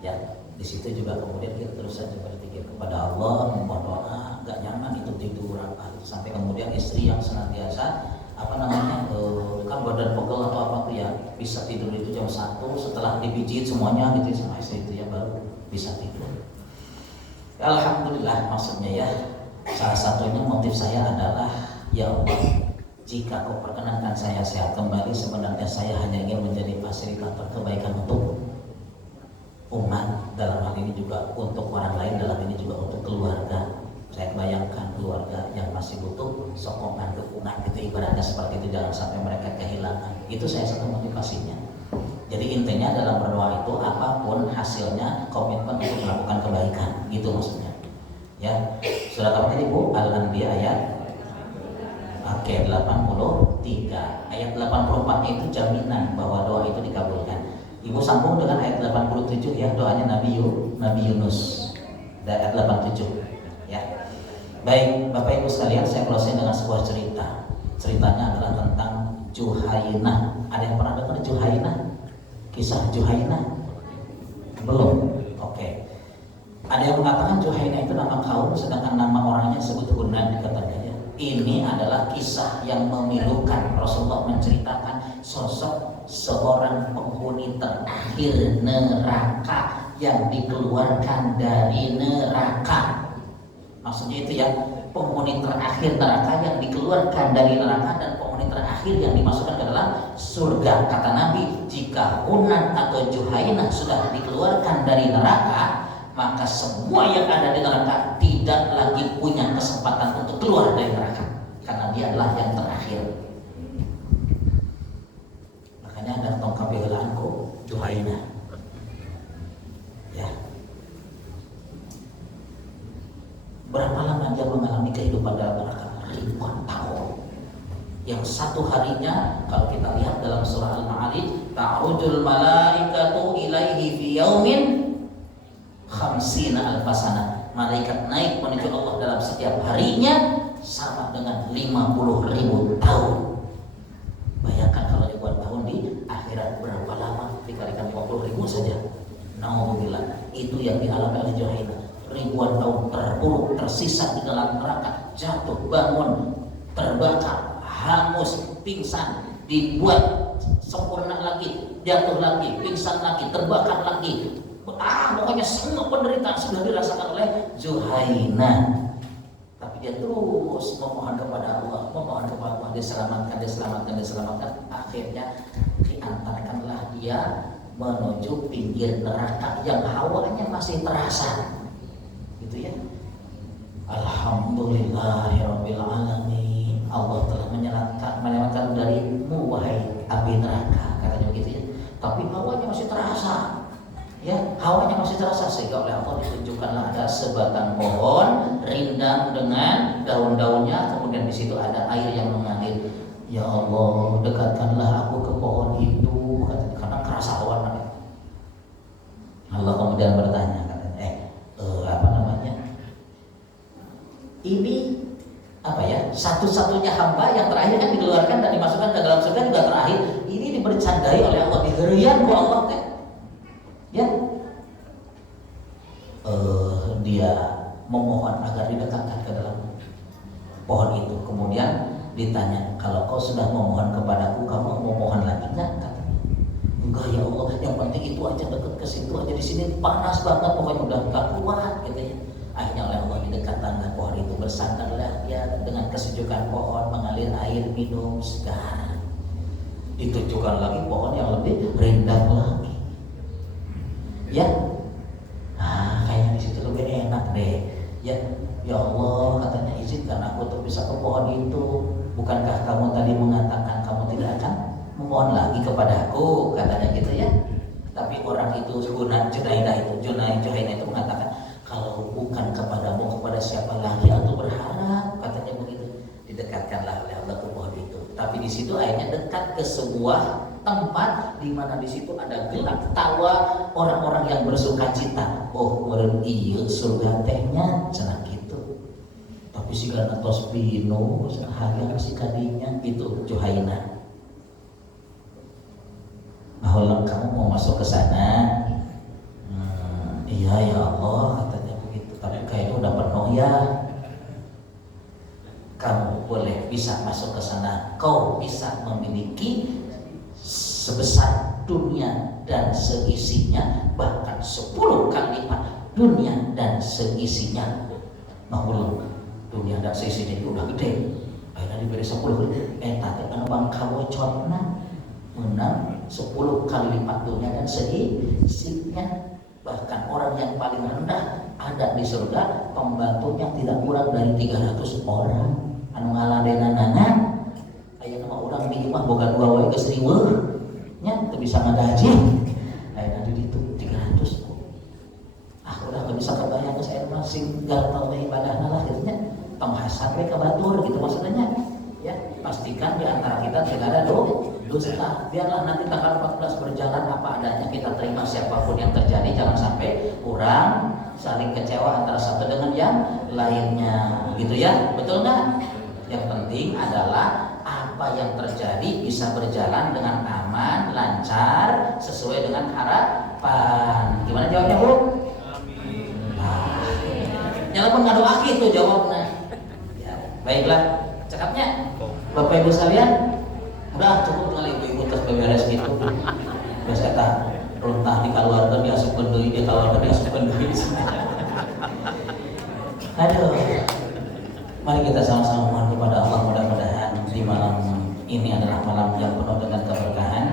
Ya di situ juga kemudian kita terus saja berpikir kepada Allah, memohon doa, gak nyaman itu tidur apa, sampai kemudian istri yang senantiasa kan badan pegel atau apa tuh ya, bisa tidur itu jam 1 setelah dipijit semuanya gitu sama istri itu ya baru bisa tidur. Alhamdulillah, maksudnya ya salah satunya motif saya adalah ya Allah, jika kau perkenankan saya sehat kembali, sebenarnya saya hanya ingin menjadi fasilitator kebaikan untuk umat, dalam hal ini juga untuk orang lain, dalam ini juga untuk keluarga. Saya bayangkan keluarga yang masih butuh sokongan, dukungan gitu, ibaratnya seperti itu, jangan sampai mereka kehilangan. Itu saya satu motivasinya. Jadi intinya dalam berdoa itu apapun hasilnya, komitmen untuk melakukan kebaikan, gitu maksudnya. Ya, surat apa tadi Bu? Al-Anbiya ayat 83. Ayat 84 itu jaminan bahwa doa itu dikabulkan. Ibu sambung dengan ayat 87 ya, doanya Nabi Yunus. Ayat 87. Ya. Baik, Bapak Ibu sekalian, saya closing dengan sebuah cerita. Ceritanya adalah tentang Juhainah. Ada yang pernah dengar Juhainah? Kisah Juhainah? Belum? Oke. Ada yang mengatakan Juhainah itu nama kaum, sedangkan nama orangnya disebut Hunan katanya ya. Ini adalah kisah yang memilukan. Rasulullah menceritakan sosok seorang penghuni terakhir neraka yang dikeluarkan dari neraka. Maksudnya itu ya, penghuni terakhir neraka yang dikeluarkan dari neraka dan penghuni terakhir yang dimasukkan ke dalam surga. Kata Nabi, jika Hunan atau Juhainah sudah dikeluarkan dari neraka, maka semua yang ada di neraka tidak lagi punya kesempatan untuk keluar dari neraka, karena dia adalah yang terakhir. Makanya ada tongkat belaanku Juhainah. Ya. Berapa lama dia mengalami kehidupan dalam neraka? Ribuan tahun. Yang satu harinya, kalau kita lihat dalam surah Al-Ma'arij, ta'rujul malaikatu ilaihi fi yaumin khamsina alfasana. Malaikat naik menuju Allah dalam setiap harinya sama dengan 50.000 tahun. Bayangkan kalau ribuan tahun di akhirat berapa lama dikalikan 50.000 saja. Nauzubillah, itu yang dialami oleh Juhainah. Ribuan tahun terpuruk, tersisa di dalam neraka, jatuh, bangun, terbakar, hangus, pingsan, dibuat sempurna lagi, jatuh lagi, pingsan lagi, terbakar lagi. Pokoknya semua penderitaan sudah dirasakan oleh Juhainah. Tapi dia terus memohon kepada Allah, diselamatkan. Akhirnya diantarkanlah dia menuju pinggir neraka yang hawanya masih terasa, gitu ya. Alhamdulillahirabbil alamin, Allah telah menyelamatkan darimu wahai api neraka, katanya begitu ya. Tapi hawanya masih terasa, ya, hawanya masih terasa, sehingga oleh Allah ditunjukkanlah ada sebatang pohon rindang dengan daun-daunnya, kemudian di situ ada air yang mengalir. Ya Allah, dekatkanlah aku ke pohon itu, katanya, karena kerasa hawa. Allah kemudian bertanya, katanya, apa namanya? Ini apa ya? Satu-satunya hamba yang terakhir kan dikeluarkan dan dimasukkan ke dalam surga juga terakhir. Ini dibercandai oleh Allah, diherian ku Allah teh. Ya, dia memohon agar didekatkan ke dalam pohon itu. Kemudian ditanya, kalau kau sudah memohon kepadaku, kamu mau mohon lagi enggak? Katanya, enggak ya Allah, yang penting itu aja, dekat ke situ aja, di sini panas banget, pokoknya udah enggak kuat, gitu ya. Akhirnya oleh Allah didekatkan dengan pohon itu, bersandarlah dia dengan kesejukan pohon, mengalir air minum segar. Ditunjukkan lagi pohon yang lebih rindang lagi. Ya, nah kayaknya di situ lebih enak deh. Ya, ya Allah, katanya, izinkan aku untuk bisa ke pohon itu. Bukankah kamu tadi mengatakan kamu tidak akan memohon lagi kepadaku, katanya gitu ya. Tapi orang itu, Junainah itu mengatakan, kalau bukan kepadamu, kepada siapa lagi aku berharap, katanya begitu. Didekatkanlah oleh Allah ke pohon itu. Tapi di situ akhirnya dekat ke sebuah tempat di mana di situ ada gelak tawa orang-orang yang bersuka cita. Oh, meureun ieu surga tehnya cenah kitu. Tapi sigana tos pino sahaja si kadinya itu Juhainah. Nah, kamu mau masuk ke sana? Iya ya Allah, katanya begitu. Tapi kayaknya udah penuh ya. Kamu boleh bisa masuk ke sana. Kau bisa memiliki sebesar dunia dan seisinya, bahkan 10 kali lipat dunia dan seisinya. Nah, belum dunia dan seisinya itu udah gede. Akhirnya diberi 10 gede. Tapi anu bangka bocorna menang 10 kali lipat dunia dan seisinya. Bahkan orang yang paling rendah ada di surga, pembantunya tidak kurang dari 300 orang. Anu ngaladenanana aya nama urang di imah boga 2 wae geus riweuh nya teu bisa ngagaji. Aya di ditu 300. Udah gak bisa kebayang geus aya mah sing gatal teh ibadahna lah gitu nya. Tong hasan we ka batur gitu maksudnya. Ya, pastikan di antara kita tidak ada dusta. Biarlah nanti tanggal 14 berjalan apa adanya, kita terima siapapun yang terjadi, jangan sampai kurang saling kecewa antara satu dengan yang lainnya. Gitu ya, betul nggak? Yang penting adalah apa yang terjadi bisa berjalan dengan aman, lancar, sesuai dengan harapan. Gimana jawabnya, Bu? Amin. Jangan pun ngadoa gitu jawabnya. Ya, baiklah, cakapnya. Bapak Ibu sekalian, udah cukup kali ibu-ibu terus beberes gitu. Terus kata runtah di keluarga diasupkeun deui, di keluarga diasupkeun deui. Aduh. Mari kita sama-sama mohon kepada Allah, mudah-mudahan di malam ini adalah malam yang penuh dengan keberkahan.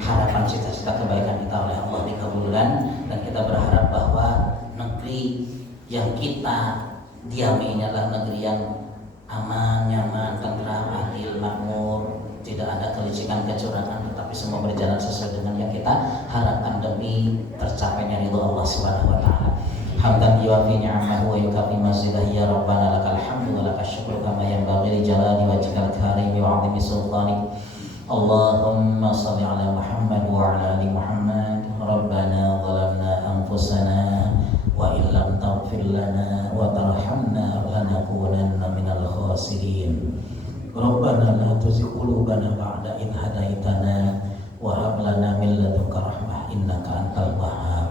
Harapan cita-cita kebaikan kita oleh Allah dikabulkan, dan kita berharap bahwa negeri yang kita diami ini adalah negeri yang aman, nyaman, tentram, adil, makmur, tidak ada kelicikan, kecurangan, tetapi semua berjalan sesuai dengan yang kita harapkan demi tercapainya ridho Allah Subhanahu wa taala. Hamdan yuwafi ni'amahu wa yukafi mazidah, ya Rabbana lakal hamdu wa lakal syukru kama yanbaghi li jalali wajhikal karimi wa 'azimi sultanik. Allahumma shalli ala Muhammad wa ala ali Muhammad. Rabbana zalamna anfusana wa illam taghfir lana wa tarhamna lanakunanna minal khasirin. Rabbana la tuzigh qulubana ba'da idh hadaitana wa hab lana min ladunka rahmah innaka antal wahhab.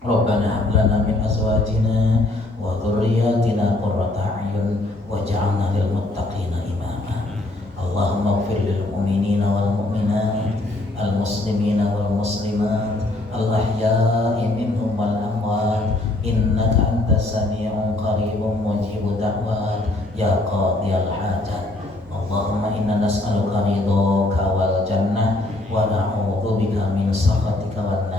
Rabbana hab lana min azwajina wa dhurriyyatina qurrata a'yun waj'alna lil muttaqina imama. Allahumma ighfir lil mu'minina wal mu'minat, al muslimina wal muslimat, al ahya'i minhum wal amwat, innaka antas sami'un qaribun mujibud da'wat ya qadiyal hajat. Allahumma inna nas'aluka ridhaka wal jannah wa na'udzubika min sakhatika wan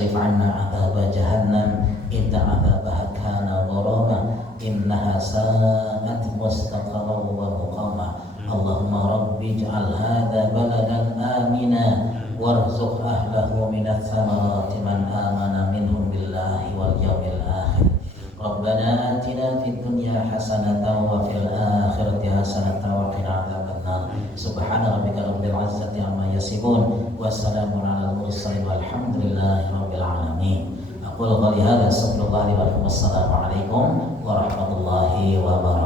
واصرف عنا عذاب جهنم إن عذابها كان غراما إنها ساءت مستقرا ومقاما اللهم رب اجعل هذا بلدا آمنا وارزق أهله من الثمرات من آمن منهم بالله واليوم الآخر ربنا آتنا في الدنيا حسنة وفي الآخرة حسنة وقنا عذاب النار سبحان ربك رب العزة عما يصفون وسلام على المرسلين والحمد لله رب العالمين أقول قولي هذا استغفر الله لي ولكم والسلام عليكم ورحمة الله وبركاته.